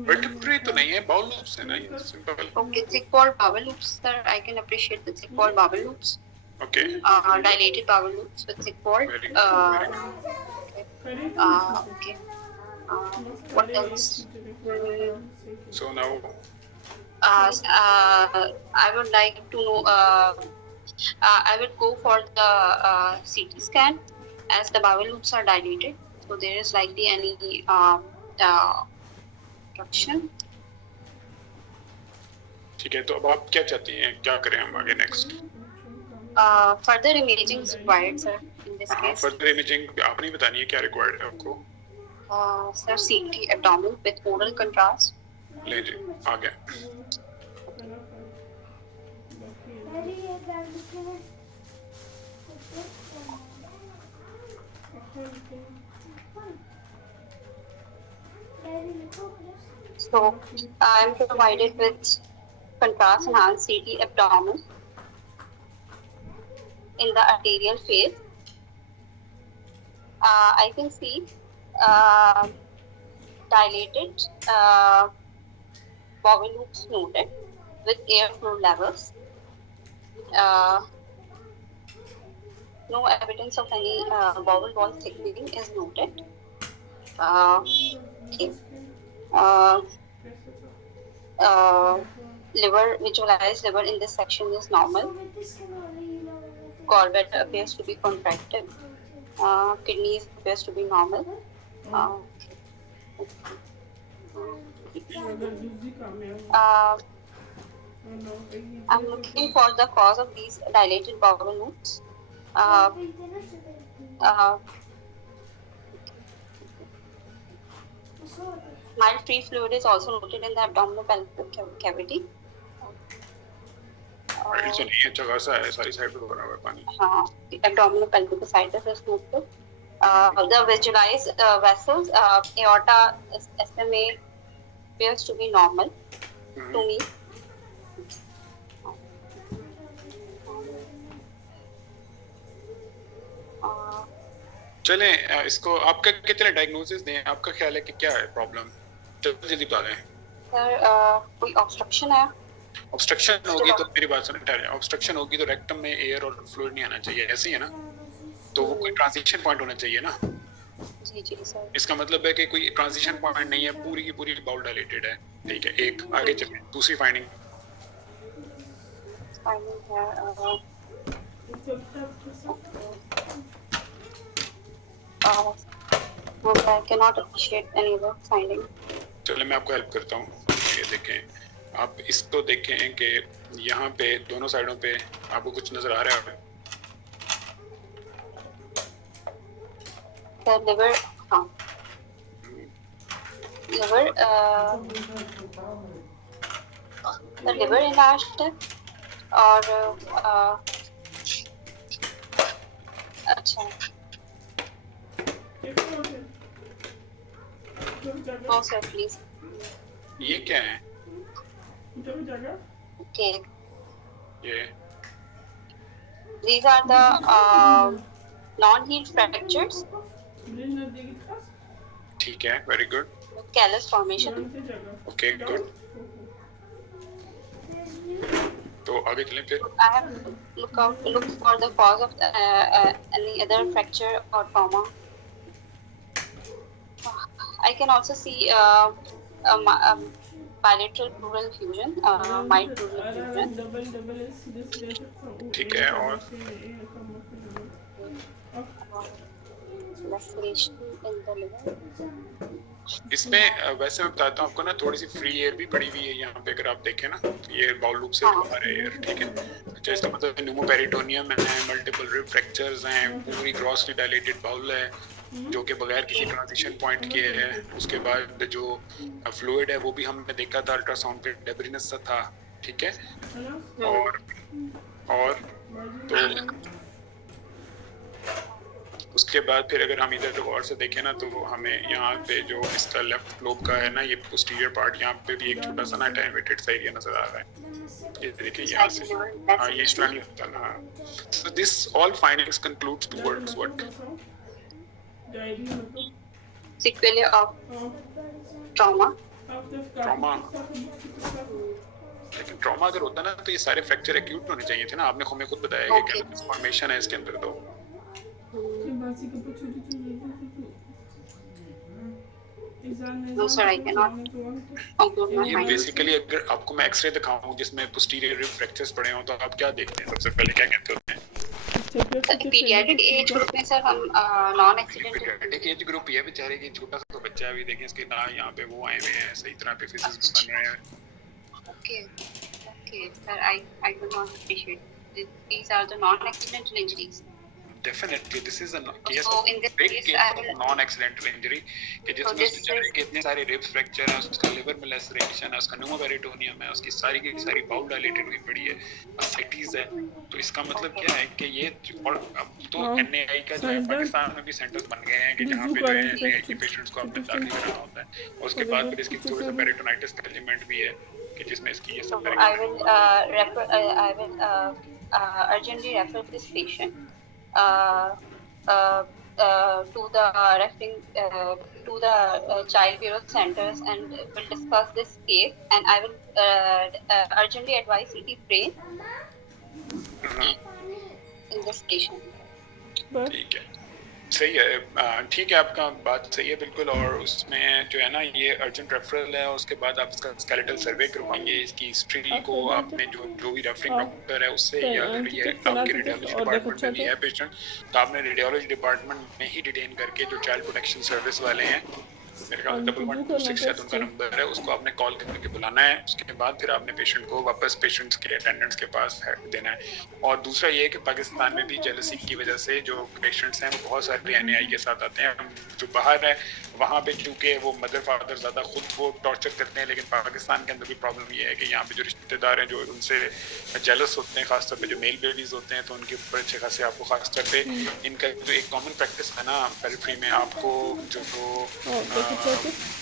Vertebrae तो नहीं है, bowel loops है ना, ये simple. Okay, thick walled bowel loops, sir. I can appreciate the thick walled bowel loops. Okay. Dilated bowel loops with thick walled. Very Okay. What else? So now, I would like to know. I would go for the CT scan, as the bowel loops are dilated, so there is likely any obstruction. ठीक है, तो अब आप क्या चाहती हैं, क्या करें हम आगे next? Further imaging is required, sir. In this case. Further imaging आप नहीं बतानी है क्या required है आपको? Sir, CT abdomen with oral contrast. ले जी, आ गया. So I am provided with contrast enhanced CT abdomen in the arterial phase. I can see dilated bowel loops noted with airflow levels. No evidence of any bowel wall thickening is noted. Okay. Liver, visualized liver in this section is normal. Gallbladder appears to be contracted. Kidneys appears to be normal. I'm looking for the cause of these dilated bowel loops. Mild free fluid is also noted in the abdominal pelvic cavity. Mild तो नहीं है, अच्छा खासा है, सारी side पे भरा हुआ है पानी. हाँ, the abdominal pelvic ascites is noted. The visualized vessels, aorta, SMA appears to be normal to me. चलें, इसको आपका कितने डायग्नोसिस दें, आपका ख्याल है कि क्या है प्रॉब्लम, जल्दी बता दें. सर, कोई ऑब्स्ट्रक्शन है? ऑब्स्ट्रक्शन होगी तो मेरी बात सुनो, ऑब्स्ट्रक्शन होगी तो रेक्टम में एयर और फ्लूइड नहीं आना चाहिए, ऐसे ही है ना, तो वो कोई ट्रांजिशन पॉइंट होना चाहिए ना. जी जी सर. इसका मतलब है कि कोई ट्रांजिशन पॉइंट नहीं है, पूरी की पूरी बाउल डायलेटेड है. ठीक है, एक आगे चलिए, दूसरी finding. I cannot appreciate any other finding. चलिए मैं आपको हेल्प करता हूँ. ये देखें, आप इसको देखें कि यहाँ पे दोनों साइडों पे आपको कुछ नजर आ रहा है. The liver, हाँ. Liver, the liver enlarged है और अच्छा. No sir, please. ये क्या है? Okay. ये These are the non-healed fractures. ठीक है, very good. Callus formation. Okay, good. तो आगे चलें फिर. I have look for the cause of any other fracture or trauma. I can also see bilateral pleural effusion, mild pleural effusion. ठीक है, और laceration in the liver. इसमें वैसे मैं बताता हूँ आपको ना, थोड़ी सी फ्री एयर भी पड़ी हुई है यहाँ पे, अगर आप देखें ना ये बाउल लूप से बाहर है एयर, ठीक है। अच्छा, इसका मतलब न्यूमोपेरिटोनियम है, मल्टीपल रिब फ्रैक्चर्स हैं, पूरी ग्रॉसली डायलेटेड बाउल है जो कि बगैर किसी ट्रांजिशन पॉइंट के है। उसके बाद जो फ्लूइड है वो भी हमने देखा था अल्ट्रासाउंड पे, डेब्रिनस सा था, ठीक है। और तो उसके बाद फिर अगर हम इधर गौर से देखें ना, तो हमें यहाँ पे जो इसका लेफ्ट लोब का है ना, ये पोस्टीरियर पार्ट, यहाँ पे भी एक छोटा सा ना एटेन्यूएटेड सा एरिया नजर आ रहा है। ये देखिए यहाँ से, हाँ ये इस तरह नहीं होता ना। So this all findings concludes towards what? Sequelae of trauma. Trauma. लेकिन ट्रॉमा अगर होता ना तो ये सारे फ्रैक्चर एक्यूट होने चाहिए थे ना, आपने हमें खुद बताया कि फॉर्मेशन है इसके अंदर। तो No sir, I cannot conclude my ये findings. बेसिकली अगर आपको मैं एक्सरे दिखाऊं जिसमें पोस्टीरियर रिब फ्रैक्चर्स पड़े हों, तो आप क्या देखते हैं? सबसे पहले क्या कहते होते हैं? पीडियाट्रिक एज ग्रुप में सर हम non accidental paediatric age group ये बेचारे की छोटा सा तो बच्चा भी देखें, इसके ना यहाँ पे वो आए हुए हैं, सही तरह पे फिजिक्स बन रहे हैं। Okay sir, I do not appreciate these are the non accidental injuries. Definitely this is a case So in this big case, case I of will- non-accidental injury कि जिसमें this बेचारे is- के इतने सारे ribs fracture है, उसका liver में laceration है, उसका न्यूमोपेरिटोनियम है, उसकी सारी की सारी बाउल डायलेटेड हुई पड़ी है, ascites है। तो इसका मतलब क्या है कि ये, और अब तो NAI का जो है पाकिस्तान में भी सेंटर्स बन गए हैं कि जहाँ पे जो है NAI के पेशेंट्स को आपने दाखिल कराना होता है। और उसके बाद फिर इसकी थोड़ी सा पेरिटोनाइटिस का एलिमेंट भी है कि जिसमें इसकी ये So सब I will urgently refer this patient to the referring to the child bureau centers and will discuss this case, and I will urgently advise CT brain in this patient. ठीक है, सही है, ठीक है, आपका बात सही है बिल्कुल। और उसमें जो है ना ये अर्जेंट रेफरल है, और उसके बाद आप इसका स्केलेटल सर्वे करवाएंगे, इसकी हिस्ट्री को आपने जो भी रेफरिंग डॉक्टर है उससे, या अगर ये आपके रेडियोलॉजी डिपार्टमेंट में भी है पेशेंट, तो आपने रेडियोलॉजी डिपार्टमेंट में ही डिटेन करके जो चाइल्ड प्रोटेक्शन सर्विस वाले हैं, मेरे ख्याल 1126 शायद उनका नंबर है, उसको आपने कॉल करके बुलाना है। उसके बाद फिर आपने पेशेंट को वापस पेशेंट्स के अटेंडेंट्स के पास देना है। और दूसरा ये है कि पाकिस्तान में भी जेलसी की वजह से जो पेशेंट्स हैं वो बहुत सारे NAI के साथ आते हैं। जो बाहर है वहाँ पे चूँकि वो मदर फादर ज़्यादा खुद वो टॉर्चर करते हैं, लेकिन पाकिस्तान के अंदर भी प्रॉब्लम ये है कि यहाँ पे जो रिश्तेदार हैं जो उनसे जेलस होते हैं, खासतौर पे जो मेल बेबीज होते हैं, तो उनके ऊपर अच्छे खासे आपको खासतौर पे इनका जो एक कॉमन प्रैक्टिस है ना पेरिफेरी में, आपको जो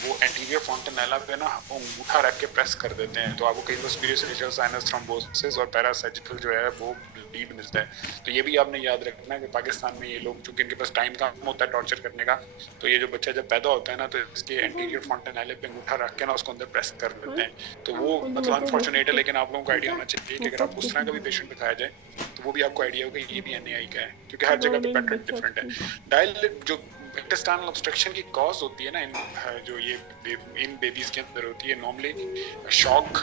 वो एंटीरियर फॉन्टेनेला पे ना अंगूठा रख के प्रेस कर देते हैं, तो आपको कई बार स्पिरियोसेरेब्रल साइनस थ्रोम्बोसिस और पैरासैजिकल जो है वो ब्लीड मिलता है। तो ये भी आपने याद रखना है कि पाकिस्तान में ये लोग, चूंकि इनके पास टाइम कम होता है टॉर्चर करने का, तो ये जो बच्चा जब पैदा होता है ना, तो इसके एंटीरियर फॉन्टेनेले पे अंगूठा रख के ना उसको अंदर प्रेस कर देते हैं। तो वो मतलब अनफॉर्चुनेट है, लेकिन आप लोगों को आइडिया होना चाहिए कि अगर आप उस तरह का भी पेशेंट दिखाया जाए तो वो भी आपको आइडिया होगा ये भी NAI का है, क्योंकि हर जगह पे पैटर्न डिफरेंट है। डायल जो इंटेस्टाइनल ऑब्स्ट्रक्शन की कॉज होती है ना, जो ये इन बेबीज के अंदर होती है, नॉर्मली शॉक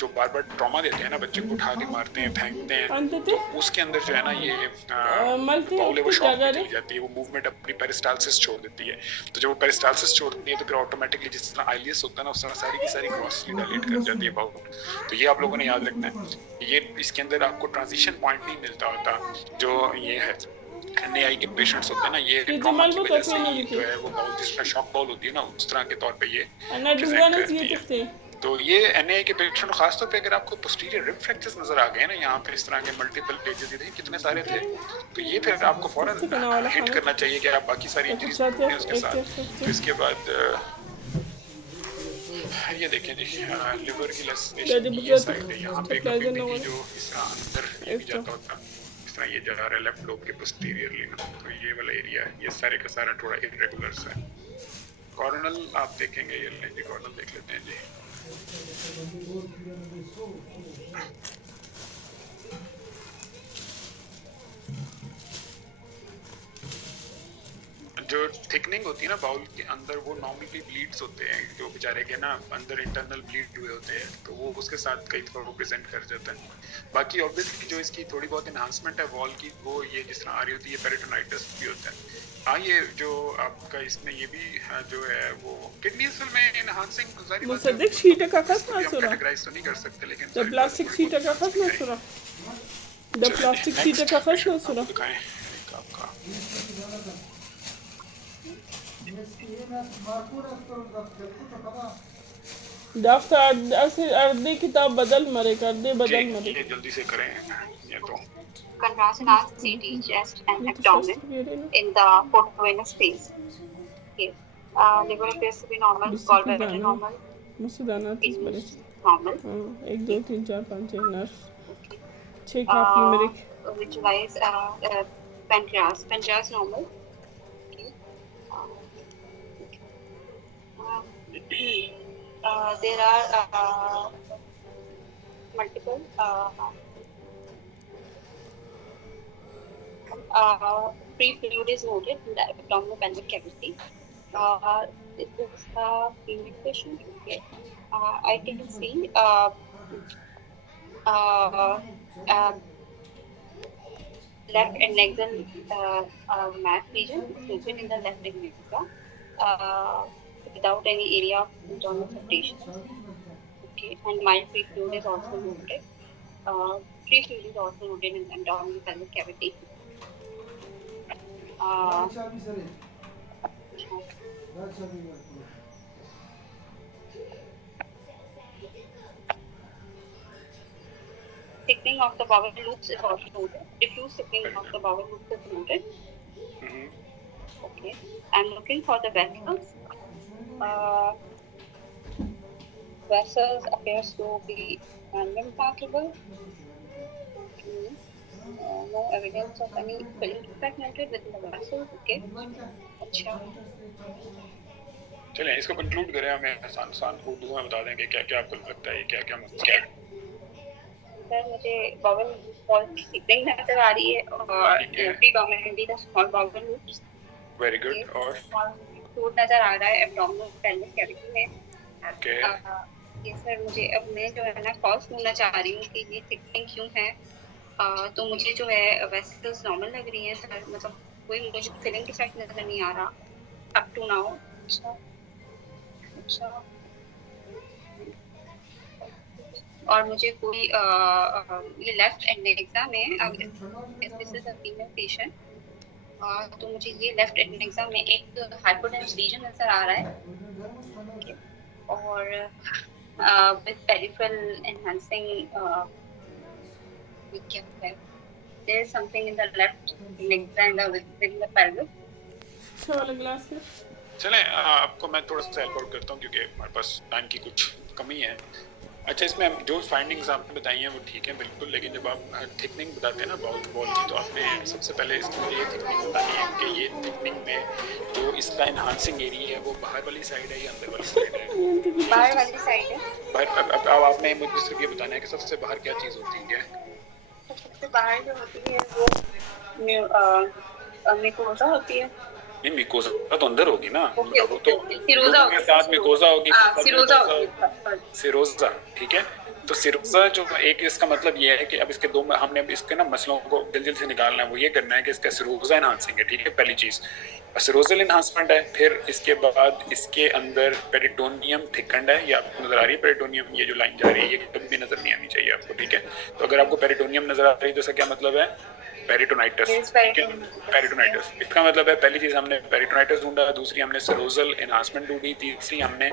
जो बार बार ट्रॉमा देते हैं ना, बच्चे को उठा के मारते हैं, फेंकते हैं, तो उसके अंदर जो है ना ये बाउल है वो शॉक में चली जाती है, वो मूवमेंट अपनी पेरिस्टाल्सिस छोड़ देती है। तो जब वो पेरिस्टाल्सिस छोड़ती है तो फिर ऑटोमेटिकली जिस तरह आइलियस होता है ना, उस तरह सारी की सारी ग्रॉसली डायलेट कर जाती है बाउल। तो ये आप लोगों ने याद रखना है, ये इसके अंदर आपको ट्रांजिशन पॉइंट नहीं मिलता होता। जो ये है NAI के पेशेंट्स होते हैं ना, ये ट्रॉमा की वजह से ही जो है वो बाउल जिस तरह शॉक बाउल होती है ना, उस तरह के तौर पे ये प्रेजेंट करती है। तो ये NAI के पेशेंट खासतौर पे अगर आपको पोस्टीरियर रिब फ्रैक्चर्स नजर आ गए ना यहाँ पे इस तरह के मल्टीपल पेजेस थे, कितने सारे थे, तो ये फिर आपको फौरन हिट करना चाहिए कि आप बाकी सारी इंजरीज हैं उसके साथ। तो इसके बाद ये देखें जी, लिवर की लैसरेशन ये साइड है, यहाँ पे कभी भी जो इस तरह अंदर ये भी जाता होता, इस तरह ये जा रहा है लेफ्ट लोब के पोस्टीरियरली ना, तो ये वाला एरिया है, ये सारे का सारा थोड़ा इरेगुलर सा है। कॉर्नल आप देखेंगे, ये लें जी, कॉर्नल देख लेते हैं जी। जो थिकनिंग होती है ना बाउल के अंदर, वो नॉर्मली ब्लीड्स होते हैं जो बेचारे के ना अंदर इंटरनल ब्लीड हुए होते हैं, तो वो उसके साथ कई दफा वो प्रेजेंट कर जाता है। बाकी ऑब्वियसली जो इसकी थोड़ी बहुत इन्हांसमेंट है वॉल की, वो ये जिस तरह आ रही होती है पेरिटोनाइटिस भी होता है। हाँ ये जो आपका इसमें ये भी जो है वो किडनी असल में एनहांसिंग जारी बात है मुसद्दिक शीट का खस इसको ना भी हम सुना कैटेगराइज तो नहीं कर सकते लेकिन द जाहिर बात है प्लास्टिक थोड़ी शीट बहुत का खस ना enhance भी सुना है। द चलिए प्लास्टिक शीट नेक्स्ट का खस ना पेशेंट सुना आपको दिखाएं एक आपका डॉक्टर अर्दी किताब बदल मरे कर दे बदल मरे ये जल्दी से करें ये तो Contrast last CT, chest and ये तो abdomen सस्ती कह रहे ना in the portovenous space. Okay. Liver appears to be normal, busy की gallbladder दाना normal, मुझसे दाना तीस बड़े kidneys normal. हाँ 1 2 3 4 5 6 नर्स Okay. 6 काफी मेरे Visualize pancreas. Pancreas normal. Okay. There are multiple free fluid is noted in the abdominal pelvic cavity. This is a female patient. Okay. I can see left adnexal mass lesion is noted in the left adnexa without any area of internal septations. Okay, and mild free fluid is also noted. Free fluid is also noted in the abdominal pelvic cavity. Thickening of the bowel loops is also noted. Diffuse thickening of the bowel loops is noted. Okay, I'm looking for the vessels. Vessels appears to be unremarkable. No evidence of any filling defect noted within the vessels. Okay. अच्छा. चलिए इसको conclude करें हमें आसान उर्दू में बता देंगे क्या क्या आपको लगता है क्या क्या मसला है सर मुझे बाउल वॉल की थिकनिंग नजर आ रही है और predominantly the small bowel loops very good और फूड नजर आ रहा है एब्डोमिनल पेल्विक कैविटी में ओके ये सर मुझे अब मैं जो है ना कॉज ढूंढना चाह रही हूँ कि ये थिकनिंग क्यों है तो मुझे जो है वेसिकल्स नॉर्मल लग रही है सर मतलब कोई मुझे फिलिंग डिफेक्ट नजर नहीं आ रहा अप टू नाउ अच्छा और मुझे कोई ये लेफ्ट एडनेक्सा में this is a female patient तो मुझे ये लेफ्ट एडनेक्सा में एक हाइपोटेंस रीजन नजर आ रहा है और विद पेरिफेरल एनहांसिंग क्या है there is something in the left nexa and within the pelvis वाला ग्लास में चलें आपको मैं थोड़ा सा हेल्प आउट करता हूँ क्योंकि हमारे पास टाइम की कुछ कमी है अच्छा इसमें जो फाइंडिंग्स आपने बताई हैं वो ठीक है बिल्कुल लेकिन जब आप थिकनिंग बताते हैं ना बॉल की तो आपने सबसे पहले इसकी ये थिकनिंग बतानी है कि ये थिकनिंग में जो इसका एनहांसिंग एरिया है वो बाहर वाली साइड है या अंदर वाली साइड है बाहर वाली साइड है बाहर अब आपने मुझे सिर्फ ये बताना है कि सबसे बाहर क्या चीज़ होती है सबसे बाहर जो होती है वो मिकोसा होती है नहीं मिकोसा तो अंदर होगी ना वो तो सिरोजा के साथ मिकोसा होगी सिरोजा ठीक है तो सिरोजा जो एक इसका मतलब ये है कि अब इसके दो हमने इसके ना मसलों को जल्दी से निकालना है वो ये करना है कि इसका सिरोजा एनहांसिंग है ठीक है पहली चीज सिरोजल एनहांसमेंट है फिर इसके बाद इसके अंदर पेरिटोनियम थिकंड है ये आपको नजर आ रही है पेरिटोनियम ये जो लाइन जा रही है ये कभी भी नजर नहीं आनी चाहिए आपको ठीक है तो अगर आपको पेरिटोनियम नजर आ रही है तो इसका क्या मतलब है पेरिटोनाइटिस पेरिटोनाइटिस इसका मतलब है पहली चीज हमने पेरिटोनाइटिस ढूंढा दूसरी हमने सिरोजल एनहांसमेंट ढूंढी तीसरी हमने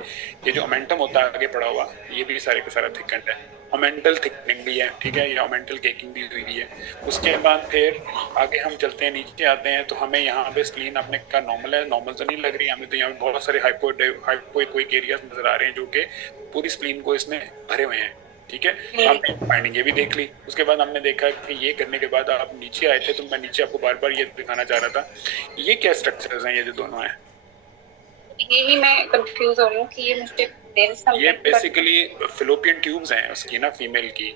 ये जो ओमेंटम होता है आगे पड़ा हुआ ये भी सारे का सारा थिकंड है ओमेंटल थिकनिंग भी है ठीक है या ओमेंटल केकिंग भी हुई है उसके बाद फिर आगे हम चलते हैं नीचे आते हैं तो हमें यहाँ पे स्प्लीन अपने का नॉर्मल है नॉर्मल तो नहीं लग रही हमें तो यहाँ पे बहुत सारे हाइपोइक एरियाज नजर आ रहे हैं जो कि पूरी स्प्लीन को इसमें भरे हुए हैं ठीक है आपने फाइंडिंग ये भी देख ली उसके बाद हमने देखा कि ये करने के बाद आप नीचे आए थे तो मैं नीचे आपको बार बार ये दिखाना चाह रहा था ये क्या स्ट्रक्चर्स हैं ये जो दोनों हैं यही मैं कंफ्यूज हो रही हूँ कि ये मुझे ये बेसिकली फिलोपियन ट्यूब्स हैं उसकी ना फीमेल की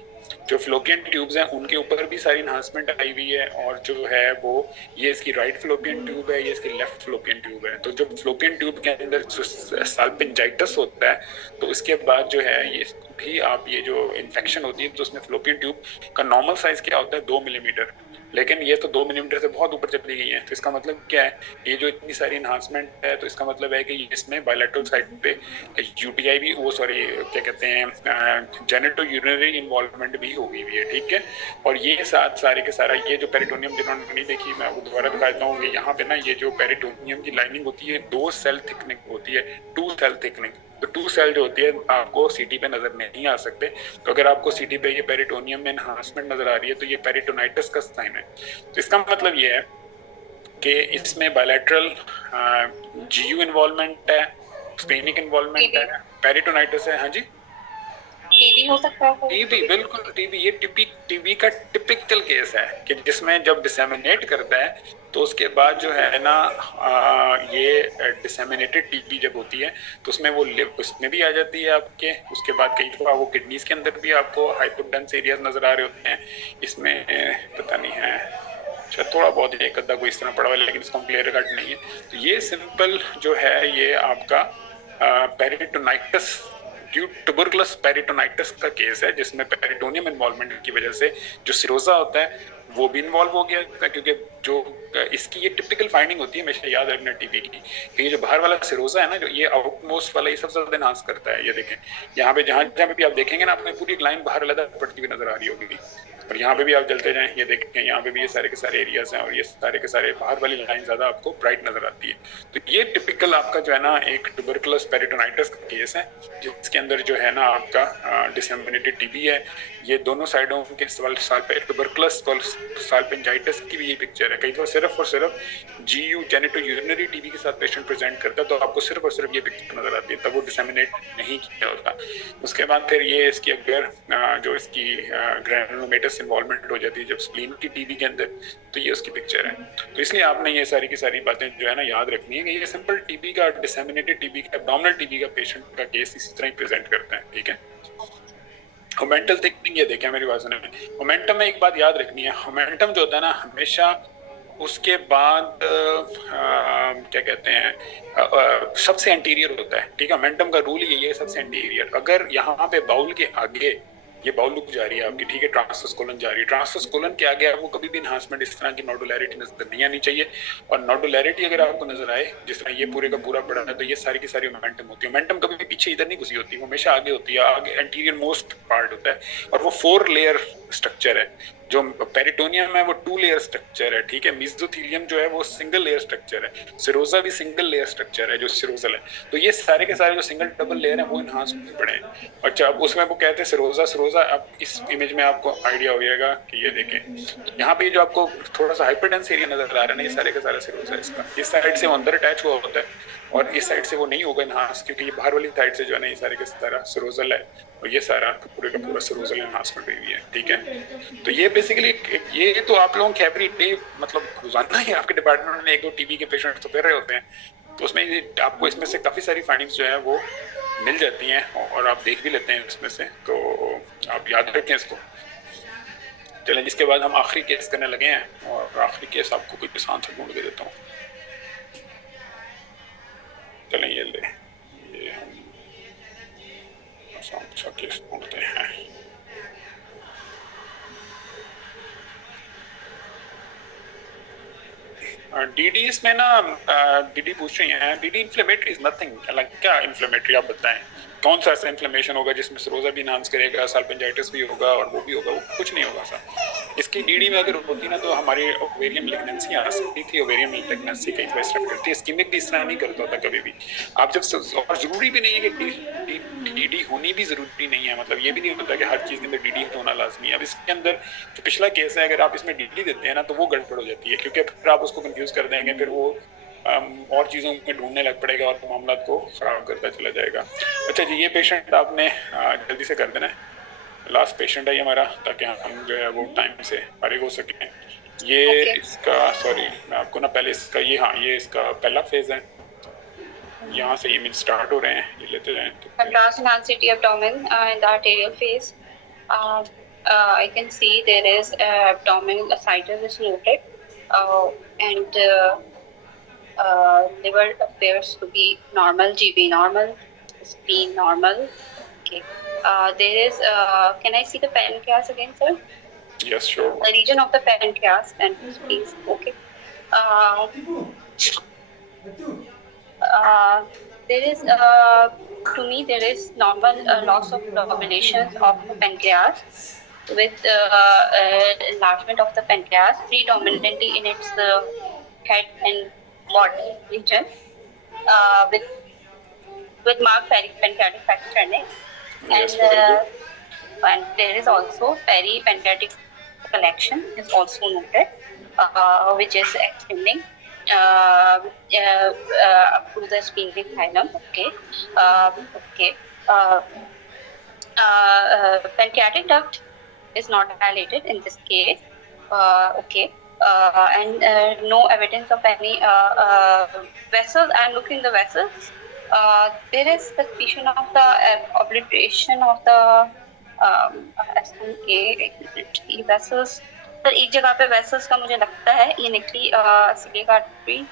जो फिलोपियन ट्यूब्स हैं उनके ऊपर भी सारी इन्हांसमेंट आई हुई है और जो है वो ये इसकी राइट फिलोपियन ट्यूब है ये इसकी लेफ्ट फिलोपियन ट्यूब है तो जो फिलोपियन ट्यूब के अंदर जो साल्पिंजाइटिस होता है तो इसके बाद जो है ये भी आप ये जो इन्फेक्शन होती है तो उसमें फिलोपियन ट्यूब का नॉर्मल साइज क्या होता है 2 मिलीमीटर लेकिन ये तो 2 मिलीमीटर से बहुत ऊपर चली गई है। तो इसका मतलब क्या है, ये जो इतनी सारी इन्हांसमेंट है, तो इसका मतलब है कि इसमें बायलैटरल साइड पे यूटीआई भी, वो सॉरी क्या कहते हैं, जेनेटो यूरिनरी इन्वॉल्वमेंट भी हो गई हुई है, ठीक है। और ये सारे के सारा ये जो पेरिटोनियम जिन्होंने नहीं देखी, मैं आपको दोबारा दिखा देता हूँ, यहाँ पे ना ये जो पेरिटोनियम की लाइनिंग होती है 2 सेल थिकनिंग होती है, 2 सेल थिकनिंग। तो 2 सेल जो होती है आपको सीटी पे नजर नहीं आ सकते। तो अगर आपको सीटी पे ये पेरिटोनियम में एनहांसमेंट नजर आ रही है तो ये पेरिटोनाइटिस का साइन है। तो इसका मतलब ये है कि इसमें बायलैटरल जीयू इन्वॉल्वमेंट है, स्पेनिक इन्वॉल्वमेंट है, पेरिटोनाइटिस है। हाँ जी, टीबी हो सकता है? टीबी, बिल्कुल टीबी। ये टीबी का टिपिकल केस है कि जिसमें जब डिसेमिनेट करता है तो उसके बाद जो है ना ये डिसेमिनेटेड टीबी जब होती है तो उसमें वो उसमें भी आ जाती है आपके। उसके बाद कई दफा वो किडनीज के अंदर भी आपको हाइपोडेंस एरियाज नजर आ रहे होते हैं। इसमें पता नहीं है, अच्छा थोड़ा बहुत एक अद्धा कोई इस तरह पड़ा हुआ है, लेकिन इसका क्लियर कट नहीं है। तो ये सिंपल जो है ये आपका पेरिटोनाइटिस, ट्यूबरकुलस पेरिटोनाइटिस का केस है, जिसमें पेरिटोनियम इन्वॉल्वमेंट की वजह से जो सिरोजा होता है वो भी इन्वॉल्व हो गया था। क्योंकि जो इसकी ये टिपिकल फाइंडिंग होती है हमेशा याद रखना टीबी की, कि ये जो बाहर वाला सिरोजा है ना, जो ये आउटमोस्ट वाला, ये सबसे ज्यादा एनहांस करता है। ये देखें यहाँ पे, जहां जहां पे भी आप देखेंगे ना, आपको पूरी एक लाइन बाहर अलग पड़ती हुई नजर आ रही होगी। और यहाँ पे भी आप चलते जाएं, ये देखें यहाँ पे भी ये सारे के सारे एरियाज हैं और ये सारे के सारे बाहर वाली लाइन ज्यादा आपको ब्राइट नजर आती है। तो ये टिपिकल आपका जो है ना एक ट्यूबरकुलस पेरिटोनाइटिस का केस है, जिसके अंदर जो है ना आपका डिसेमिनेटेड टीबी है। ये दोनों साइडों के ट्यूबरकुलस साल्पिंजाइटिस की भी ये पिक्चर है। कई बार सिर्फ और सिर्फ जीयू जेनेटो यूरिनरी टीबी के साथ पेशेंट प्रेजेंट करता है तो आपको सिर्फ और सिर्फ ये पिक्चर नजर आती है, तब वो डिसेमिनेट नहीं किया होता। उसके बाद फिर ये इसकी अगर जो इसकी ग्रैनुलोमेटस इन्वॉल्वमेंट हो जाती है जब स्प्लीन की टीबी के अंदर, तो ये उसकी पिक्चर है। तो इसलिए आपने ये सारी की सारी बातें जो है ना याद रखनी है कि ये सिंपल टीबी का, डिसेमिनेटेड टीबी का, एब्डोमिनल टीबी का पेशेंट का केस इसी तरह ही प्रेजेंट करता है, ठीक है। मोमेंटल थिकनिंग, ये देखें मेरी बात सुने, मोमेंटम में एक बात याद रखनी है, मोमेंटम जो होता है ना हमेशा उसके बाद क्या कहते हैं सबसे एंटीरियर होता है, ठीक है। मोमेंटम का रूल यही है, सबसे एंटीरियर। अगर यहाँ पे बाउल के आगे ये बाउल लुक जा रही है आपकी, ठीक है, ट्रांसवर्स कोलन जा रही है, ट्रांसवर्स कोलन के आगे आपको कभी भी एनहांसमेंट इस तरह की नोडुलैरिटी नजर नहीं आनी चाहिए। और नोडुलैरिटी अगर आपको नजर आए, जिस तरह ये पूरे का पूरा पड़ा है, तो ये सारी की सारी मोमेंटम होती है। मोमेंटम कभी भी पीछे इधर नहीं घुसी होती, वो हमेशा आगे होती है, आगे एंटीरियर मोस्ट पार्ट होता है। और वो 4 लेयर स्ट्रक्चर है। जो पेरिटोनियम है वो 2 लेयर स्ट्रक्चर है, ठीक है। मेसोथेलियम जो है वो सिंगल लेयर स्ट्रक्चर है, सिरोजा भी सिंगल लेयर स्ट्रक्चर है जो सिरोजल है। तो ये सारे के सारे जो सिंगल डबल लेयर है वो इन्हांस पड़े हैं। अच्छा, अब उसमें वो कहते हैं सिरोजा। अब इस इमेज में आपको आइडिया हो जाएगा कि ये देखें यहाँ पे जो आपको थोड़ा सा हाइपरडेंस एरिया नजर आ रहा है ना, ये सारे का सारा सिरोजा है इसका। इस साइड से वो अंदर अटैच हुआ होता है और इस साइड से वो नहीं होगा इन्हांस, क्योंकि ये बाहर वाली साइड से जो है ना ये सारे के सारा सिरोजल है और ये सारा पूरे का पूरा सिरोजल इन्हांसमेंट हुई है, ठीक है। तो ये बेसिकली ये तो आप लोगों के एवरी डे मतलब रोजाना ही आपके डिपार्टमेंट में 1-2 टीबी के पेशेंट तो फिर रहे होते हैं, तो उसमें आपको इसमें से काफी सारी फाइंडिंग्स जो है वो मिल जाती हैं और आप देख भी लेते हैं इसमें से, तो आप याद रखें इसको। चलें, जिसके बाद हम आखिरी केस करने लगे हैं और आखिरी केस आपको कोई आसान सा ढूंढ के देता हूँ। चलें, ये ले, ये हम आसान सा केस ढूंढते हैं। डीडी इसमें ना डीडी पूछ रही है, डीडी इन्फ्लेमेटरी इज नथिंग, क्या इन्फ्लेमेटरी आप बताएं, कौन सा ऐसा इन्फ्लेमेशन होगा जिसमें सिरोजा भी इन्हांस करेगा, साल्पिंजाइटिस भी होगा और वो भी होगा? वो कुछ नहीं होगा सर। इसकी डीडी में अगर होती ना तो हमारी ओवेरियन मैलिग्नेंसी आ सकती थी। ओवेरियन मैलिग्नेंसी कई बार स्टार्ट करती है, स्कीमिक भी इस तरह नहीं करता था कभी भी। आप जब, और जरूरी भी नहीं है कि डीडी होनी भी जरूरी नहीं है, मतलब ये भी नहीं होता कि हर चीज के अंदर डीडी होना लाजमी है। अब इसके अंदर जो पिछला केस है, अगर आप इसमें डीडी देते हैं ना तो वो गड़बड़ हो जाती है, क्योंकि फिर आप उसको कंफ्यूज कर देंगे, फिर वो और चीज़ों में ढूंढने लग पड़ेगा और मामला को खराब करता चला जाएगा। अच्छा जी, ये पेशेंट आपने जल्दी से कर देना है, लास्ट पेशेंट है ये हमारा, ताकि हम जो है वो टाइम से फारिग हो सकें। ये इसका, सॉरी मैं आपको ना पहले इसका ये, हाँ ये इसका पहला फेज है, यहाँ से इमेज स्टार्ट हो रहे हैं, ये लेते जाएं। Transenhancity abdomen in the arterial phase. I can see there is abdominal ascites is noted, and liver appears to be normal, GB normal, spleen normal. Okay. There is. Can I see the pancreas again, sir? Yes, sure. The region of the pancreas and please, okay. Uh, there is, to me, there is normal loss of dominations of the pancreas with enlargement of the pancreas, predominantly in its head and body region, with marked pancreatic fracture, Yes, very good. and there is also peripancreatic collection is also noted, which is extending up to the splenic hilum. Okay, okay. Pancreatic duct is not dilated in this case. Okay. And no evidence of any vessels. I'm looking the vessels. There is suspicion of the obliteration of the SMA vessels. Sir एक जगह पे vessels का मुझे लगता है ये निकली celiac artery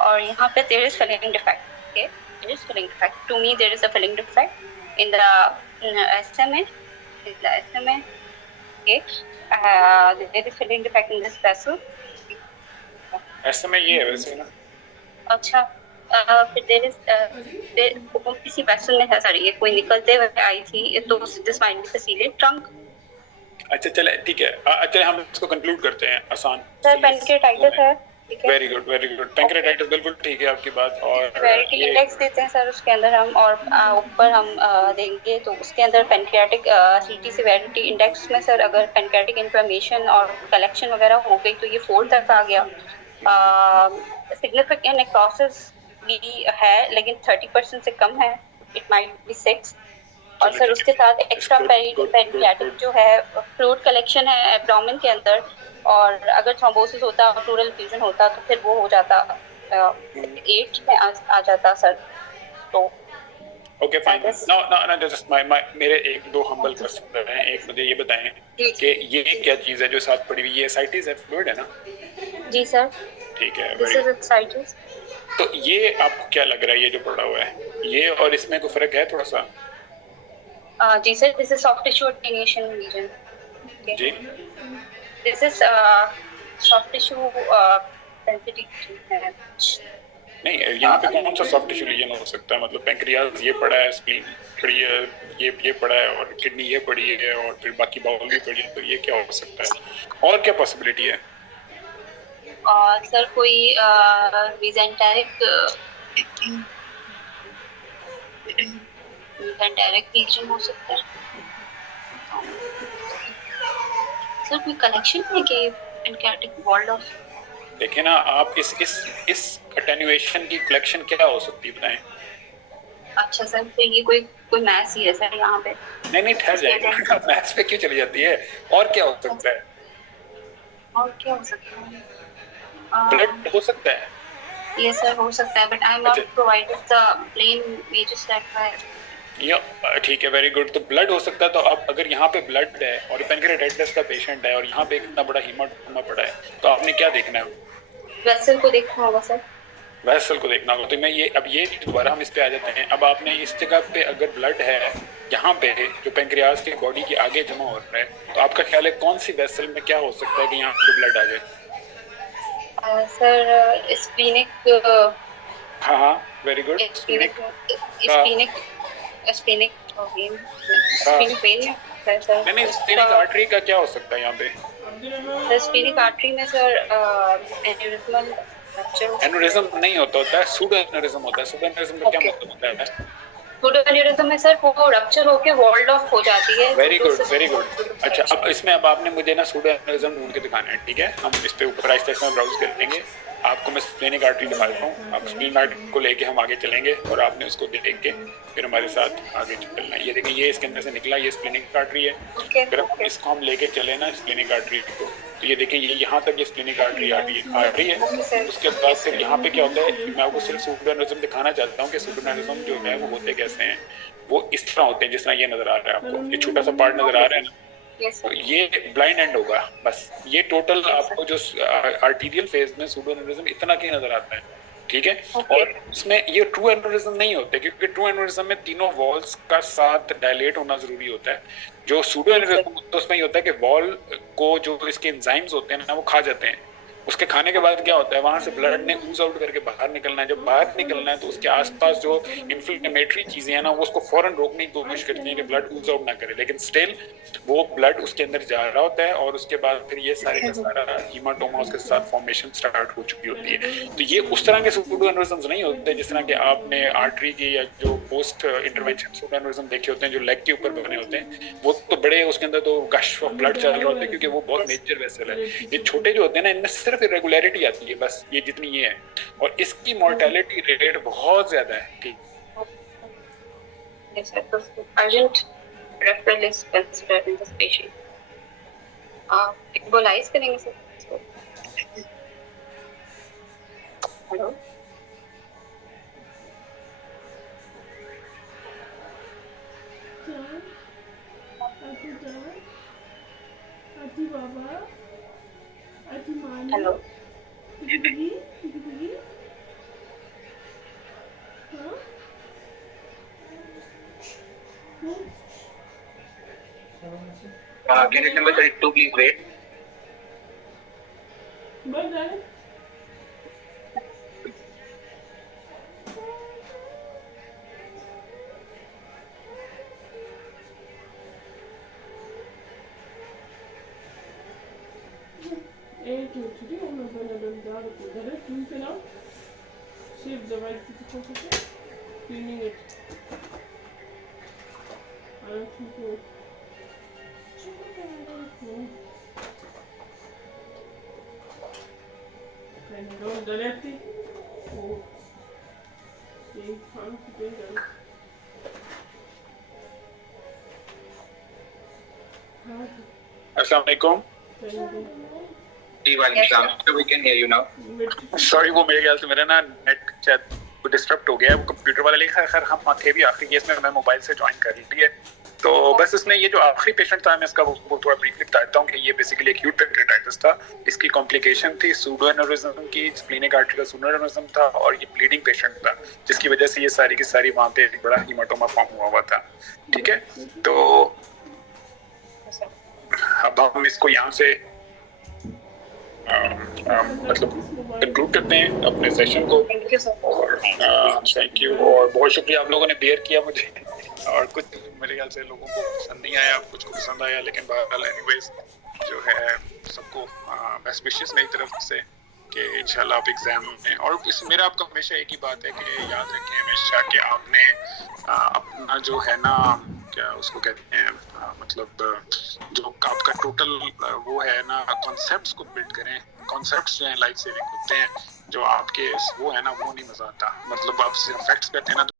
और यहाँ पे there is filling defect. Okay, there is filling defect. To me, there is a filling defect in the SMA. In the SMA. Okay, there is filling defect in this vessel. SMA ये है वैसे ना. अच्छा, फिर there is किसी vessel में है sir ये कोई निकलते हुए आई थी तो this might be the celiac trunk. अच्छा चले ठीक है. चले हम इसको कंक्लूड करते हैं आसान. सर पेंक्रेटाइटिस है. वेरी गुड पेंक्रेटाइटिस बिल्कुल ठीक है आपकी बात. और सेवेरिटी इंडेक्स देते हैं सर उसके अंदर हम और ऊपर हम देंगे तो उसके अंदर पेंक्रियाटिक सीटी सेवेरिटी इंडेक्स में सर अगर पेंक्रियाटिक इन्फ्लेमेशन और कलेक्शन वगैरह हो गई तो ये 4 तक आ गया. सिग्निफिकेंट नेक्रोसिस भी है लेकिन 30% से कम है. इट माइट बी 6 और सर उसके साथ एक्स्ट्रा पेंक्रियाटिक जो है फ्लूइड कलेक्शन है एब्डोमेन के अंदर और अगर थ्रोम्बोसिस होता प्लूरल फ्यूजन होता तो फिर वो हो जाता 8 में आ जाता सर. तो ओके फाइन. नो जस्ट मेरे एक दो हम्बल क्वेश्चन हैं. एक मुझे ये बताएं कि ये क्या चीज है जो साथ पड़ी हुई है. एसाइटिस है, फ्लूइड है ना? जी सर. ठीक है. This is ascites. तो ये आपको क्या लग रहा है ये जो पड़ा हुआ है ये और इसमें कोई फर्क है थोड़ा सा? जी sir, this is soft tissue attenuation region. जी. This is soft tissue sensitivity है. नहीं यहाँ पे कौन सा सॉफ्ट टिश्यू रीजन हो सकता है? मतलब पेंक्रियाज ये पड़ा है, स्प्लीन पड़ी है, ये पड़ा है और किडनी ये पड़ी है और फिर बाकी बाउल भी पड़ी है. तो ये क्या हो सकता है और क्या पॉसिबिलिटी है? सर कोई मीजेंटेरिक रीजन हो सकता है. सर कोई कलेक्शन है कि पेंक्रियाटिक वॉल ऑफ. देखिए ना आप इस अटेन्युएशन की कलेक्शन क्या हो सकती है बताएं. अच्छा सर तो ये कोई मैस ही है सर यहाँ पे. नहीं ठहर जाएगा. मैथ्स पे क्यों चली जाती है? और क्या हो सकता है? और क्या हो सकता है? ब्लड हो सकता है. यस सर हो सकता है but I am not provided the plain images that way. या ठीक है वेरी गुड. तो ब्लड हो सकता है. तो अब अगर यहाँ पे ब्लड है और पेंक्रियाटाइटिस का पेशेंट है और यहाँ पे इतना बड़ा हीमाटोमा पड़ा है तो आपने क्या देखना है? वेसल को देखना होगा सर. वेसल को देखना होगा. तो मैं ये दोबारा हम इस पे आ जाते हैं. अब आपने इस जगह पे अगर ब्लड है यहाँ पे जो पेंक्रियाज की बॉडी के आगे जमा हो रहा है तो आपका ख्याल है कौन सी वेसल में क्या हो सकता है कि यहाँ पे ब्लड आ जाए? Sir splenic. हाँ वेरी गुड. स्प्लीनिक वेन में सर. नहीं स्प्लीनिक आर्टरी का क्या हो सकता है यहाँ पे? स्प्लीनिक आर्टरी में सर एन्यूरिज्मल एन्यूरिज्म नहीं होता है, सूडो एन्यूरिज्म होता है. सूडो एन्यूरिज्म का क्या मतलब होता है? सूडो एन्यूरिज्म में सर वो रप्चर होके वॉल्ड ऑफ हो जाती है. Very good. अच्छा अब इसमें अब आपने मुझे ना सूडो एन्यूरिज्म ढूंढ के दिखाना है. ठीक है हम इस पे ऊपर आहिस्ते आहिस्ते ब्राउज कर लेंगे. आपको मैं स्प्लीनिक आर्टरी दिखा देता हूँ. आप स्प्लीनिक आर्टरी को लेके हम आगे चलेंगे और आपने उसको देख के फिर हमारे साथ आगे चलना है. ये देखिए ये इसके अंदर से निकला ये स्प्लीनिक आर्टरी है. फिर इसको हम लेके चले ना स्प्लीनिक आर्टरी को तो ये देखिए ये यहाँ तक ये स्प्लीनिक आर्टरी आ रही है. उसके बाद फिर यहाँ पे क्या होता है मैं आपको सिर्फ सूडो एन्यूरिज्म दिखाना चाहता हूँ कि सूडो एन्यूरिज्म जो है वो होते कैसे हैं. वो इस तरह होते हैं जिस तरह ये नजर आ रहा है आपको. ये छोटा सा पार्ट नजर आ रहा है ना तो ये ब्लाइंड एंड होगा बस. ये टोटल आपको जो आर्टीरियल फेज में सूडो एन्यूरिज्म इतना की नजर आता है. ठीक है। और उसमें ये ट्रू एन्युरिज्म नहीं होते, क्योंकि ट्रू एन्युरिज्म में तीनों वॉल्स का साथ डायलेट होना जरूरी होता है। जो सूडो एन्युरिज्म तो उसमें ये होता है कि वॉल को जो इसके एंजाइम्स होते हैं ना वो खा जाते हैं। उसके खाने के बाद क्या होता है, वहां से ब्लड ने ऊज आउट करके बाहर निकलना है। जब बाहर निकलना है तो उसके आसपास जो इन्फ्लेमेटरी चीजें हैं ना वो उसको फौरन रोकने की कोशिश करती हैं कि ब्लड ऊज आउट ना करे, लेकिन स्टिल वो ब्लड उसके अंदर जा रहा होता है और उसके बाद फिर ये सारे का सारा हीमाटोमा उसके साथ फॉर्मेशन स्टार्ट हो चुकी होती है। तो ये उस तरह के सूडो एन्युरिज्म्स नहीं होते जिस तरह के आपने आर्टरी की या जो पोस्ट इंटरवेंशन सूडो एन्युरिज्म देखे होते हैं जो लेग के ऊपर बने होते हैं, वो तो बड़े, उसके अंदर तो गश ऑफ ब्लड चल रहा होता है क्योंकि वो बहुत मेजर वेसल है। ये छोटे जो होते हैं ना इनमें सिर्फ इरेगुलरिटी आती है, बस ये जितनी ये है, और इसकी मोर्टेलिटी रेट बहुत ज्यादा है। ठीक, Yes, sir. So urgent referral is considered in this patient. Embolize करेंगे sir. Hello. Hello. Candidate number 32, please wait. Save the right to the cleaning it. I don't think so. Can you go directly? Oh. See, I'm keeping them. अस्सलाम वालेकुम। So we can hear you now. Sorry, वो मेरे ख्याल से मेरा ना net शायद disturb हो गया है, वो कंप्यूटर वाला लिखा। खैर हम थे भी आखिरी केस में, मैं मोबाइल से ज्वाइन कर ली है। तो बस इसमें ये जो आखिरी पेशेंट था मैं इसका वो थोड़ा ब्रीफली बताता हूँ कि ये बेसिकली एक्यूट पेंक्रेटाइटिस था। इसकी कॉम्प्लिकेशन थी सूडो एन्युरिज्म की, स्प्लीनिक आर्टरी का सूडो एन्युरिज्म था और ये ब्लीडिंग पेशेंट था जिसकी वजह से ये सारी की सारी वहाँ पे एक बड़ा हीमाटोमा फॉर्म हुआ था। ठीक है, तो अब हम इसको यहाँ से मतलब कंक्लूड करते हैं अपने सेशन को। और थैंक यू और बहुत शुक्रिया आप लोगों ने बेयर किया मुझे, और कुछ मेरे ख्याल से लोगों को पसंद नहीं आया, कुछ को पसंद आया, लेकिन बहरहाल एनीवेज जो है सबको बेस्ट विशेस मेरी तरफ से कि इंशाल्लाह आप एग्जाम में। और इस मेरा आपका हमेशा एक ही बात है कि याद रखें हमेशा कि आपने अपना जो है ना क्या उसको कहते हैं मतलब जो आपका टोटल वो है ना कॉन्सेप्ट्स को बिल्ड करें। कॉन्सेप्ट्स जो है लाइफ सेविंग होते हैं, जो आपके वो है ना वो नहीं मजा आता। मतलब आप सिर्फ फैक्ट्स कहते हैं ना